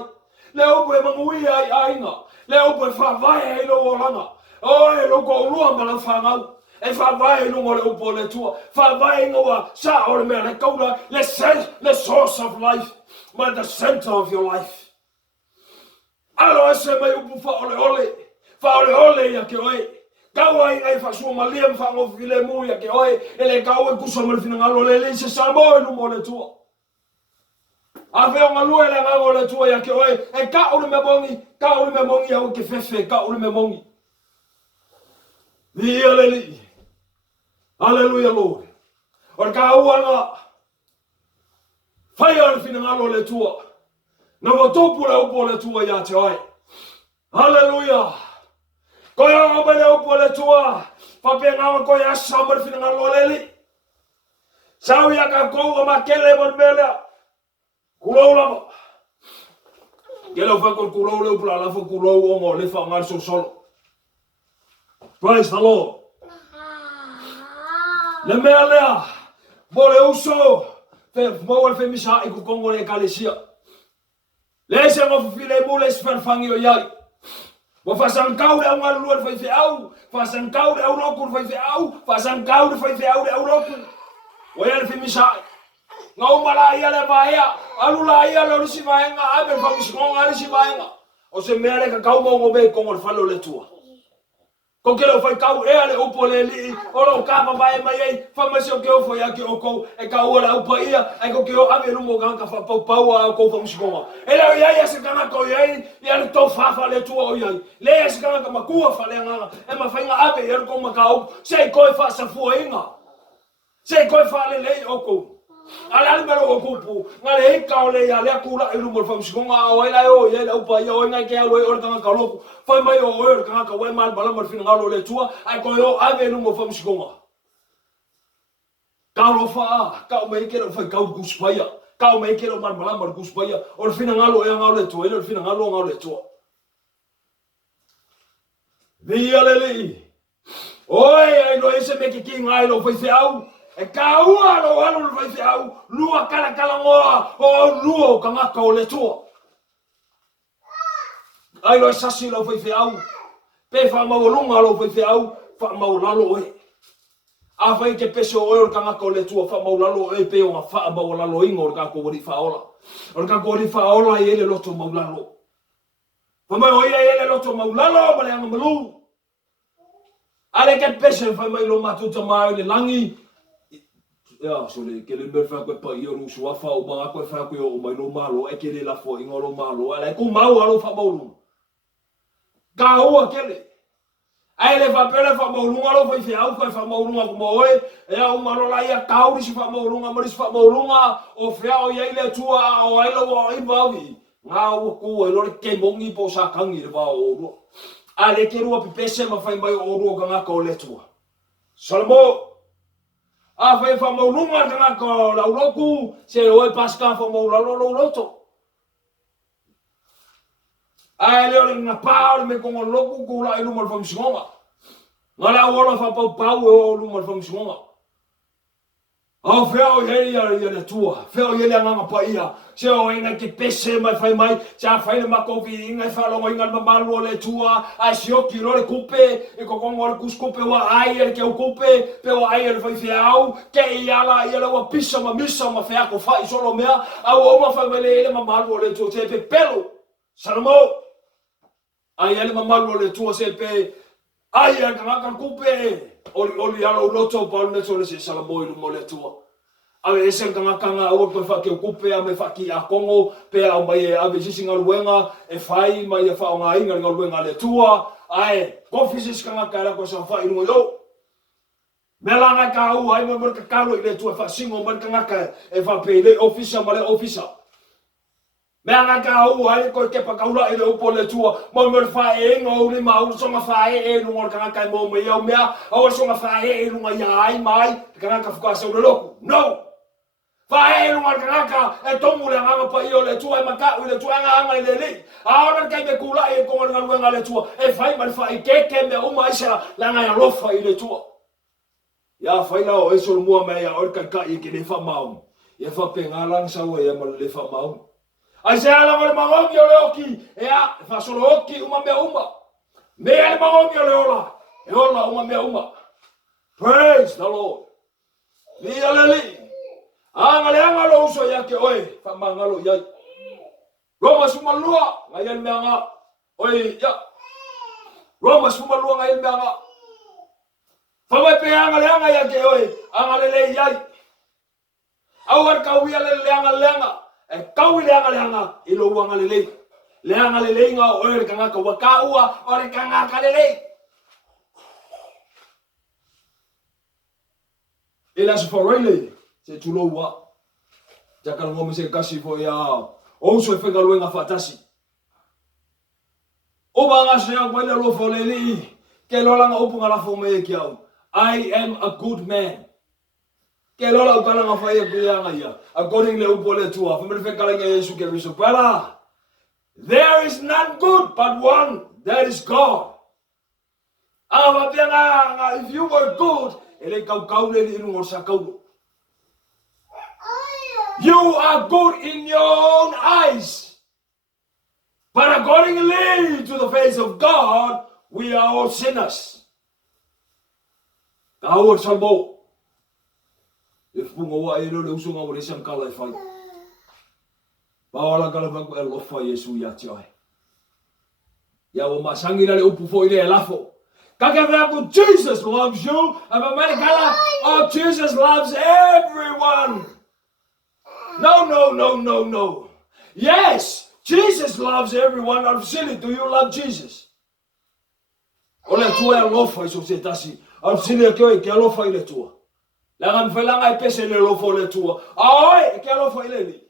Le upo e mangui ai ainga. Le upo e whawai e ilo o langa. O e loko urua mana whangau. E whawai lungo le upo le tua. Whawai ngoa sa o le mea le kaura. Le source of life. Ma the center of your life. Alo ese mai upu whaole. Whaole ia ke oe. Kaua i ngai whasua malia mwhangofi le mu ia ke oe. E le kaua kusa malifina ngalo le le se samo e lungo le tua. A veo ngalua le ngalo le tua ia ke oe. E ka ule me mongi. Ka ule me mongi au ke fefe. Ka ule me mongi. Via le li. Hallelujah, Lord. O ka uanga. Whai ale fina ngalo le tua. Na watopu le upo le tua ia te oe. Hallelujah. Koe anga mai le upo le tua. Pape ngawa koe asa ma le fina ngalo le li. Sau ia ka koua ma kele mon melea. Kulou lama. Kele whakon kulou le upula lafo kulou ongo le whangar so solo. Praise the Lord. Le mea lea, mo le uso, mo fe misa i kukongo le kalesia. Le se mo file mo le sferfangi o iai. Mo fasan kau le au ngalua le fai au, fasan kau le au roku le fai au, fasan kau le fai au le au roku. O ia le fe misa. Ngau mala ia le vaea, alu la ia le orisi vaenga, abe famiskonga orisi vaenga. O se mea le kakau mo ngobe kongo le falo le tua. Ko ke lo fai kau e ale upo le li o lo kapa vai mai ai fa masi o ke o foi aki o ko e ka o la upa ia ai ko ke o ave lumo ganka fa pau pau a ko fa musiko e la ia se kana ko ia ia le to fa le tu o ia le se kana ka makua fa le nga e ma fa nga ave ia ko makau se ko fa sa fu inga se ko fa le o ko ala mero o kupu ngale ka o le ia le kula e lumo fa musiko o ia o ia la upa ia o nga ke alo o tanga ka lo foi mai o er kanga ka wai mal bala mar fina ngalo le tua ai ko yo ave no mo fam sigonga ka lo fa ka mai ke lo fa ka guspaya ka mai ke lo mar bala mar guspaya o fina ngalo e ngalo le tua e fina ngalo le tua via leli oi ai no ese me ke ki ngai lo foi au e ka ua lo alo foi au lua kala kala ngoa o luo kanga ka o le tua ai lo sasi lo foi au pe fa maulunga lo foi au fa maulalo e a vai ke peso o kanga ko le tua fa maulalo e pe o fa maulalo ingo ka ko ri fa ola o ka ko ri fa ola e le loto maulalo fa mai o e le loto maulalo ma le ngamalu ale ke peso fa mai lo matuta mai le langi ya so le ke le me fa ko pa yo ru so fa o ba ko fa ko o mai lo malo e ke le la fo ingo lo malo ale ko mau alo fa maulu ka ua kele ai le fa pele fa maulunga lo foi au fa maulunga ko moe e au malo la ia kauri si fa maulunga mo si fa maulunga o fea o ia le tua o ai lo o i bawi nga o ko e lo ke mongi po sa kangi le ba o ale ke rua pipese ma fa mai o ro nga ko le tua salmo a fa maulunga nga ko la uroku se o e paska fa maulalo lo loto ai le nga pau me con loku ku la ilu mal fam singa ngala wala fa pau pau o lu mal fam singa Au feo yele ya le tua, feo yele nganga pa ia. Se o inga ke pese mai fai mai, sa fai le makovi inga fa lo inga malu le tua, ai sio ki lo le kupe, e ko kongo le kuskupe wa ai le ke kupe, pe wa ai le fai feau, ke iala ia wa pisa ma misa ma fea ko fai solo mea, au o ma fai le malu le tua te pe pelo. Salamo. Ai le malu le tua se pe ai le ngaka kupe. Oli ala uloto pa le so le salamo i mo le tua. Ave ese kanga o ko fa ke kupe a me fa ki a kongo pe a mai ave jisinga luenga e fai mai e fa nga inga luenga le tua ai ko fisis kanga kala ko sa fa inu yo melanga ka u ai mo ka kalo le tua fa singo man kanga ka e fa pe le ofisa ma le ofisa melanga ka u ai ko ke pa kaula e le opo le tua mo fa e ngo ni ma u so nga fa e no kanga ka mo me yo mea o so nga fa e no ya ai mai kanga ka fuka se o loku no. Fae lunga kanga e tomu le nganga pa io le tua e maka le tua nganga le le ahora kai me kula e ko nganga le tua e fai mal fai ke me uma isa la nga lofa i le tua ya fai la o eso mua me ya or ka i ke le fa mau e fa pe ngalang sa we e mal le fa mau ai se ala mo mangomi o le oki e a fa solo oki uma me ale mangomi o le ola e ola uma me uma. Praise the Lord. Li aleli anga lo uso yake oi fa mangalo yai Roma sumalua ngayon mga oi ya Roma sumalua ngayon mga fa mai pe anga yake oi anga le yai awar kawi le anga e kawi le anga ilo anga le anga le nga oi kanga ka wakaua oi kanga ka le ela se forele se tulo wa jaka ngomi se kasi fo ya o so fe galo nga fatasi o ba nga se ngwa le lo fo le li ke lo la nga opu nga la fo me ki au I am a good man ke lo la ka nga fa ye ku ya nga ya according le upo le tua fa me fe kala nga Yesu ke riso para there is none good but one that is God ava nga if you were good ele kau le ni no sa kau. You are good in your own eyes. But accordingly to the face of God, we are all sinners. Kau salmo. If pungo wa ilo le usunga mo lesang kala fai. Bawala kala bang el ofa Yesu ya tioi. Ya o masangi le upu fo ile lafo. Kaka Jesus loves you. Oh, Jesus loves everyone. No. Yes, Jesus loves everyone. I'm silly. Do you love Jesus? Ole tua e lofa iso se tasi. I'm silly ke lofa ile tua. La ngam felanga e pese le lofa le tua. Ai ke lofa ile ni.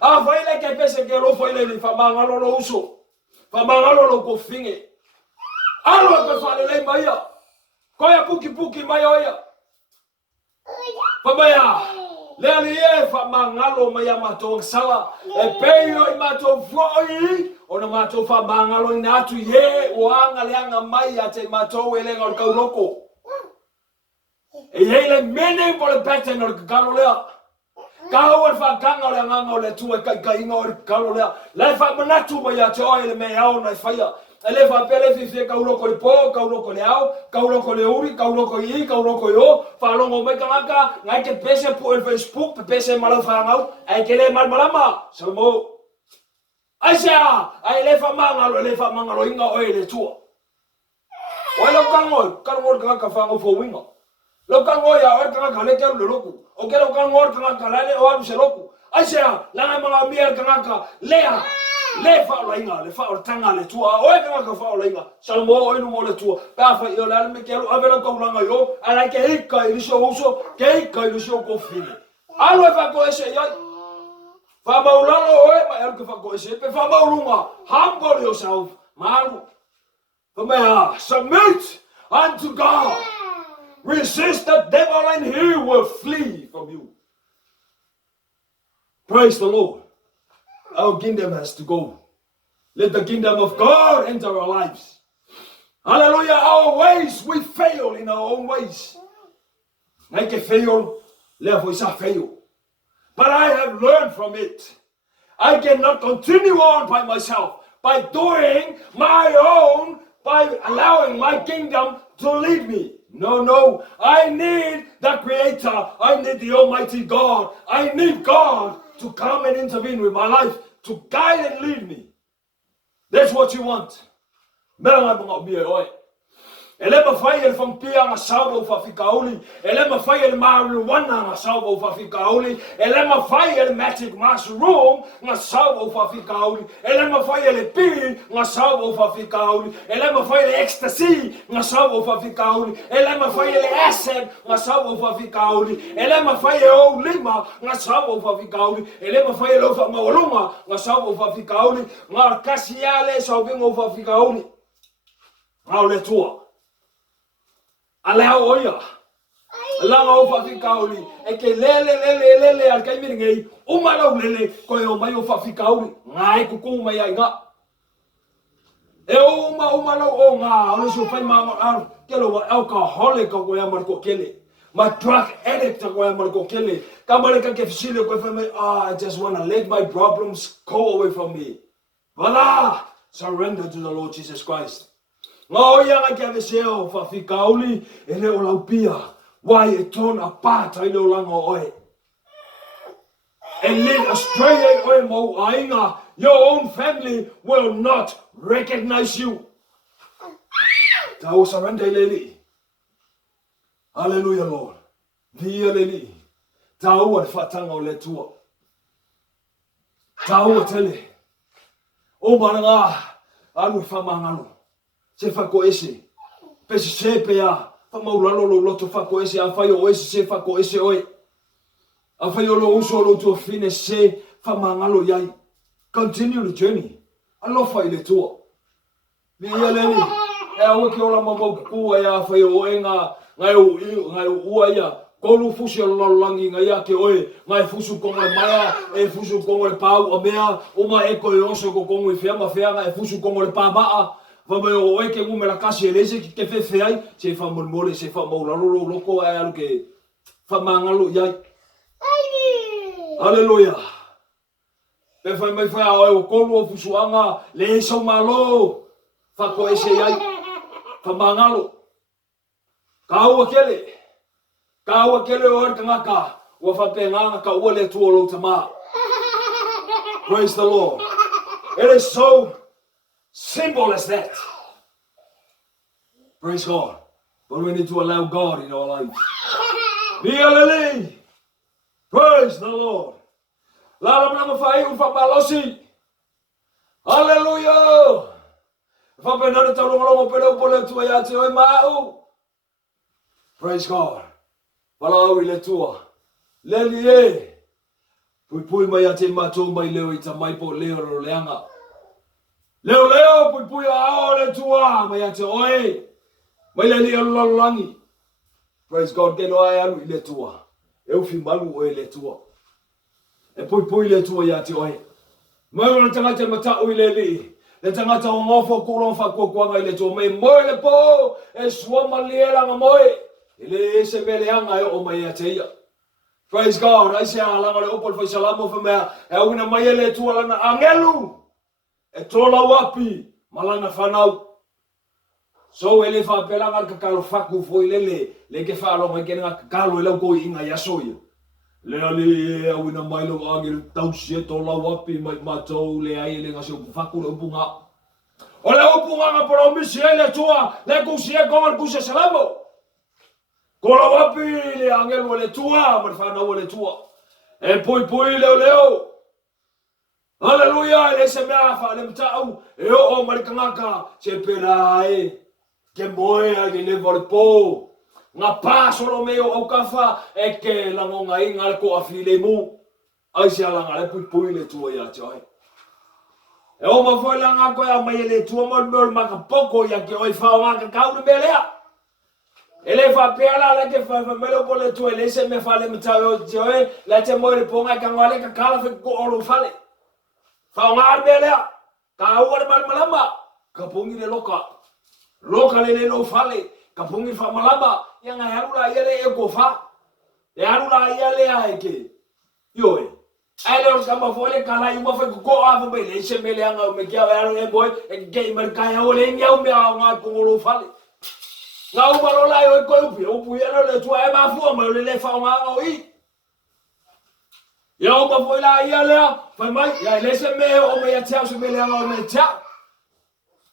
Ah, fa ile ke pese ke lofa ile ni fa mangalo lo uso. Fa mangalo lo ko finge. Alo ke fa le maya. Ko ya puki maya ya. Fa maya. Leali e fa mangalo maya mato sala e peio I mato foi ona mato fa mangalo natu ye o anga leanga mai ate mato ele ngol kauloko e ele mene por le pete ngol kalolea kaua fa kanga le nganga le tu e kai ngol kalolea le fa manatu maya to ele me au na faia ele fa pele fi kauloko le po kauloko le au kauloko le uri kauloko I kauloko yo fa longo me kanga ngai ke pese po el Facebook pese malo fa ngau ai ke le mal malama salmo asia ai le fa mangalo inga o ele tu o lo kango kanga fa ngau fo winga lo kango ya o kanga le ke lo loku o ke lo kango kanga le o alu se loku asia la nga mga mier kanga lea le fa o inga le fa o tanga le tua o kanga fa o inga salmo o no mo le tua pa fa yo la me ke lo avelo ko langa yo ala ke hika I so uso ke hika I so ko fini alo fa ko ese ya fa maulalo o ma el ko fa ko ese pe fa maulunga humble yourself man for me submit unto God resist the devil and he will flee from you. Praise the Lord. Our kingdom has to go. Let the kingdom of God enter our lives. Hallelujah. Our ways, we fail in our own ways. Ngai ke fail, Therefore, it's a fail. But I have learned from it. I cannot continue on by myself, by doing my own, by allowing my kingdom to lead me. No, I need the Creator. I need the Almighty God. I need God to come and intervene with my life, to guide and lead me. That's what you want. Ele mafai ele fampia nga salva o fafikauli. Ele mafai ele marijuana nga salva o fafikauli. Ele mafai ele magic mushroom nga salva o fafikauli. Ele mafai ele pin nga salva o fafikauli. Ele mafai ele ecstasy nga salva o fafikauli. Ele mafai ele acid nga salva o fafikauli. Ele mafai ele o lima nga salva o fafikauli. Ele mafai ele o famawalunga nga salva o fafikauli. Nga kasiale salvinga o fafikauli. Nga le tua. Alao oia. Langa o fafikauli. E ke lele al kai miringei. Umalau lele ko e o mai o fafikauli. Ngai kuku mai ai nga. E umalau o nga. Ono si fai ma kelo alcoholic ko ya marco kele. Ma drug addict ko ya marco kele. Kamale ka ke fisile ko fai I just want to let my problems go away from me. Voila. Surrender to the Lord Jesus Christ. Ngau ia ke aveseo fa fikauli ele o laupia why it torn apart I no langa oe and lead astray oe mo ainga your own family will not recognize you. Tau surrender leli. Hallelujah Lord. Dia leli. Tau al fatanga o le tua. Tau tele. O maranga anu famangalo. Se fako ese. Pese se pea. Famaulalo lo loto fako ese. Afayo o ese se fako ese oe. Afayo lo uso lo to fine se famangalo yai. Continue the journey. Alofa ile tua. Via leni. E awe ke ola mamau kua ya afayo o enga. Ngai ua ia. Kolu fusi langi ngai ake oe. Ngai fusu konga maya. E fusu konga le pau. O mea. Uma eko e oso ko konga i feama feanga. E fusu konga le pabaa. Vamos o que o me la casi elese que fe fe ai se fa mormore se fa maulalo loko ai alu que fa mangalo yai. Aleluia. Pe fa mai fa o kolu o fusuanga le so malo fa ko ese yai fa mangalo. Kau akele o ngaka o fa penga ka o le tuolo tama. Praise the Lord. It is so simple as that. Praise God. But we need to allow God in our life. Praise the Lord. Hallelujah. Praise God. Lelie. Pui mai ate matou mai leo ita mai po leo ro leanga. Leo pui ao le tua mai ate oe. Mai le li langi. Praise God ke no ai alu le tua. Eu fi malu oe le tua. E pui le tua ya te oe. Mai o tangata mata o le li. Le tangata o ngofo ko fa ko ko ngai le tua mai mo le po e sua maliera ngamoe. Ele se meleanga e o mai ate ia. Praise God. I say alanga le opol fa salamo fa me e una mai le tua lana angelu. E tola wapi malana fanau. So ele fa pelanga ka kalo faku foi le ke fa lo ngai kenga kalo ele ko inga ya soia. Le ali e una mai lo angel tausie tola wapi mai matou le ai le ngaso faku lo punga. Ole o punga nga promise le tua le ku sie ko ku se salamo. Kola wapi le angel le tua mar fa na le tua. E poi leo. Hallelujah, ele se mea fa le mtau e o marikangaka se perai ke moea ke le volpo nga paso lo meo au kafa e ke langonga inga ko afile mu ai se langa le pui le tua ya choi e o ma foi langa ko ya mai le tua mo maka poko ya ke oi fa wa ka ka belea ele fa pela le ke fa melo po le tua ele se me fa le mtau choi la te mo le ponga ka ngale ka kala fe ko oro fale fa ngar belea ka uar mal malamba ka pongi le loka le no fale ka pongi fa malamba yang harula yele e go fa E alu la ia le ai ke. Yo. Ai le kama fole kala yu mo fe ko ava be le se mele anga me kia alu e boy e ke mer kai o le nya o me nga ko lo fale. Nga o balo la yo ko upu ya le tua e ma fu mo le fa nga o i. Ya o ma foi la ia le fa mai ya le se me o me ya tia se mele anga o me tia.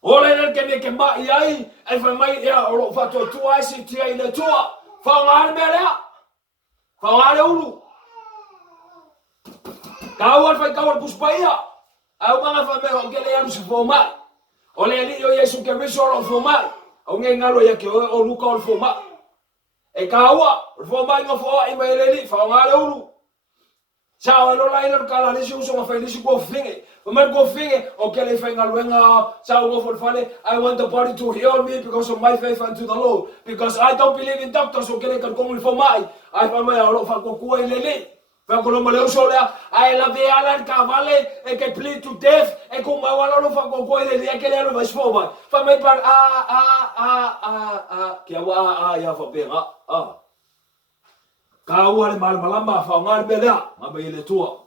Ole le ke ma ai ai fa mai ya o fa to tua si tia i le tua. Fa nga me le. Fa nga le ulu. Kawal fai kawal puspaia. Au mga fa me o kele anu se fo mai. Ole ali yo Yesu ke riso o fo mai. Au nge ngalo ya ke o luka o fo mai. E kawa fo mai ngo fo ai mai le li fa nga le ulu. Sao lo lai lo kala le su so fa le su go finge. O mer go finge o kele fa ngalo nga sao go fo fale. I want the body to heal me because of my faith unto the Lord. Because I don't believe in doctors o kele kan kong fo mai. Ai fa mai o fa ko ku le li. Kalau malu soleh, I love the island cavale, e que plead to death, e como awala lo fa koko ele dia que ele vai esfova. Fa mai par que awa ya fa pega. Kawa le mal malama fa ngar bela, ma ele tua.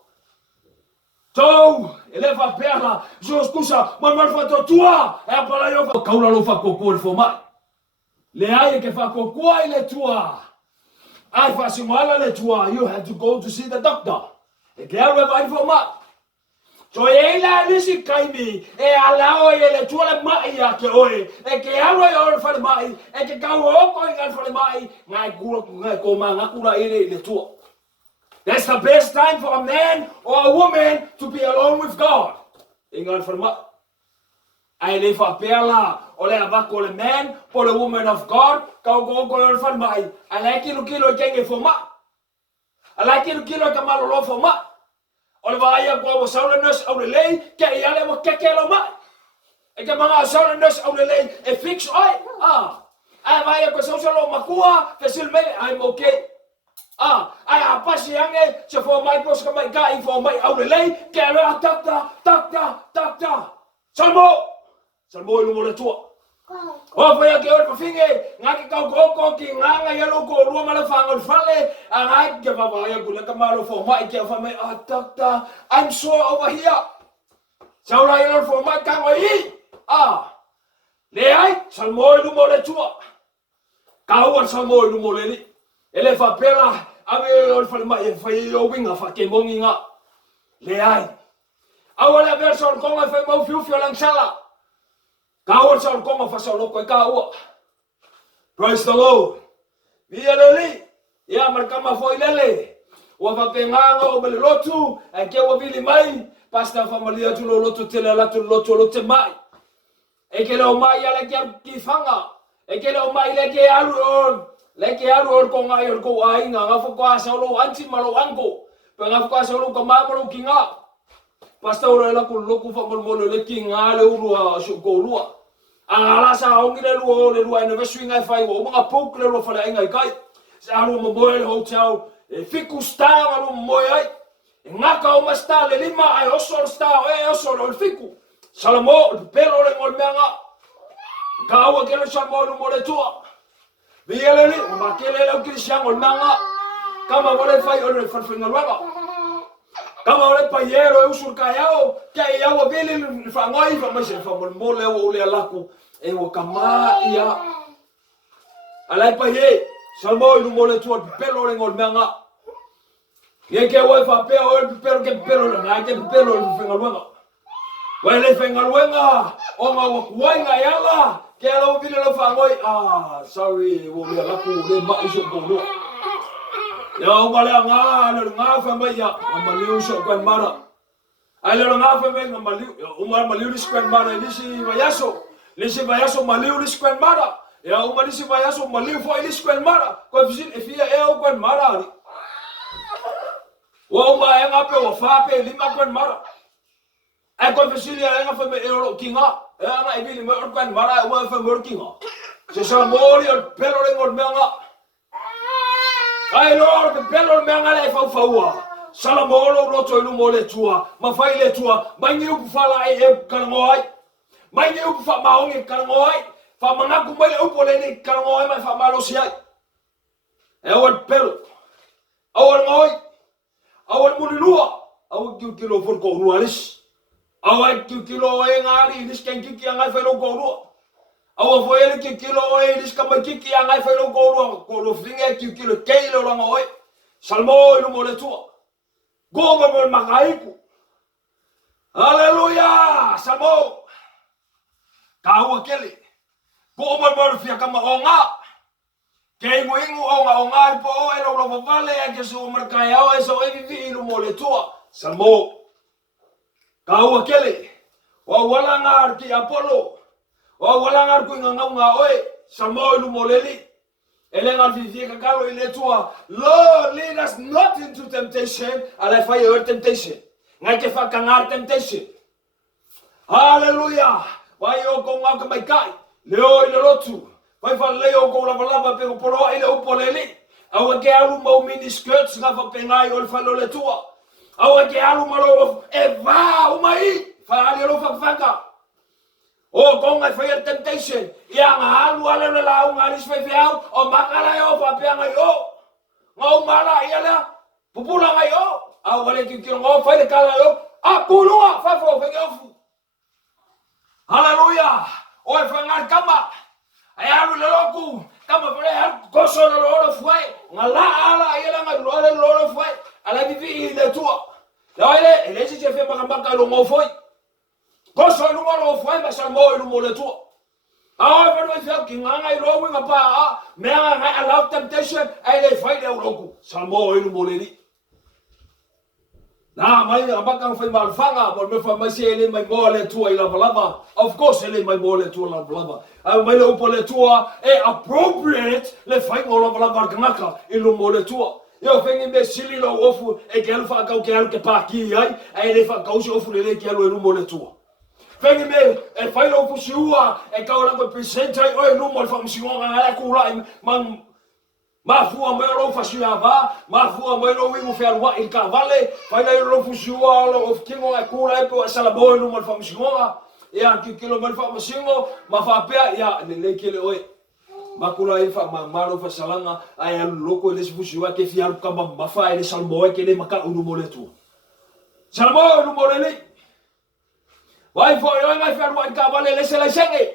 Tou, ele fa pega, jos kusa, mal fa tua, e para yo fa kaula lo fa koko fo mai. Le ai que fa koko ele tua. I fasimala le tua, you had to go to see the doctor. E que ela vai informar. So ela lisi kaimi, e alao ele tua le mai ya ke oe, e que ela yo fa le mai, e que ka o ko ngal fa le mai, ngai kula ngai ko ma ngakula ele le tua. That's the best time for a man or a woman to be alone with God. Ngal fa mai. Ai le fa pela, ole avako le man, for the woman of God, kau go yo fa mai. Ala kilo kenge fo ma. Ala kilo ka malolo fo ma. Ole va ia go saule nurse au le lei, ke ia le mo ke lo ma. E ke manga saule nurse au le lei, e fix ai. Ai va ia go saule makua, ke silme I'm okay. Ai apasi ange se fo mai pos ka mai ka fo mai au le lei, ke le takta. Salmo lu mo le tua. O fa ya ke o finge ngaki ka go ki nganga ya lo ko lu mala fa ngol fale angai ke va ya kula ka malo fo mai ke fa mai takta I'm so over here. Saula ya fo mai ka ngoi. Le ai salmo lu mo le tua. Ka o salmo lu mo le ni. Ele fa pela ave o fa mai fa yo winga fa ke monginga. Le ai. Awala verso ko ma fa mo fiu lang sala. Kau sa kong fa sa loko kau. Praise the Lord. Via leli. Ya markama foi lele. Wa fa penganga o bele lotu, e ke wa vili mai, pasta familia tu lotu tele la tu lotu mai. E ke lo mai ala ke ki fanga. E ke lo mai le ke alu. Le ke alu ko ngai ko ai nga fa ko sa lo anti malo anko. Pe nga fa sa lo ko ma lo kinga. Pasta ora la ku loku fa mo le kinga le urua so ko lua. Angala sa ongi le lua ina veswinga fai wo mga pok le lua fa le ngai kai. Sa lo mo boy hotel e fiku sta lo mo ai. Ngaka o masta le lima ai oso sta e oso lo fiku. Salamo pelo le ngol menga. Kawa ke le salmo lo mo le tua. Via le o ma ke le o kristian ngol menga. Kama vole fai o le farfinga luega. Kama ole paiero e usur kaiao, kia ia wa vili whangai fa mai se whamole o le alaku e wa kama ia. Alai paie, salmo i lumole tua pipelo le ngol meanga. Ie ke oi whapea o le pipelo ke pipelo le ngai ke pipelo le whengaluenga. Wai le whengaluenga, o ngā wakuainga iala, ke ala o vili le whangai, sorry, o le alaku le maiso kono. Ya umale nga le nga fa mai ya maliu so kan mara ale le nga fa mai maliu umar maliu dis kan mara lisi vayaso maliu dis kan mara ya umar lisi vayaso maliu fo dis kan mara ko visin e fia e o kan mara ri wa uma e nga pe o fa pe lima kan mara e ko visin ya nga fa mai e o kinga e nga e bili mo kan mara wa fa mo kinga se sa mori o pelo le ngol menga. Ai Lord, the pelo me ngale fa faua. Salamolo roto no mole tua, ma fai le tua, mai u fala e kalngoi. Mai u fa maongi kalngoi, fa manga ku mai u pole ni kalngoi mai fa malo siai. E o pelo. kilo for ko nualis. Awa kilo e ngari dis ken kiki angai felo ko ru. Awa foele kilo e dis ka kiki angai felo ko ru finge kilo kilo lang oi. Salmo ilu mole tua. Go mo makaiku. Haleluya, salmo. Kau kele. Go mo fia kama onga. Kei nguingu onga po o elo lo vale a ke so merkaya o eso e vivi ilu mole tua. Salmo. Kau akele. Wa walanga ki Apollo. Wa walanga ku nga oe. Salmo ilu moleli. Elenga vivi ka kalo ile tua. Lord, lead us not into temptation. Ala fa your temptation. Ngai ke fa kangar temptation. Hallelujah. Wa yo ko nga ka mai kai. Leo ile lotu. Vai fa leo ko la balaba pe ko polo ile upoleli. Awa ke alu mo mini skirts nga fa pengai ol fa lo le tua. Awa ke alu malo eva umai fa ali lo fa faka. O ko nga fa temptation. Ia nga alu ale la nga ris fa fiao o makala yo fa pe nga yo. Nga mala ia la pupula nga yo. Awa le ki ngo fa le kala yo. Akulua fa fa fu. Hallelujah. O fa nga kama. Ayalu leloku kama vile koso lolo fuai ngala ala yela ngalo lolo fuai ala vivi ile tua la ile si je fait makambaka lo ngofoi koso lo ngolo fuai basa mo lo le tua awa velo fia kinganga ilo winga pa me nga allow temptation ile fai le uroku salmo lo moleli na mai abaka fai malfanga por me fa mai ele mai mole tua ila balava of course ele mai mole tua la balava mai le upole tua e appropriate le fai ngolo balava ngaka ilo mole tua yo fengi me sili lo ofu e ke alfa ka ke pa ki ai le fa ka ofu le ke ilo mole tua fengi me e fai lo ofu siua e ka ora ko presenta o no mo fa msingo ngala kula man Mafua melo fasiava, mafua melo wingu ferwa il cavale, fai la lo fusua lo of kingo e kula e po sala boy no mal famsinga, e anche kilo mal famsingo, ma fa pe ya le kele oi. Makula e fa malo fa salanga ai loko le fusua ke fiar kamba ma fa e salmo e kele maka unu moletu. Salmo unu moleli. Vai fo yo ngai ferwa il cavale le sela senge.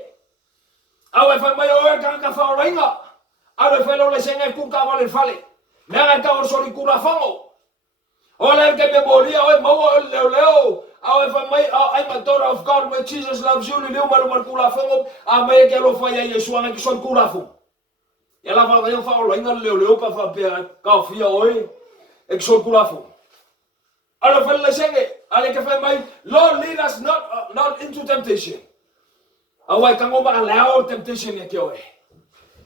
Awe fa mai o ka fa oringa. Alo felo le senga ku ka vale fale. Nanga ka o soli kura fango. Ole ke me moria o mo leo. Awe fa mai ai matora of God when Jesus loves you leo malo kura fango. A mai ke lo fa ya Yesu nga ki sol kura fango. Ya la va yo fa o inga leo pa fa pe ka fia oi. Ek sol kura fango. Alo felo le senga. Ale ke fa mai Lord lead us not into temptation. Awe ka ngoma allow temptation ya ke oi.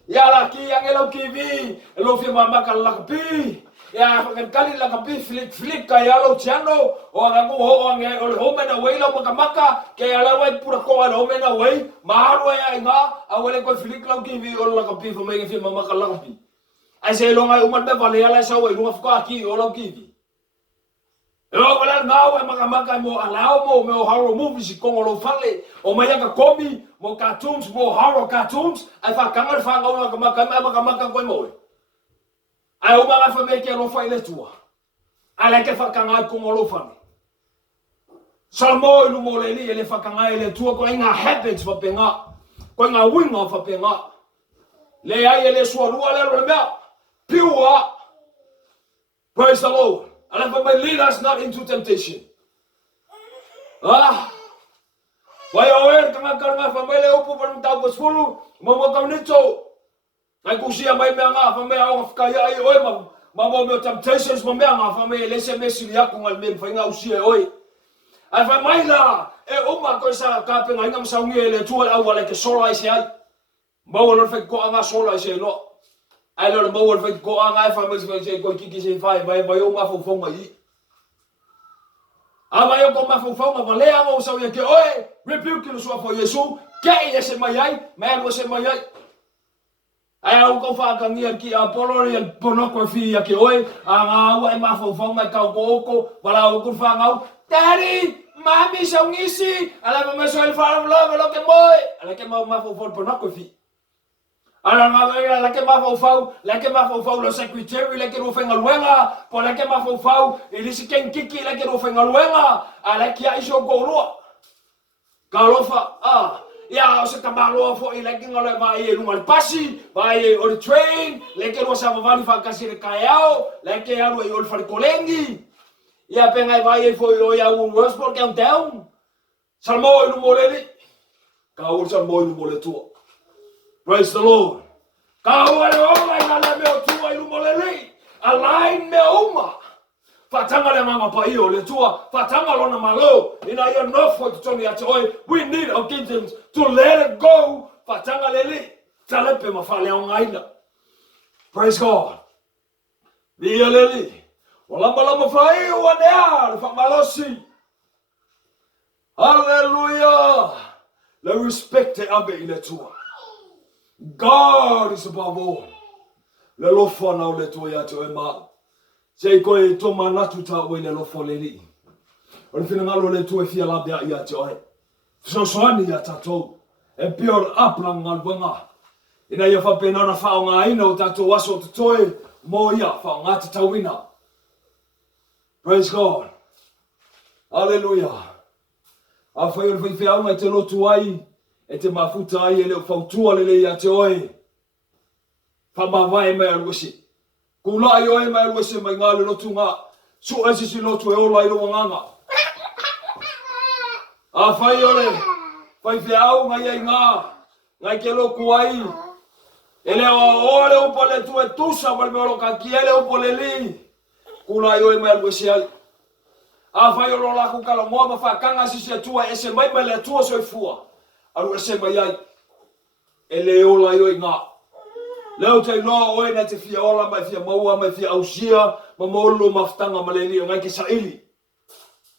Ya la ki yang elo kivi elo fi mama kan la pi ya kali la pi flik ka ya lo chano o rangu ho nge o mena we lo maka ke ya la we pura ko lo mena we maru ya nga awele ko flik la kivi o la pi fo me fi mama kan la pi ai se lo ngai umat be vale ya la sa we lo fa ki o lo kivi Elo wala nga we maka mo alao mo me o haro movies ko lo fale o maya ka komi mo cartoons mo horror cartoons ai fa kangar fa nga maka ko mo ai o maka fa me ke lo fa ile tua ala ke fa kangar ko lo fa salmo lu mo le ele fa kangar ile tua ko nga habits fa penga ko nga winga fa penga le ai ele so lu ala lo me piwa praise the Lord. Ala fa may lead us not into temptation. Vai oer kanga kanga famele upu par mtau posfulu mo ka nito ai kusia mai me nga famele au fkaya ai oi mo temptations mo me nga famele lese mesili ya kungal me fa usia oi ai fa mai la e uma ko sa ka pe nga ngam sa ngele tu au wala ke sola isi ai mo lo fe ko anga sola isi no ai lo mo lo fe ko anga fa me ko kiki se fa vai uma fo fo mai Aba yo ko mafufa ma lea mo sa ye ke oi rebuke no so for Yesu ke ye se mai ai me se mai ai ai ko fa ka ngia ki Apollo ye pornography ya ke oi anga wa mafufa ma ka ko wala ko fa ngau daddy mami sa ngisi ala me so el fa lo ke moi ala ke mafufa pornography Ala nga la ke mafau lo secretary la ke ro fenga luenga po la ke mafau ili si ken kiki la ke ro fenga luenga ala ki a iso goro kalofa ya o se tamalo fo ile ke ngala vai e lunga pasi vai o train le ke ro sa vali fa kasi re kaiao le ke alu e o fa kolengi ya penga vai fo o ya un Roseburg down salmo no moleli ka o salmo no moletu. Praise the Lord. Align me oma. Fatanga le mama pa io le tua. Fatanga lona malo. Ina ia no for toni ate oi. We need obedience to let it go. Fatanga leli. Talepe mafale ongaina. Praise God. Dia leli. Wala fai wanea fa malosi. Hallelujah. Le respecte abe ile tua. God is above all. Le lofo na le to ya to ma. Sei ko e to mana tuta we le lofo le li. O fina ngalo le to e fia la bia ya to e. So soani ya tato. E pior apla ngal bonga. Ina ia fa pena na fa nga ina o tato waso to e mo ia fa nga tatawina. Praise God. Hallelujah. A fa yo fa fia nga te lo tuai. E te mafuta ai ele o fautua lele ia te oe. Whamawai mai aluasi. Kula i oe mai aluasi mai ngā le lotu ngā. Su esi si lotu e ola i roa nganga. A whai ole. Whai whiau ngai ai ngā. Ngai ke loku ai. Ele o ole upo le tu e tusa wale me olo ka ki ele upo le li. Kula i oe mai aluasi ai. A whai olo laku kala moa ma whakanga si se tua e se mai le tua soi fua. Aru se mai ai ele ola yo nga leo te no oe na te fia ola mai fia maua mai fia ausia ma molo maftanga maleli ngai ke saili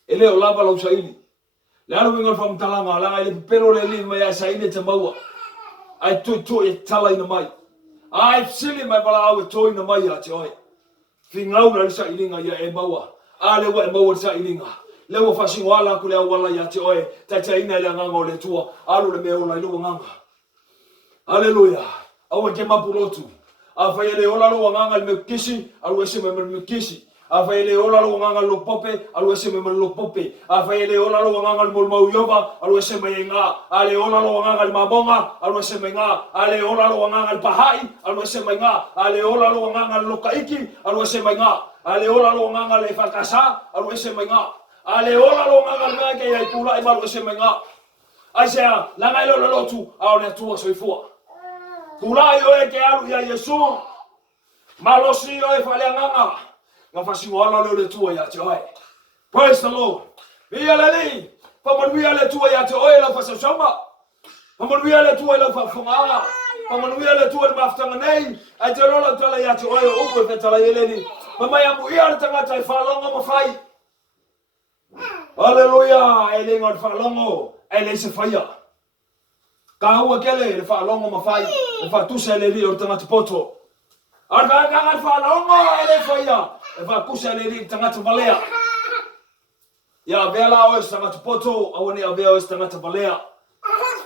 ele ola ba lo saili le aru winga fam talanga la ele pero le li mai saili te maua ai tu e tala ina mai ai sili mai bala au to ina mai ate oe fingau na saili nga ya e maua ale wa e maua saili nga lewo fasingo wala kule wala ya te oe tata ina le nganga o le tua alu le meo na ilu nganga. Hallelujah. Awe ke mapulotu afa ele ola lo nganga le mekisi alu ese me mekisi afa ele ola lo nganga lo pope alu ese me lo pope afa ele ola lo nganga le mau yova alu ese me nga ale ola lo nganga le mabonga alu ese me nga ale ola lo nganga le pahai alu ese me nga ale ola lo nganga le lokaiki alu ese me nga ale ola lo nganga le fakasa alu ese me nga ale ola lo nganga ke ai pula e malu se menga asia la ngai lo lotu a ona tua soifua pula yo e ke alu ya Yesu malosi yo e fale nganga nga fasi wala lo le tua ya joy. Praise the Lord. Bia lali pamon bia le tua ya joy la fasa shamba pamon bia le tua la fa funga pamon bia le tua ma ftanga nei a te lo la tala ya joy o ko fe tala yeleni mama ya mu ia tanga tai fa longa ma fai. Hallelujah, ele ngon falongo, ele se faya. Ka ua kele le falongo mafai, le fa tusa le ri o tanga poto. Arga ngan falongo ele faya, le fa kusa le ri tanga balea. Ya vela o tanga poto, awani avea o tanga balea.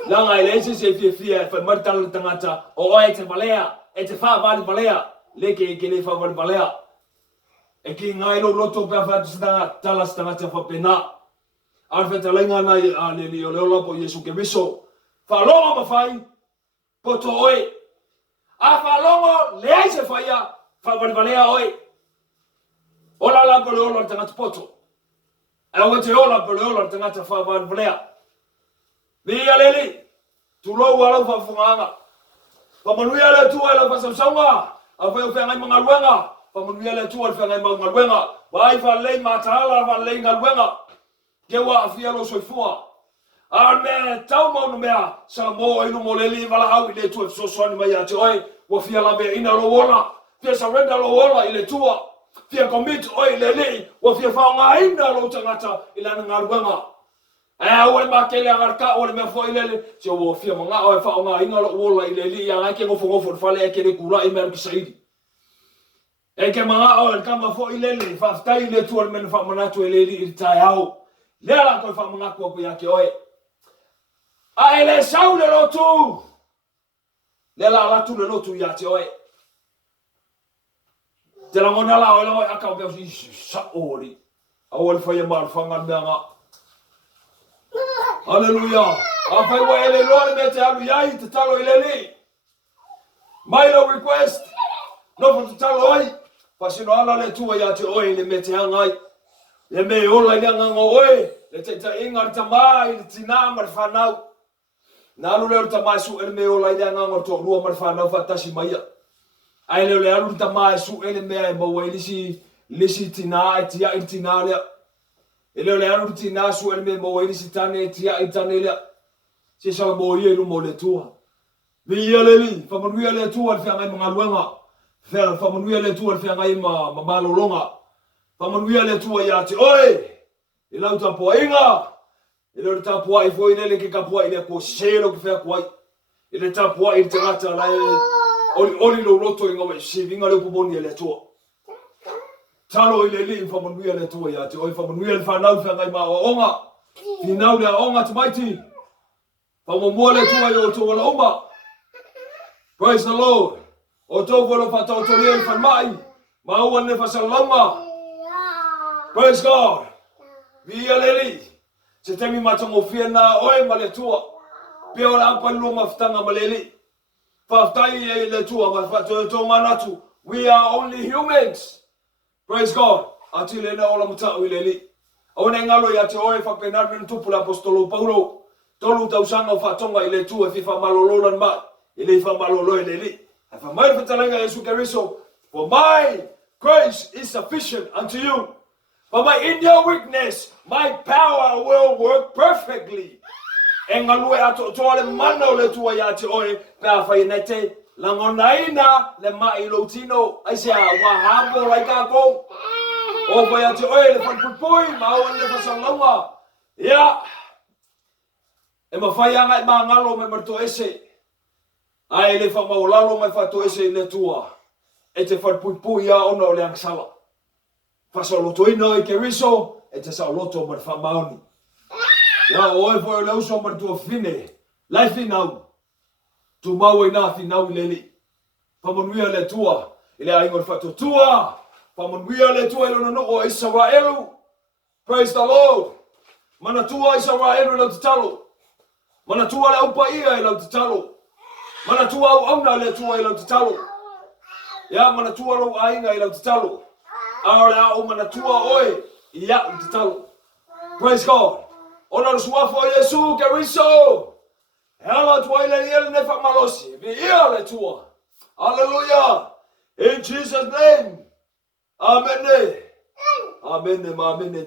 Langa ele se fia fa martal tanga o te balea, e te fa vali balea, leke ke le fa vali balea. E ki ngai lo loto pe fa tala tanga fa pena. Alfa talenga na ale li ole po Yesu ke biso. Falongo mafai poto oi. A falongo le ai se faya fa valea oi. Ola la po ola tanga poto. E o te ola po ola tanga fa valea. Ni aleli. Tu lo wala fa funganga. Pa manuia le tu ala fa sanga. A fa o fa ngai manga luenga. Pa manuia le tu ala fa ngai manga luenga. Vai fa le matala va le ngaluenga. Ke wa afia lo soifua. Ame tau mau no mea sa mo inu mo leli wala au ile tu so so ni mai ate oi wa fia la be ina lo wala fia surrender lo wala ile tua fia commit oi leli wa fia fa nga ina lo tangata ila nga ruanga o ma kele arka o me fo ile se wo fia nga o fa nga ina lo wala ile li ya ke ngofo fa le ke le kula i mer ki saidi e ke ma o ka ma fo ile le fa sta ile tu o men fa mana tu ile li ta yao le ala ko fa mga ko ya ke oi a ele sau le lotu Le la tu le lotu ya te oe. Te la ngona la oe aka o si sa ori. A o le fai mal fanga nga. Hallelujah. A fai wa ele lo me te alu ya te talo ile le. Milo request. No for te talo ai. Pasino ala le tua ya te oe le me te hangai. Le me ola ia nganga oe. Le te inga te mai, le tina mar whanau. Nā alu leo ta mai su ele me ola ia nganga to rua mar whanau whatasi mai ia. Ai leo le alu ta mai su ele mea e maua lisi tina e tia i tina lea. E leo le alu tina su ele mea maua lisi tane e tia i tane lea. Se sa mo ia ilu mo le tua. Vi ia le li, whamanuia le tua le whiangai mga luenga. Whamanuia le tua le whiangai ma malolonga. Whamanuia le tua ia te oe. I lau ta poa inga. I lau ta poa i fwoi nele ke ka poa i lea ko selo ki whea kuai. I le ta poa i te ngata lai oli lo roto inga wei sivinga leo pumoni le tua. Talo i le li whamanuia le tua ia te oe. Whamanuia le whanau whiangai ma o onga. Finau le onga te maiti. Whamamua le tua i o tō wala oma. Praise the Lord. O tō wala whatau tō rea i whanmai. Ma ua ne whasalama. Praise God. Via leli. Se temi matango whiana oe ma le tua. Pia ora apa lua mawhitanga ma leli. Whaftai e le tua ma whatau tō manatu. We are only humans. Praise God. Ati le na ola mutau i leli. Aone ngalo ia te oe whapenarmen tupu la apostolo Paulo. Tolu tausanga o whatonga i le tua e whiwha malololan mai. I le whiwha malolo i le li. E whamai whatalanga Jesu Keriso. For my grace is sufficient unto you. For in your weakness, my power will work perfectly. E ngalue ato toa le mana o le tua ia te oe. Pea whainete. Langonaina le mai lo tino. Aise a wahambo lai kako. O whai ate oe le whanpupui. Maua le whasalonga. Ia. E mawhai anga i maa ngalo me marto ese. Ai le whamaulalo mai whato ese i le tua. E te whanpupui a ona o le angsala. Whasaloto ina i Keriso. E te saoloto mar whamauni. Ia oe fo e leuso mar tua fine. Lai finau. Tu mau i nā finau i leli. Whamanuia le tua. I le aingo whato tua. Whamanuia le tua i lona no o Israelu. Praise the Lord. Mana tua Israelu i lau te talo. Mana tua le upa ia i lau te talo. Mana tua au auna le tua i lau te talo. Ia mana tua lau ainga i lau te talo. Aore au mana tua oe i au te talo. Praise God. Ona lo suafo Jesu Keriso. Ela tua ile ile ne whamalosi. Vi ia le tua. Hallelujah. In Jesus' name. Amen. Amen. Amen.